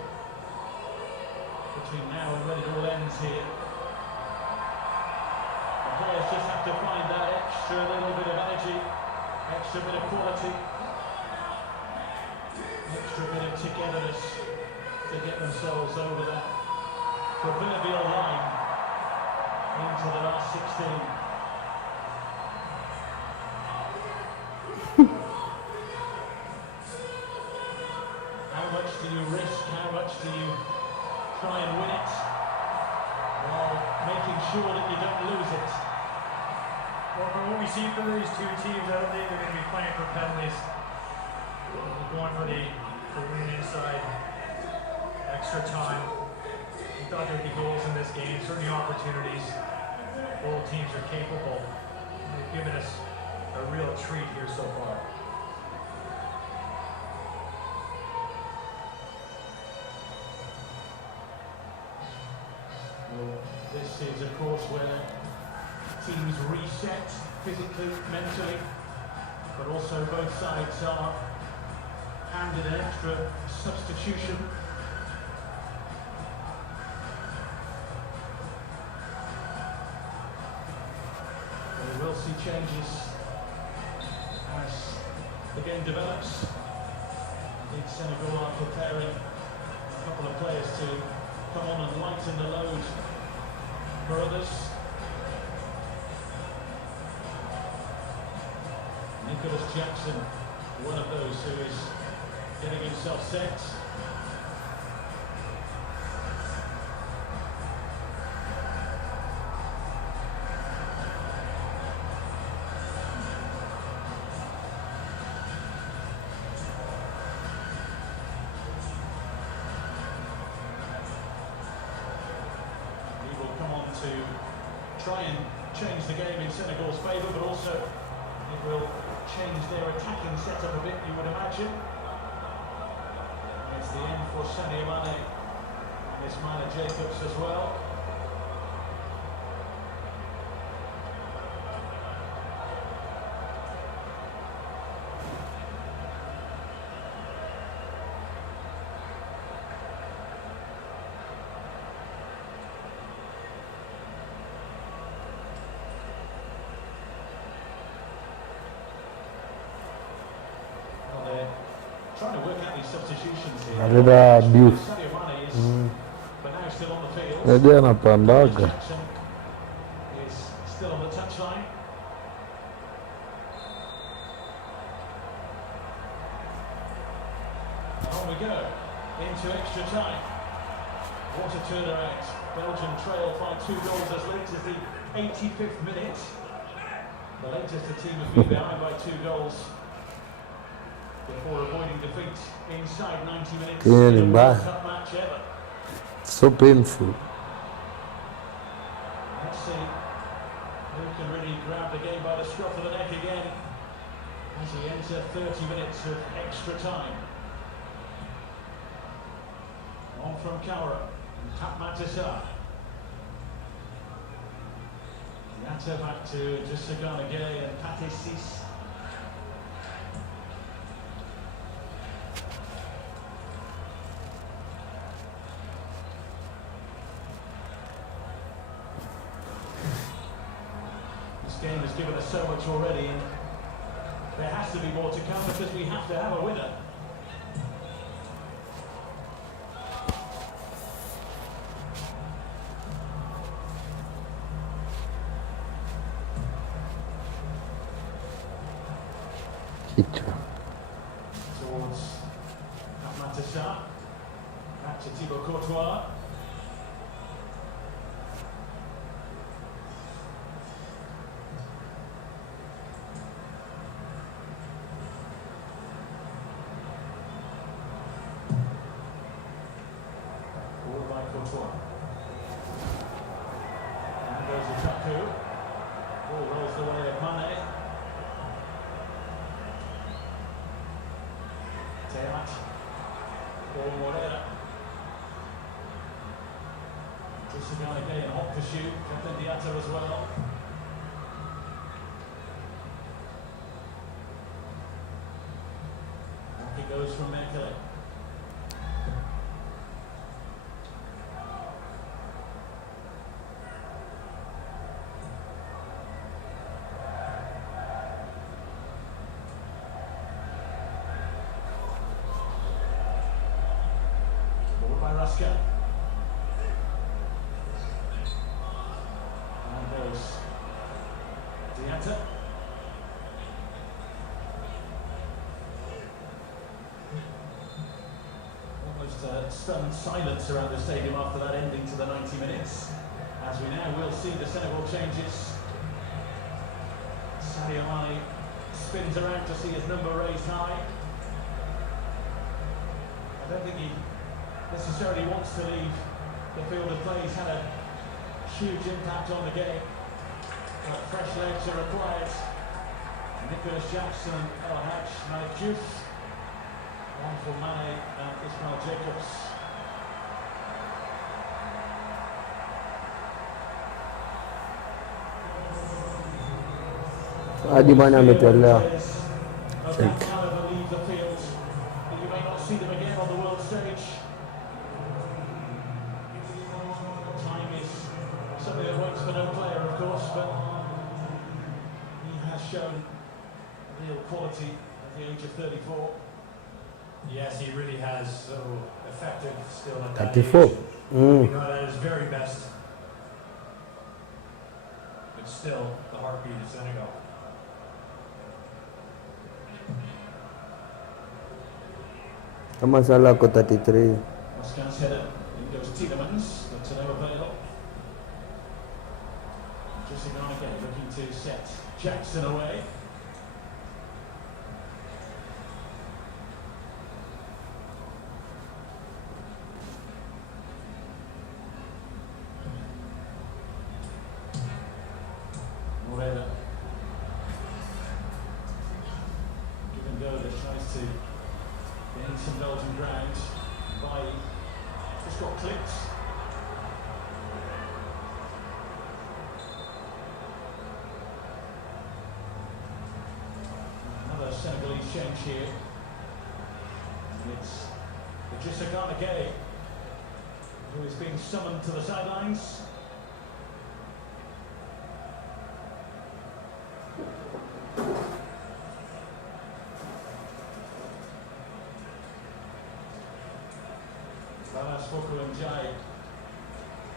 between now and when it all ends here. The players just have to find that extra little bit of energy, extra bit of quality, extra bit of togetherness to get themselves over the proverbial line into the last 16. How much do you risk? How much do you try and win it while making sure that you don't lose it? Well, from what we see from these two teams, I don't think they're going to be playing for penalties. They're going for the win inside, extra time. We thought there'd be goals in this game, certainly opportunities. Both teams are capable. They've given us a real treat here so far. This is, of course, where teams reset physically, mentally, but also both sides are handed an extra substitution. We will see changes as the game develops. I think Senegal are preparing a couple of players to come on and lighten the load for others. Nicholas Jackson, one of those who is getting himself set. to try and change the game in Senegal's favour, but also it will change their attacking setup a bit, you would imagine. It's the end for Sadio Mane and Ismaila Jacobs as well. Trying to work out these substitutions here. Alida abuse. Sadio Mane is but now still on the field. Ndio anapandaga. Jackson is still on the touchline. And on we go into extra time. What a turnaround. Belgium trail by 2 goals as late as the 85th minute. The latest the team has been behind by 2 goals before avoiding defeat inside 90 minutes in a World Cup match ever. So painful. Let's see who can really grab the game by the scruff of the neck again as he enters 30 minutes of extra time. On from Cowra and Pat Matissar. Yatta back to Jessagana Gay and Pathé Ciss. This game has given us so much already, and there has to be more to come because we have to have a winner. Towards Matissar, back to Thibaut Courtois. Forward by Courtois. And goes Lukaku. Ball rolls the way of Mane. Teat. Paul Moreira. Jessagana Gay in hot pursuit. Captain Diatta as well. Back it goes from Mekele. By Raska. And goes Diatta. Almost stunned silence around the stadium after that ending to the 90 minutes. As we now will see the Senegal changes. Sadio Mane spins around to see his number raised high. I don't think he necessarily wants to leave the field of play. He's had a huge impact on the game, but fresh legs are required. Nicholas Jackson and El Hadj Malik Diouf, one for Mane and Ismaila Jacobs. Hadi Mane ametolewa. Of that caliber leave the field, but you may not see them again on the world stage. Time is something that waits for no player, of course, but he has shown real quality at the age of 34. Yes, he really has. So effective still at that 34. age. You know, that is very best. But still the heartbeat of Senegal. Kama Salah ako 33. Oscar's header, in goes Tielemans, but to no avail. Jessagana Gay looking to set Jackson away. change here. And it's Idrissa Gana Gueye who is being summoned to the sidelines.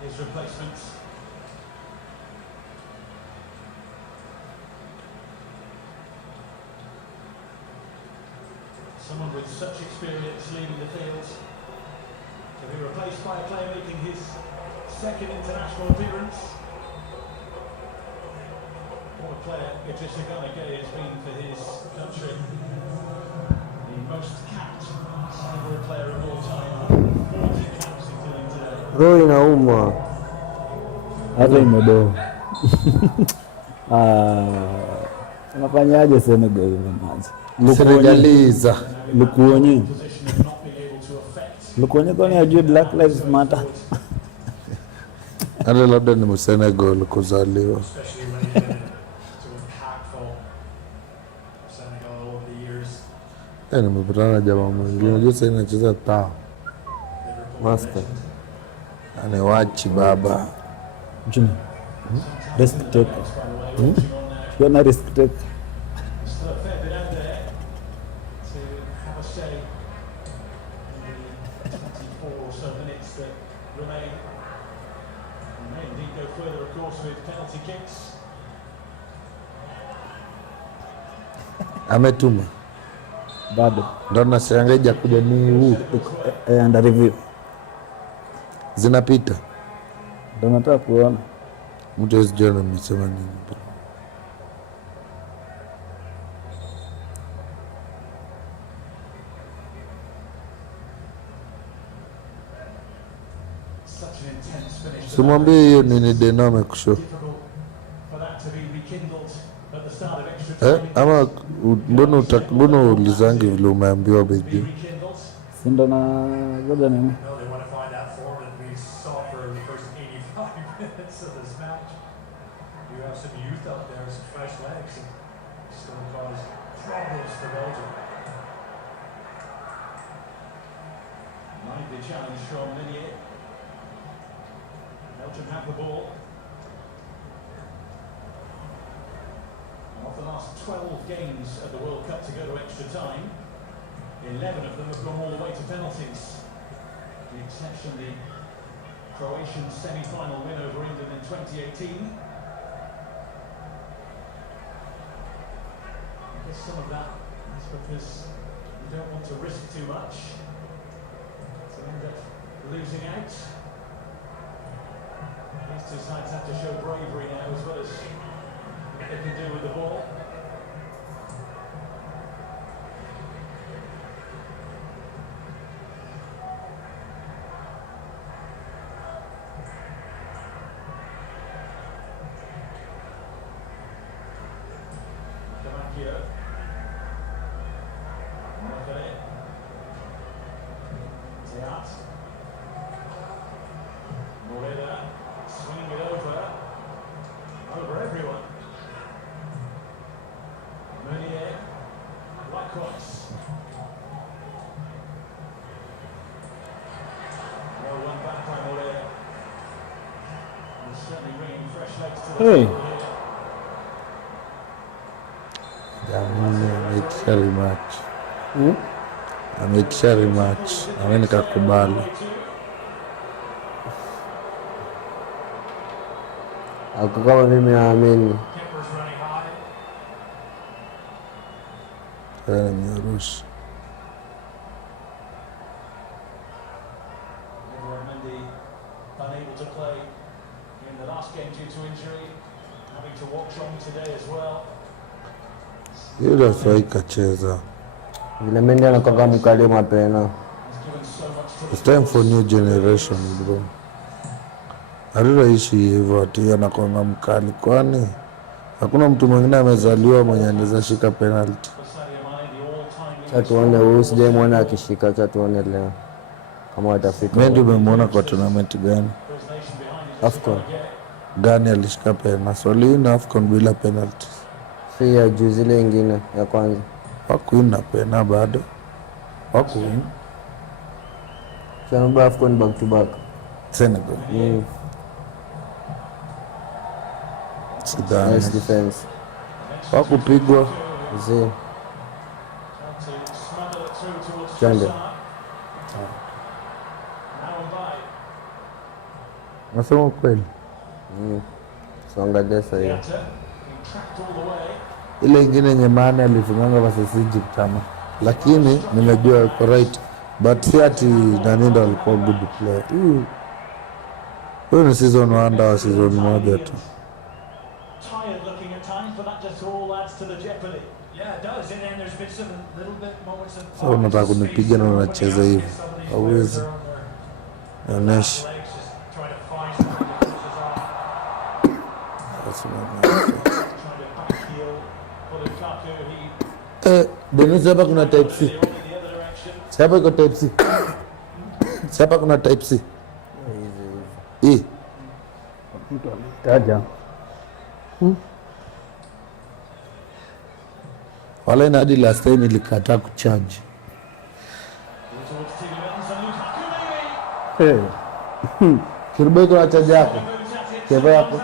His replacement. Someone with such experience leading the field to be replaced by a player making his second international appearance. What a player Idrissa Gana Gueye has been for his country. The most capped Senegal player of all time. 40 caps including today. Roho inauma. Hata imebo. Unafanyaje Senegal mamaji? Senegaliza. Lukuonye. Lukuonye kwani ajue Black Lives Matter. Hata labda ni Senegal kuzaliwa. Nimepatana na jamaa mwingine. Unajua sasa inacheza tao. Master. Anewachi baba. Juni. Risk taker. You're risk taker. Still a fair bit out there to have a say in the 24 or so minutes that remain. And may indeed go further, of course, with penalty kicks. Ametuma. Bado. Ndo nashangaja kuja ni huu. Under review. Zinapita. Ndo nataka kuona. Mtu hawezi jua nimesema nini. Simwambie hiyo nini Denome kusho. Ama mbona ulizangi vile umeambiwa baby? Sindo na goja nini? You have some youth out there, some fresh legs, and still cause problems for Belgium. Lively challenge from Minier. Belgium have the ball. And of the last 12 games at the World Cup to go to extra time, 11 of them have gone all the way to penalties. The exception, the Croatian semi-final win over England in 2018. Some of that is because you don't want to risk too much to end up losing out. These two sides have to show bravery now as well as what they can do with the ball. Hey. Ameitisha rematch. Ameitisha rematch. Nami nikakubali. Ako kama mimi naamini. Kaya nimerushi. Unable to play in the last game due to injury, having to watch on today as well. Yule sasa ikacheza. Vile Mendy anakuwa mkali mapena. It's time for new generation bro. Hatutaishi hivyo ati anakuwa mkali, kwani hakuna mtu mwingine amezaliwa mwenye anaweza shika penalty. Chatuone huyu sijamwona akishika, chatuone leo kama watafika. Mendy umemwona kwa tournament gani? AFCON. Gani alishika penalty? Swali na AFCON bila penalty. Si ya juzi ile ingine ya kwanza. Wakuwin na pena bado. Wakuwin. Sema AFCON back to back. Senegal. Sudan. Nice defense. Wakupigwa. Zee. Chande. Nasema ukweli. Songa desa hiyo. Ile ingine yenye maana alifunganga versus Egypt tama. Lakini nimejua uko right. But si ati nani ndo alikuwa good player. Huyu ni season 1 au season moja tu. Tired looking at times, but that just all adds to the jeopardy. Yeah, it does. And then there's been some little bit moments of. Sasa unataka kunipiga na unacheza hivi. Hauwezi. Onesh. Dennis, hapa kuna type C. Hapa iko type C. Hapa kuna type C. Hii. Taja. Wala ina hadi last time ilikataa kucharge. Kirbe iko na charge yako. Keva yako.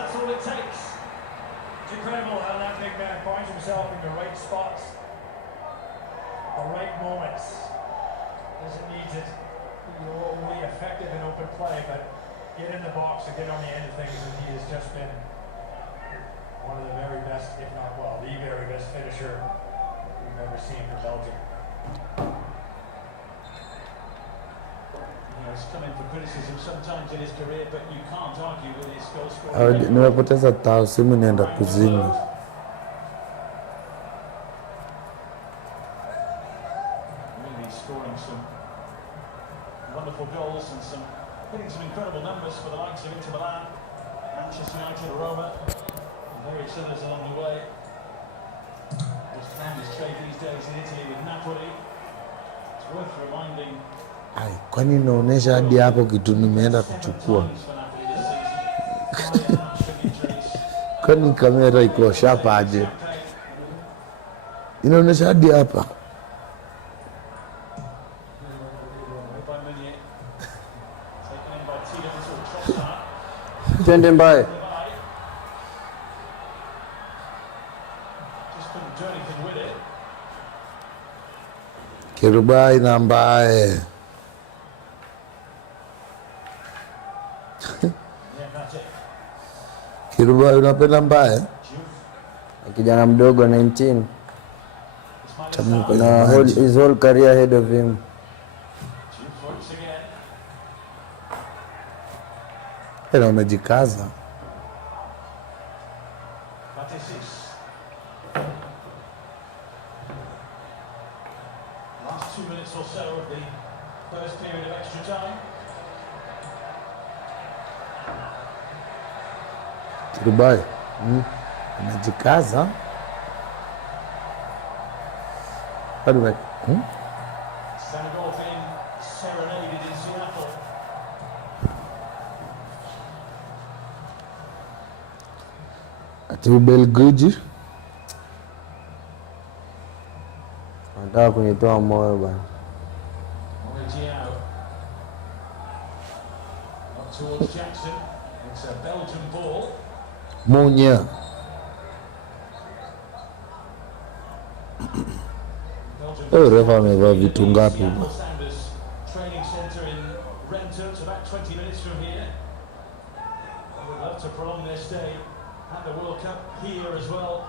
Get in the box and get on the end of things, and he has just been one of the very best, if not, well, the very best finisher we've ever seen for Belgium. He's come in for criticism sometimes in his career, but you can't argue with his goal scoring. Nimepoteza tao, simu nienda kuzima. Really scoring some wonderful goals and hitting some incredible numbers for the likes of Inter Milan, Manchester United, Roma, and various others along the way. Just found his trade these days in Italy with Napoli. It's worth reminding. Ai, kwani inaonesha hadi hapo kitu nimeenda kuchukua. Kwani kamera iko sharp aje? Inaonesha hadi hapa. Twende mbaye. Kirubai na mbaye. Kirubai unapenda mbaye? Kijana mdogo 19. Na his whole career ahead of him. Ela umejikaza. Last 2 minutes or so of the first period of extra time. Kirubai. Umejikaza. Anyway. Senegal being serenaded in Seattle. Ati Belgium. Nataka kunitoa moyo bana. Up towards Jackson. It's a Belgian ball. Munya. Refa amevaa vitu ngapi? Training center in Renton. It's about 20 minutes from here. I would love to prolong their stay at the World Cup here as well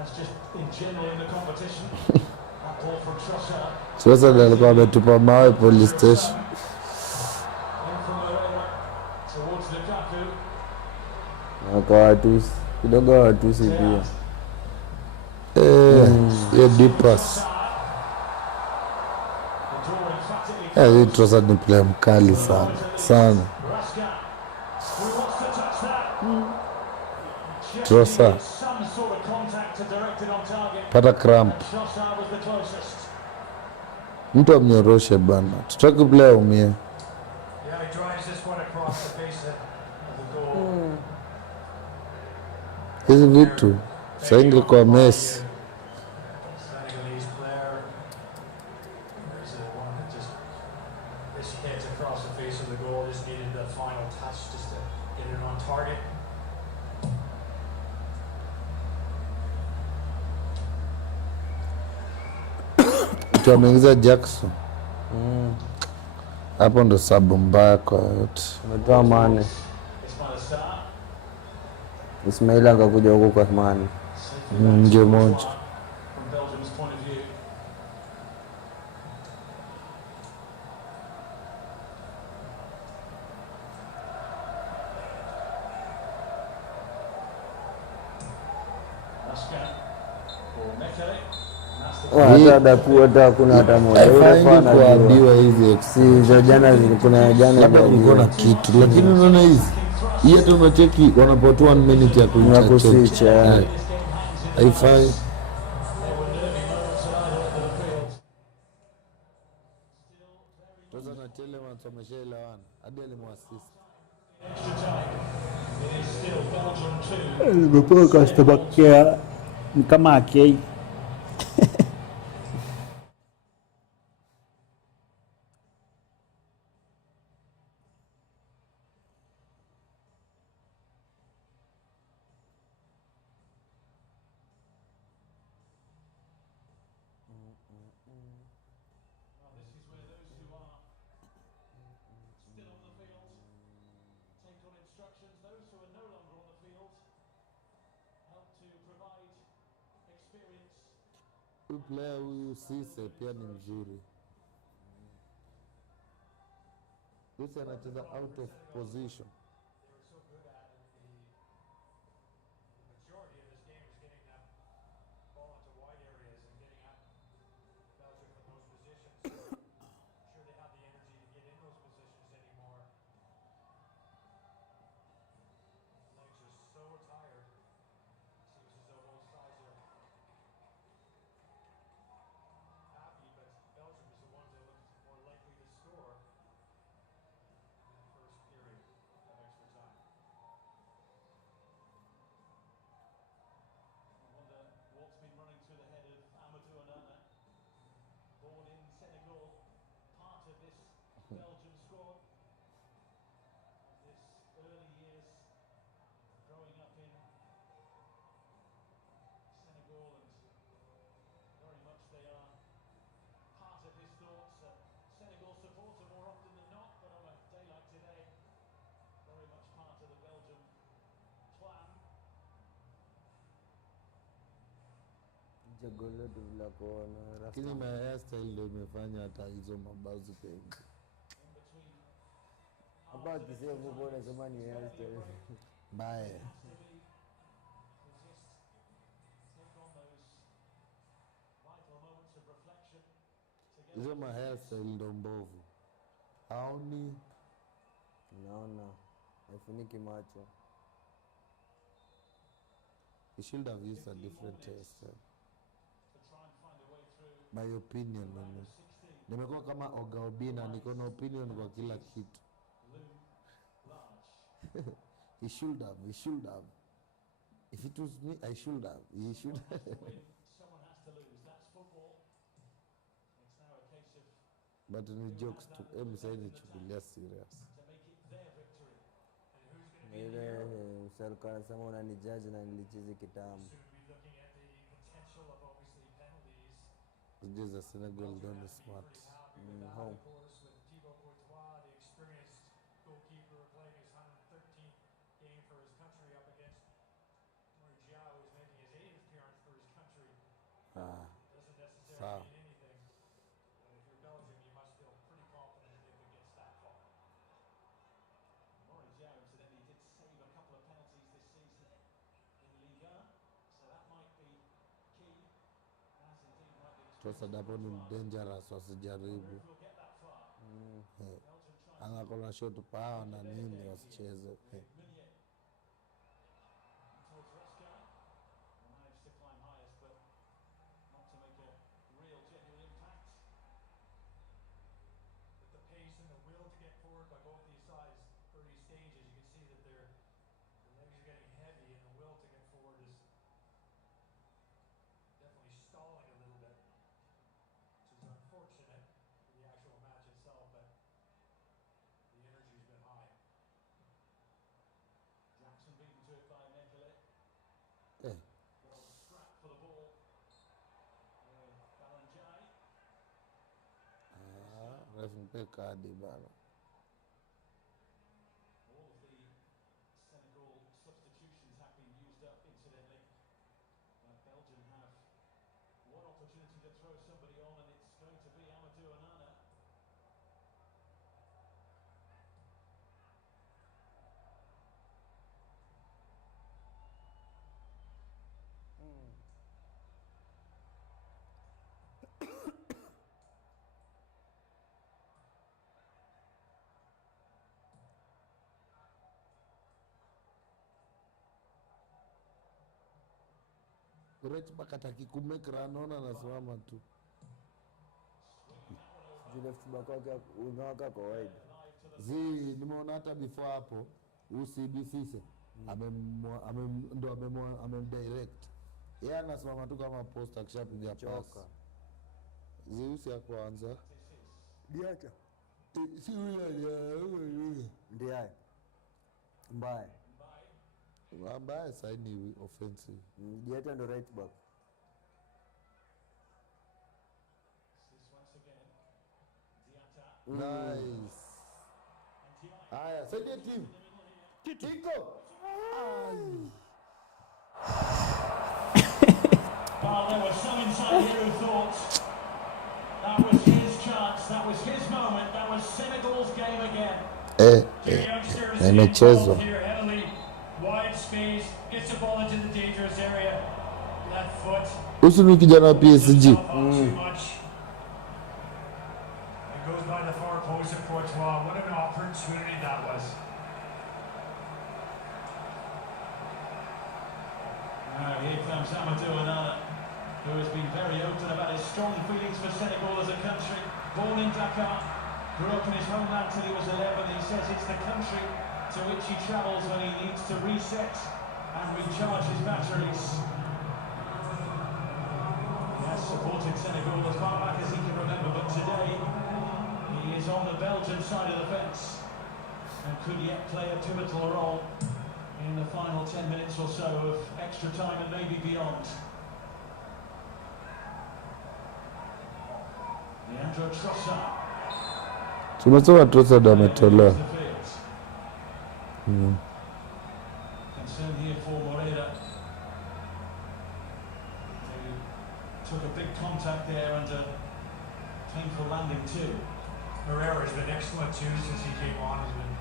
as just in general in the competition. That ball from Trossard. Sasa ndio alikuwa ametupa mawe police station. Towards Lukaku. Wakawatusi. Kidogo watusi pia. Yeah, deep pass. Hii Trossard ni player mkali sana. Sana. Trossard. Pata cramp. Mtu amnyoroshe bana. Tutaki player umie. Yeah, he drives this one across the face of the goal. Hizi vitu. Sasa ingekuwa Messi. Senegalese touch just to get it on target. Tuameingiza Jackson hapo, ndo sabu mbaya kwa yote. Umetoa Mane, Ismail akakuja huko kwa Mane. Nje moja. From Belgium's point of view. Hata dapu hata hakuna hata moja. Haifai kuadiwa hizi si za jana, kuna jana labda kulikuwa na kitu, lakini unaona hizi hii hata unacheki wanapotoa 1 minute ya kuicha haifai. Sasa na Telemans wameshaelewana hadi alimwassist. Limepewa customer care ni kama akei. Those who are no longer on the field help to provide experience. Huyu player huyu Sise pia ni mzuri. Sise anacheza out of position. They were so good at it. The majority of this game was getting that ball into wide areas and getting at Belgium from those positions. I'm sure they have the energy to get in those positions anymore. Legs are so tired. Seems as though both sides are happy, but Belgium is the ones that look more likely to score in that first period of extra time. I wonder what's been running through the head of Amadou Onana. Born in Senegal, part of this Belgium squad. And this early years growing up in Senegal, and very much they are part of his thoughts. Senegal supporter more often than not, but on a day like today, very much part of the Belgium plan. Jagolotu vila kuona Lakini my hairstyle ndio imefanya hata hizo mabao zipengi. Hapa akisevu bora sema ni hairstyle. Bye. Hizo ma hairstyle ndo mbovu. Haoni. Naona haifuniki macho. He should have used a different hairstyle. My opinion, nimekuwa kama Oga Obina, niko na opinion kwa kila kitu. He should have. If it was me, I should have. He should have. Someone has to lose. That's football. It's now a case of But ni jokes tu. Msaidi chukulia serious. to make it their victory. And who's going to be the hero? Ile Salka anasema unanijaji na nilichizi kitamu. Soon be looking at the potential of obviously penalties. Just a Senegal done is smart. Of course, with Thibaut Courtois, the experienced goalkeeper, playing his 113th game for his country up against Martial, who's making his 8th appearance for his country. Doesn't necessarily mean anything, but if you're Belgium, you must feel pretty confident if it gets that far. Martial, incidentally, did save a couple of penalties this season in Liga, so that might be key, as indeed might be Tosa dapo ni dangerous wasijaribu. Angakona shot power na nini wasicheze. managed to climb highest, but not to make a real, genuine impact. With the pace and the will to get forward by both these sides, early stages, you can see that their legs are getting heavy, and the will to get forward is definitely stalling a little bit, which is unfortunate for the actual match itself, but the energy's been high. Mpe kadi bana. All of the Senegal substitutions have been used up, incidentally. But Belgium have one opportunity to throw somebody on, and it's going to be Amadou Onana. Right back ataki kumake run, naona anasimama tu. Left back wake unawaka kwa wide. Nimeona hata before hapo usibisise amemdirect. Yeye anasimama tu kama post akishapiga pass. Usi ya kwanza. Diacha. Si wewe Ndiye. Mbaya. Mbaya sasa ni offensive. Diacha ndo right back. Nice. Aya, saidia team. Tiko. Well, there was some inside here who thought that was his chance, that was his moment, that was Senegal's game again. Imechezwa. Wide space, gets the ball into the dangerous area. Left foot. Usinu kijana wa PSG. Too much. It goes by the far post of Courtois. What an opportunity that was. Here comes Amadou Onana, who has been very open about his strong feelings for Senegal as a country. Born in Dakar, grew up in his homeland till he was 11. He says it's the country to which he travels when he needs to reset and recharge his batteries. He has supported Senegal as far back as he can remember, but today he is on the Belgian side of the fence and could yet play a pivotal role in the final 10 minutes or so of extra time and maybe beyond. Leandro Trossard. Tumesema Trossard ametolewa. Concern here for Moreira, who took a big contact there under painful landing too. Herrera has been excellent too since he came on. He's been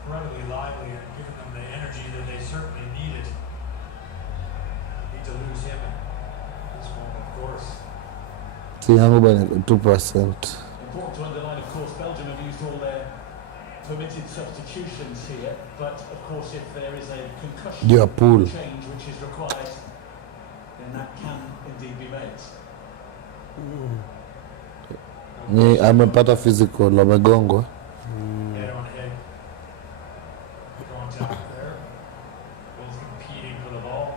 incredibly lively and given them the energy that they certainly needed. Need to lose him at this moment, of course. Si yangu bana 2%. Important to underline, of course, Belgium have used all their permitted substitutions here, but of course if there is a concussion change which is required, then that can indeed be made. Ni amepata physical, amegongwa. Head on head. Contact there. Both competing for the ball.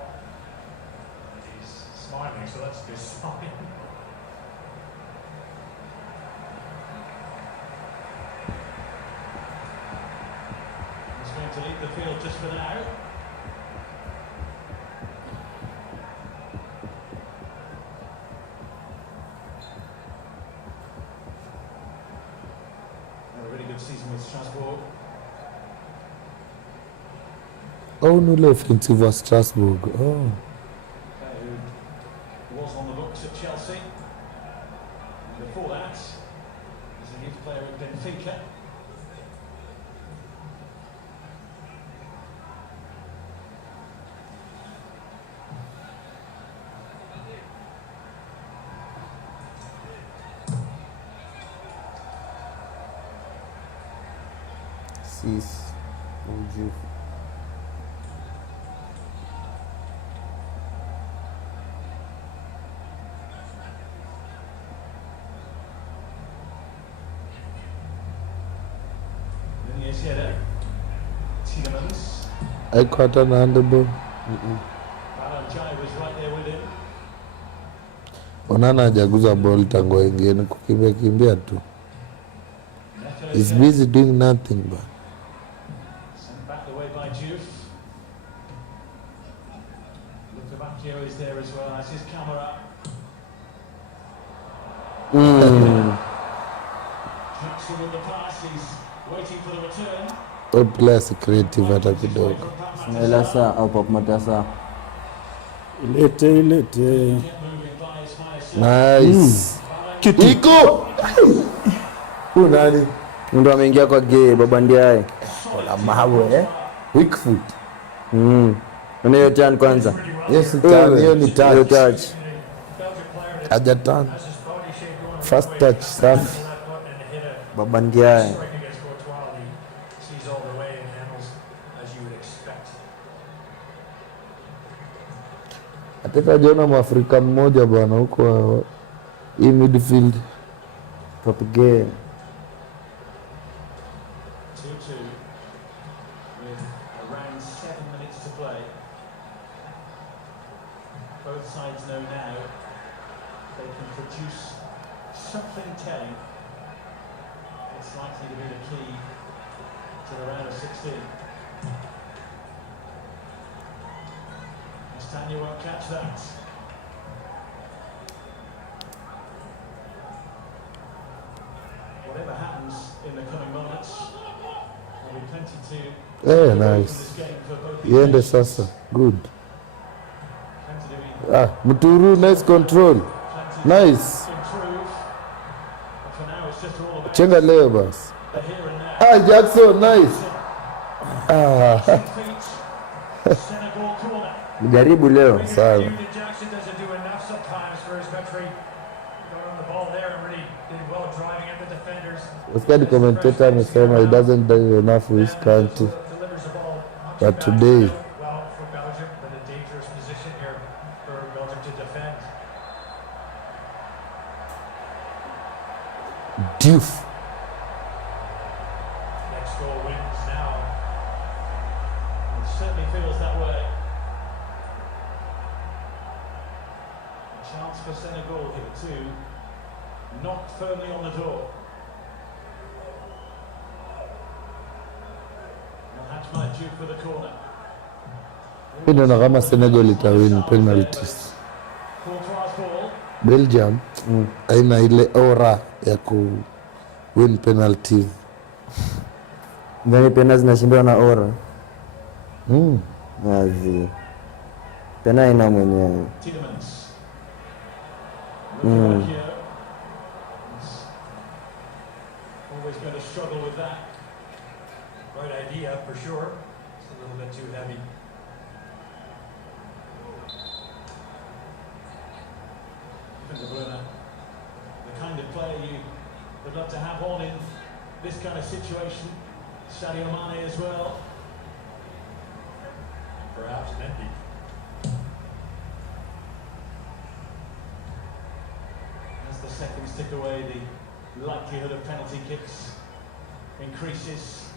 And he's smiling, so that's a good sign. He's going to leave the field just for now. Had a really good season with Strasbourg. Oh, no, offensive was Strasbourg. Oh. Who was on the books at Chelsea. And before that, as a youth player at Benfica. Sis. Uju. Tielemans. Haiko hata na handball. Balanchai was right there with him. Onana hajaguza ball tangu wengine kimbia tu. He's busy doing nothing but. Sent back away by Diouf. Lukabakio is there as well. That's his camera. relaxing with the pass. He's waiting for the return. O plus creative hata kidogo. Sinaila saa au Pop Matasa. Ilete. Get moving by his higher Nice. Iko. Nani? Ndo ameingia kwa gay baba ndiaye. Ola mawe weak foot. Nani hiyo turn kwanza? Yes, turn hiyo ni Hiyo touch. touch. Aja turn. First touch safi. Baba ndiaye. Striking against Courtois, he sees all the way and handles as you would expect. Ataka jiona Mwafrika mmoja bwana huko hii midfield. Pop gay. 2-2 with around 7 minutes to play. Both sides know now they can produce something telling. It's likely to be the key to the round of 16. Mustanya won't catch that. Whatever happens in the coming moments, there'll be plenty to Nice. this game for both Iende nations. sasa. Good. Plenty to be Mturu nice control. Nice. improve. But for now, it's just all about Chenga leo basi. the here and now. Jackson nice. Feet. Senegal corner. Jaribu leo. Sawa. Jackson doesn't do enough sometimes for his country. Got on the ball there and really did well driving at the defenders. Usikadi commentator amesema he doesn't do enough for his country. Delivers the ball. But today Well, for Belgium, but a dangerous position here for Belgium to defend. Diouf. Next goal wins now. It certainly feels that way. A chance for Senegal here to knock firmly on the door. Hatchman due for the corner. Mimi naona kama Senegal itawin penalties. Courtois' ball. Belgium haina ile aura ya ku win penalties. Ndani pena zinashindwa na ora. Nazi. Pena ina mwenyewe. Tielemans. Looking like here. He's always going to struggle with that. Right idea for sure. It's a little bit too heavy. De Bruyne, the kind of player you would love to have on in this kind of situation. Sadio Mane as well. Perhaps Mendy. As the seconds tick away, the likelihood of penalty kicks increases.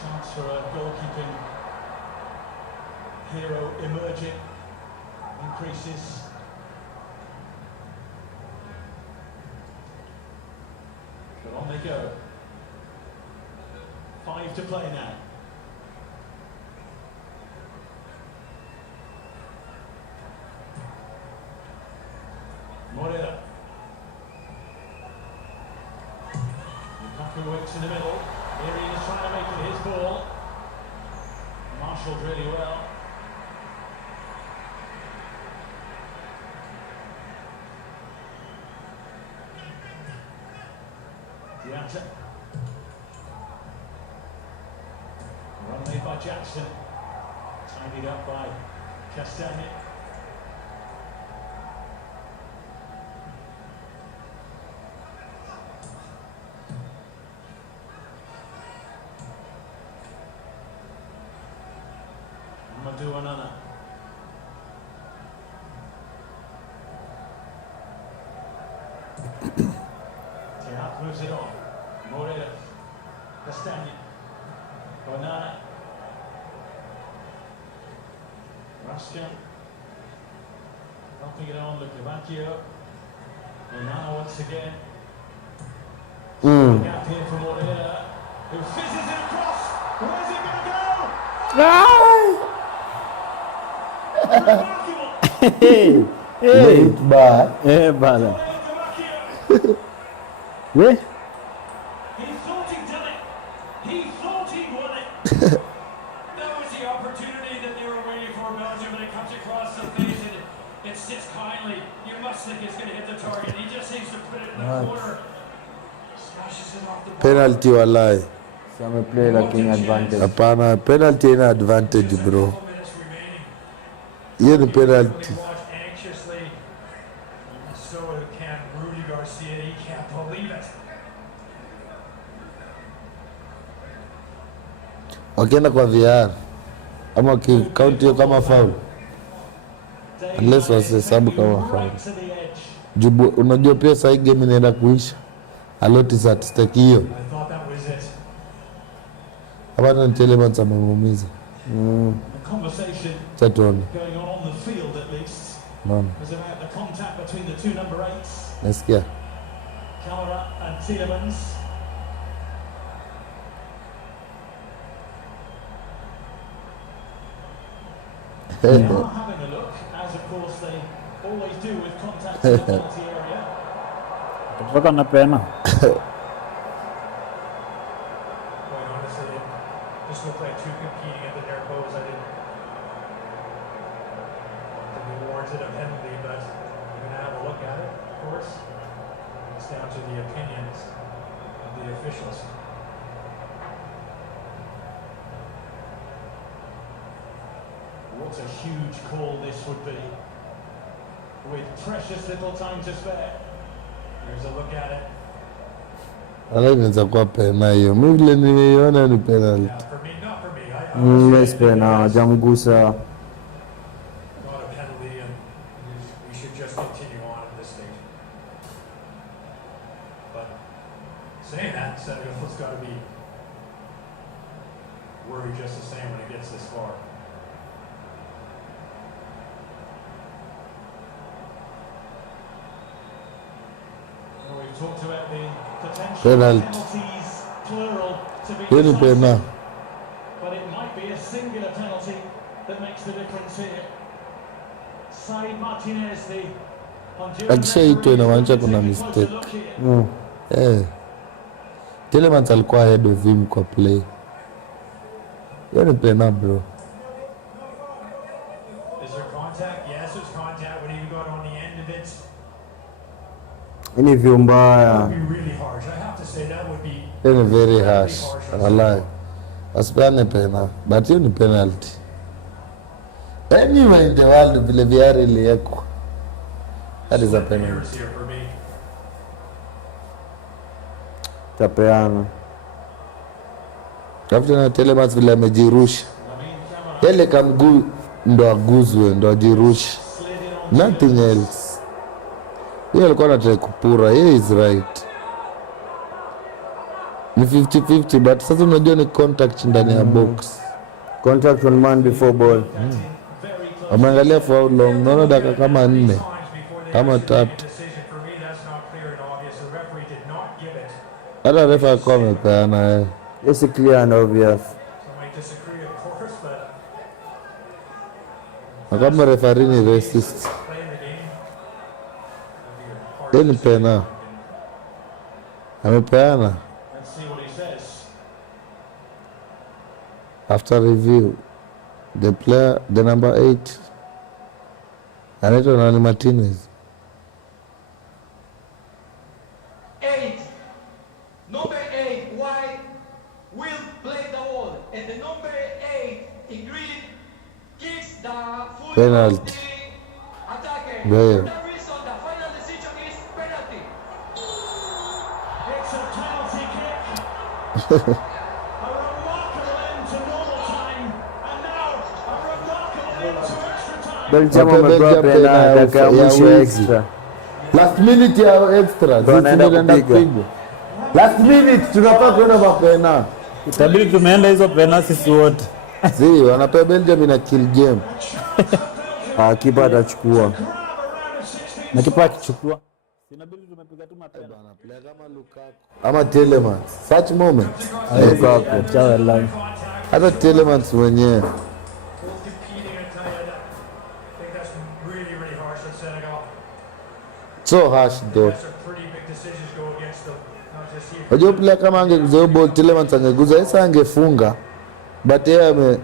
Chance for a goalkeeping hero emerging increases. But on they go. 5 to play now. Moreira. Lukaku works in the middle. Here he is trying to make it his ball. Marshalled really well. Diatta. Run made by Jackson. Tidied up by Castagne. Amadou Onana. Thiago moves it on. Moreira. Castagne. Onana. Raskin. Helping it on. Lucavacchio. Onana once again. Gap here for Moreira. Who fizzes it across. Where's it going to go? Hey. Late bar. Bana. We? He thought he'd done it. He thought he'd won it. That was the opportunity that they were waiting for, Belgium, and it comes across the face and it sits kindly. You must think it's going to hit the target. He just seems to put it in the corner. Smashes it off the ball. Penalty walai. Some play lakini advantage. Hapana, penalty ina advantage bro. Hiyo ni penalty. Anxiously, so can Rudy Garcia. He can't believe it. Wakienda kwa VR ama count hiyo kama foul, unless wasihesabu kama foul. Jubu, unajua pia sasa hii game inaenda kuisha, a lot is at stake hiyo. Hapana, ni Telemans amemuumiza. Chatoni. Naam. Nasikia. Camera and Tielemans. They are having a look, as of course they always do with contact in the penalty area. Kutoka na pena. Quite honestly, this looked like two competing at the near pose. I didn't think it warranted a penalty, but you're going to have a look at it, of course. It's down to the opinions of the officials. What a huge call this would be, with precious little time to spare. Here's a look at it. Ala inaweza kuwa pena hiyo. Mimi vile nimeiona ni penalty. Yes, pena jamgusa. Not a penalty, and we should just continue on at this stage. But saying that, Senegal's got to be worried just the same when it gets this far. We've talked about the potential Penalty. penalties, plural, to be Hiyo ni decisive, pena. but it might be a singular penalty that makes the difference here. Said Martinez, the Honduran Akishaitwa inamaanisha referee, kuna is taking a closer mistake. look here. Telemans alikuwa ahead of him kwa play. Hiyo ni pena bro. Is there contact? Yes, there's contact. What do you got on the end of it? Ini vyumbaya. That would be really harsh. I have to say that would be Hiyo ni very harsh. Wallahi. Asipeane pena. But hiyo ni penalty. Anyway in the world vile VR iliekwa. That is a penalty. errors here for me. Tapeana. Tafuta na Telemans vile amejirusha. Ile kamguu ndo aguzwe ndo ajirushe. Nothing else. Hiyo alikuwa anataka kupura. He is right. Ni 50-50 but sasa unajua ni contact ndani ya box. Contact on man before ball. Ameangalia for how long? Naona dakika kama 4 kama 3. Decision for me, that's not clear and obvious. The referee did not give it. Hata refa alikuwa amepeana. It's clear and obvious. Some might disagree, of course, but Na kama referee ni racist. playing the game. Hiyo ni pena. Amepeana. Let's see what he says. After review, the player, the number 8, anaitwa nani? Martinez. 8. Number 8, white, will play the ball. And the number 8 in green kicks the football Penalty. to the attacker. Yeah. For that reason, the final decision is penalty. It's a penalty kick. A remarkable end to normal time, and now a remarkable end to extra time. Belgium Wape wamepewa Belgium pena pena dakika ya ya mwisho wizi. extra. Last minute ya extra. Ndo anaenda Sisi tunaenda kupiga. kupigwa. Last minute tunafaa kwenda kwa pena. Itabidi tumeenda hizo pena sisi wote. Zii, wanapea Belgium ina kill game. Kipa atachukua. Na kipa akichukua. Inabidi tumepiga tu mapena. Ama Telemans. Such moments. Lukaku. Chawa live. Hata Telemans mwenyewe. Both competing, I tell you, I think that's really, really harsh on Senegal. So harsh though. That's some pretty big decisions go against them. Wajua player kama angeguza hiyo ball Tielemans angeguza, yesa angefunga. But yeye ame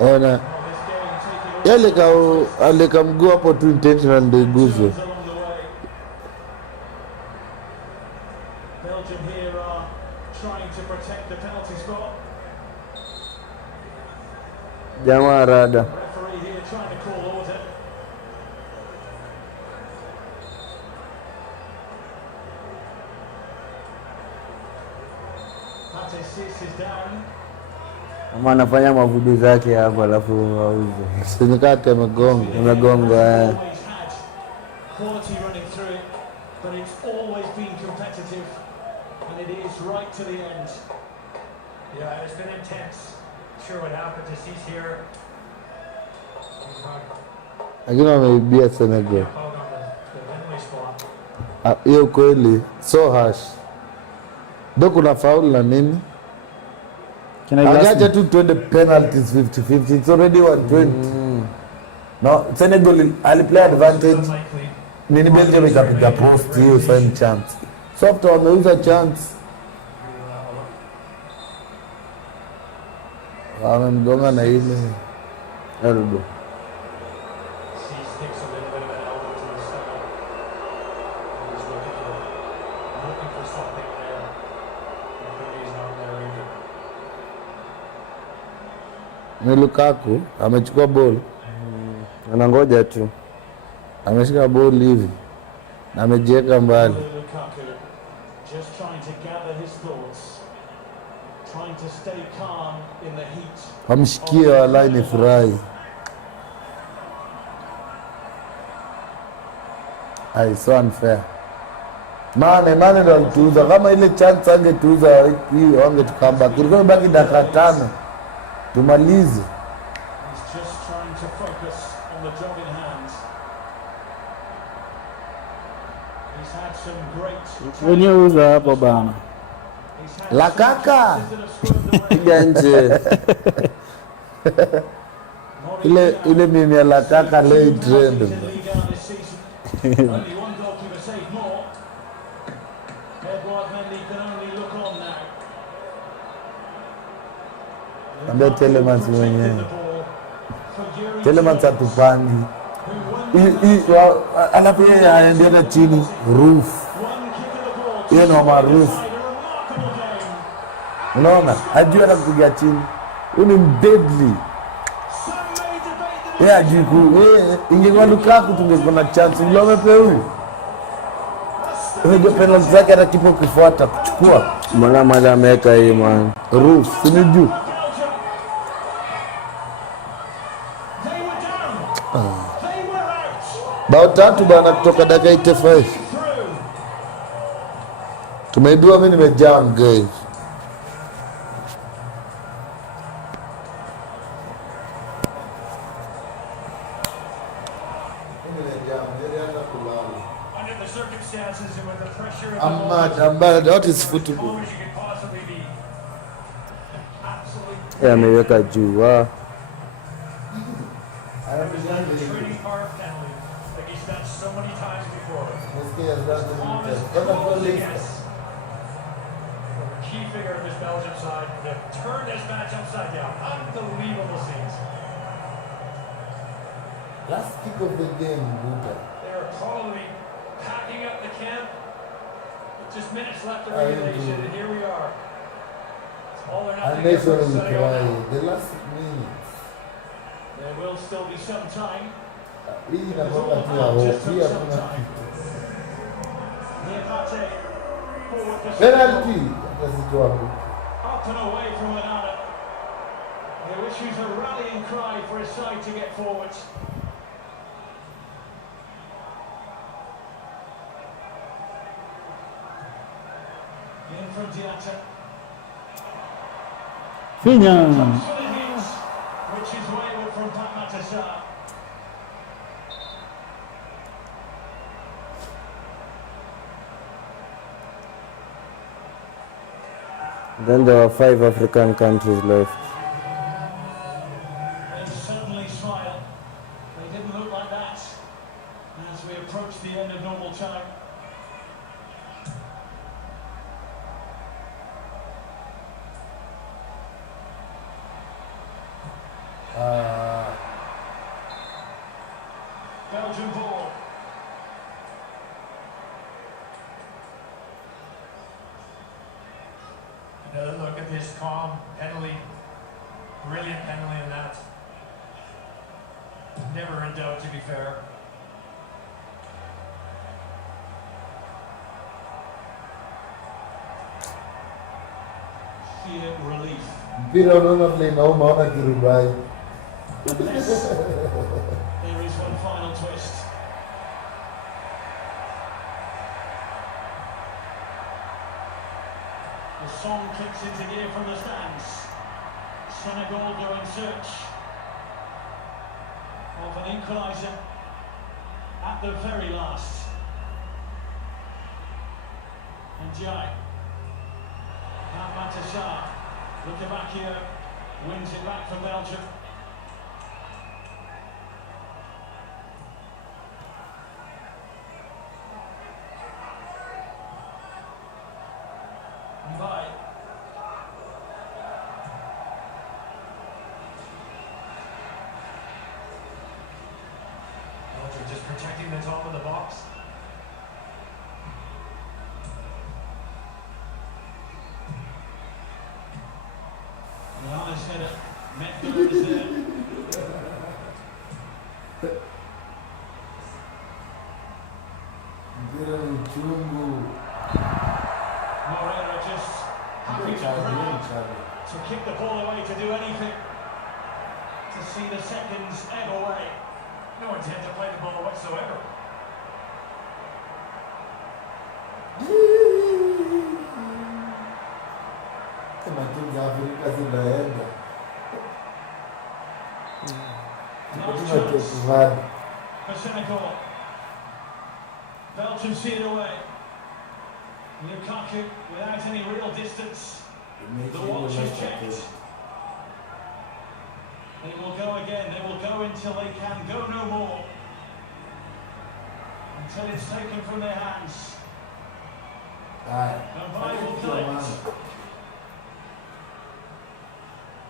ona yale alika mguu hapo tu intentional ndio iguzwe. Belgium here are trying to protect the penalty spot. Jamaa rada. Referee here trying to call order. Pate Sis is down. Ama anafanya mavudu zake hapo alafu auze. Senegal amegonga. Amegonga. Always had quality running through it, but it's always been competitive, and it is right to the end. Yeah, it's been intense. Sure what happened to Cease here. Lakini wameibia Senegal. Out on the Wembley spot. Hiyo kweli so harsh. Ndio kuna foul na nini? Agaja tu twende penalties 50-50. It's already 120. No, Senegal aliplay advantage. Nini Belgium ikapiga post hiyo same chance. So after wameuza chance. Wamemgonga na ile elbow. Cease takes a little bit of an elbow to the side. He's looking for something there. He's not there either. Ni Lukaku amechukua ball. Anangoja tu. Ameshika ball hivi. Na amejiweka mbali. Lukaku just trying to gather his thoughts, trying to stay calm in the heat. Wamshikie walai ni furahi. Ai, so unfair. Mane ndo alituuza. Kama ile chance angetuuza hiyo wangetukamba. Kulikuwa baki dakika 5. Tumalize. He's just trying to focus on the job in hand. He's had some great Wenyewe uza hapo bana. La kaka. Piga nje. Ile mimi ya la kaka leo trend. Only one goalkeeper saved more. Edouard Mendy can only look on now. Ambia Tielemans mwenyewe. Tielemans atupangi. Alafu yeye anaenda chini roof. Yeye ni wa roof. Unaona? Ajua anakupiga chini. Huyu ni deadly. Yeye ajiku. Ingekuwa Lukaku tungekuwa na chance. Ndio amepewa huyu. Unajua penalty zake hata kipo kifuata kuchukua. Mbona mali ameweka hii man. Roof, si juu. Bao 3 bana kutoka dakika 85. Tumeibiwa, mimi nimejam guys. Under the circumstances and with the pressure of I'm mad. What is football? you could possibly be. Absolutely. Yeye ameweka juu. Trading part penalty, like he's done so many times before. Key figure of this Belgium side to turn this match upside down. Unbelievable scenes. Last kick of the game, Buddha. They're probably packing up the camp. With just minutes left of regulation, and here we are. It's all or And nothing. they here for showed him Senegal. cry. The last minutes. There will still be some time. Hii inakuwa tu ya hofu. Hii hakuna kitu. Here Pate, forward for Penalty. Senegal. Atazitoa huko. Up and away from Onana. Who issues a rallying cry for his side to get forward. In from Diatta. Finya. For the hit, which is wayward from Pamatasa. Then there were 5 African countries left. They suddenly smile. They didn't look like that Another look at this calm penalty. Brilliant penalty in that. Never in doubt, to be fair. Sheer relief. Mpira unaona vile inauma, ona kirubai. Unless there is one final twist. The song kicks into gear from the stands. Senegal go in search of an equaliser at the very last. And Jai, Matashar, Lukavakia wins it back for Belgium. Bye. Belgium just protecting the top of the box. Johannes header, Metcalf is there. Mpira ni chungu. Moreira just happy to crowd, to kick the ball away, to do anything, to see the seconds ebb away. No intent to play the ball whatsoever. Kama timu za Afrika zinaenda. Tuko tunatokuvana. For Senegal. Belgium see it away. Lukaku without any real distance. The watch is checked. They will go again. They will go until they can go no more. Until it's taken from their hands. And Bai will collect.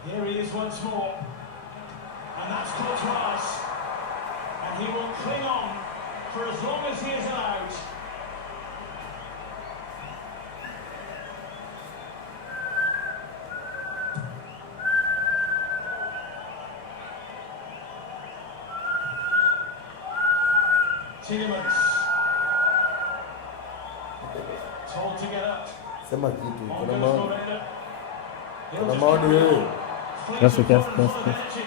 Here he is once more. And that's Courtois. And he will cling on for as long as he is allowed. Tielemans. Told to get up. Sema kitu. Kuna On goes maoni. Moreira. He'll Kuna just maoni carry wewe. on. Kiasi, Fleet kiasi, of ball and full of kiasi. energy.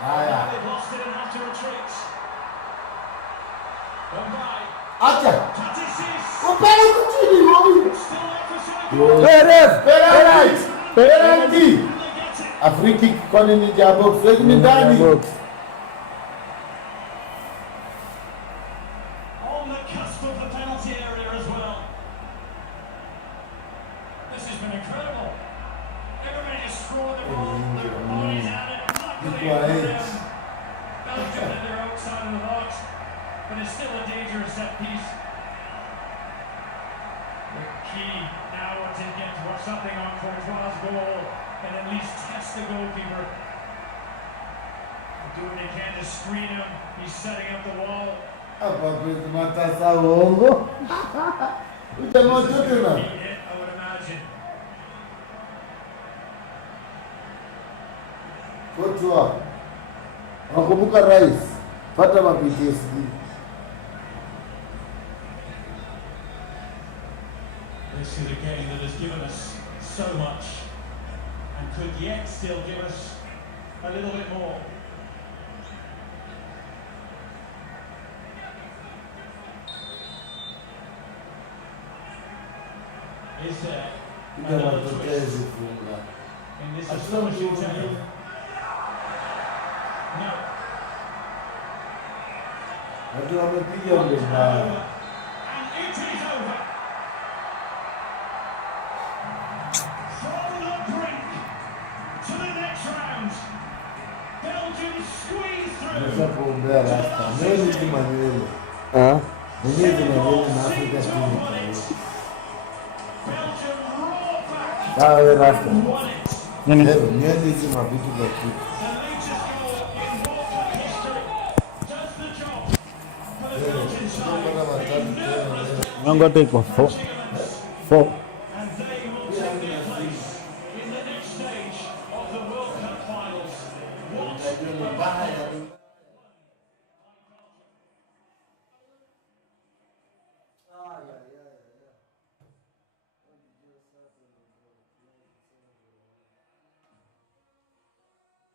Haya. Now they've lost it and have to retreat. Bai. Acha. Tatis Upele kutini wewe. is still there for Senegal. Penalty. Penalty. Will they get it? Afriki kwani ni jambo fulani ndani. On the cusp of the penalty area as well. This has been incredible. Everybody just throwing the ball, their bodies at it. Luckily for them, Belgium and they're outside of the box, but it's still a dangerous set piece. The key now to get something on Courtois' goal and at least test the goalkeeper. They're doing what they can to screen him. He's setting up the wall. Hapa kwetu matasa uongo. Utamoto This is tena. gonna be it, I would imagine. Kotua. Nakumbuka rais. Pata ma-PTSD. This is a game that has given us so much and could yet still give us a little bit more. Is there Ila another matokeo twist zifunga. in this Hatuna astonishing mtu tale? mwingine. No. Watu wamepiga Well, ndio it's mbaya. over. And it is over. From the brink to the next round. Belgium squeeze through. Nimesha kuombea rasta. Mimi ni Manywele. Ah? Mwenyewe ni Manywele na Afrika timu kwa hiyo. Belgium roar back. Sawa we rasta. Won it. Nini? Leo niende hizi mavitu vya kitu. The latest goal in World Cup history does the job for the Belgian side. Kuna matatu tena leo. Wangu hata iko 4. 4.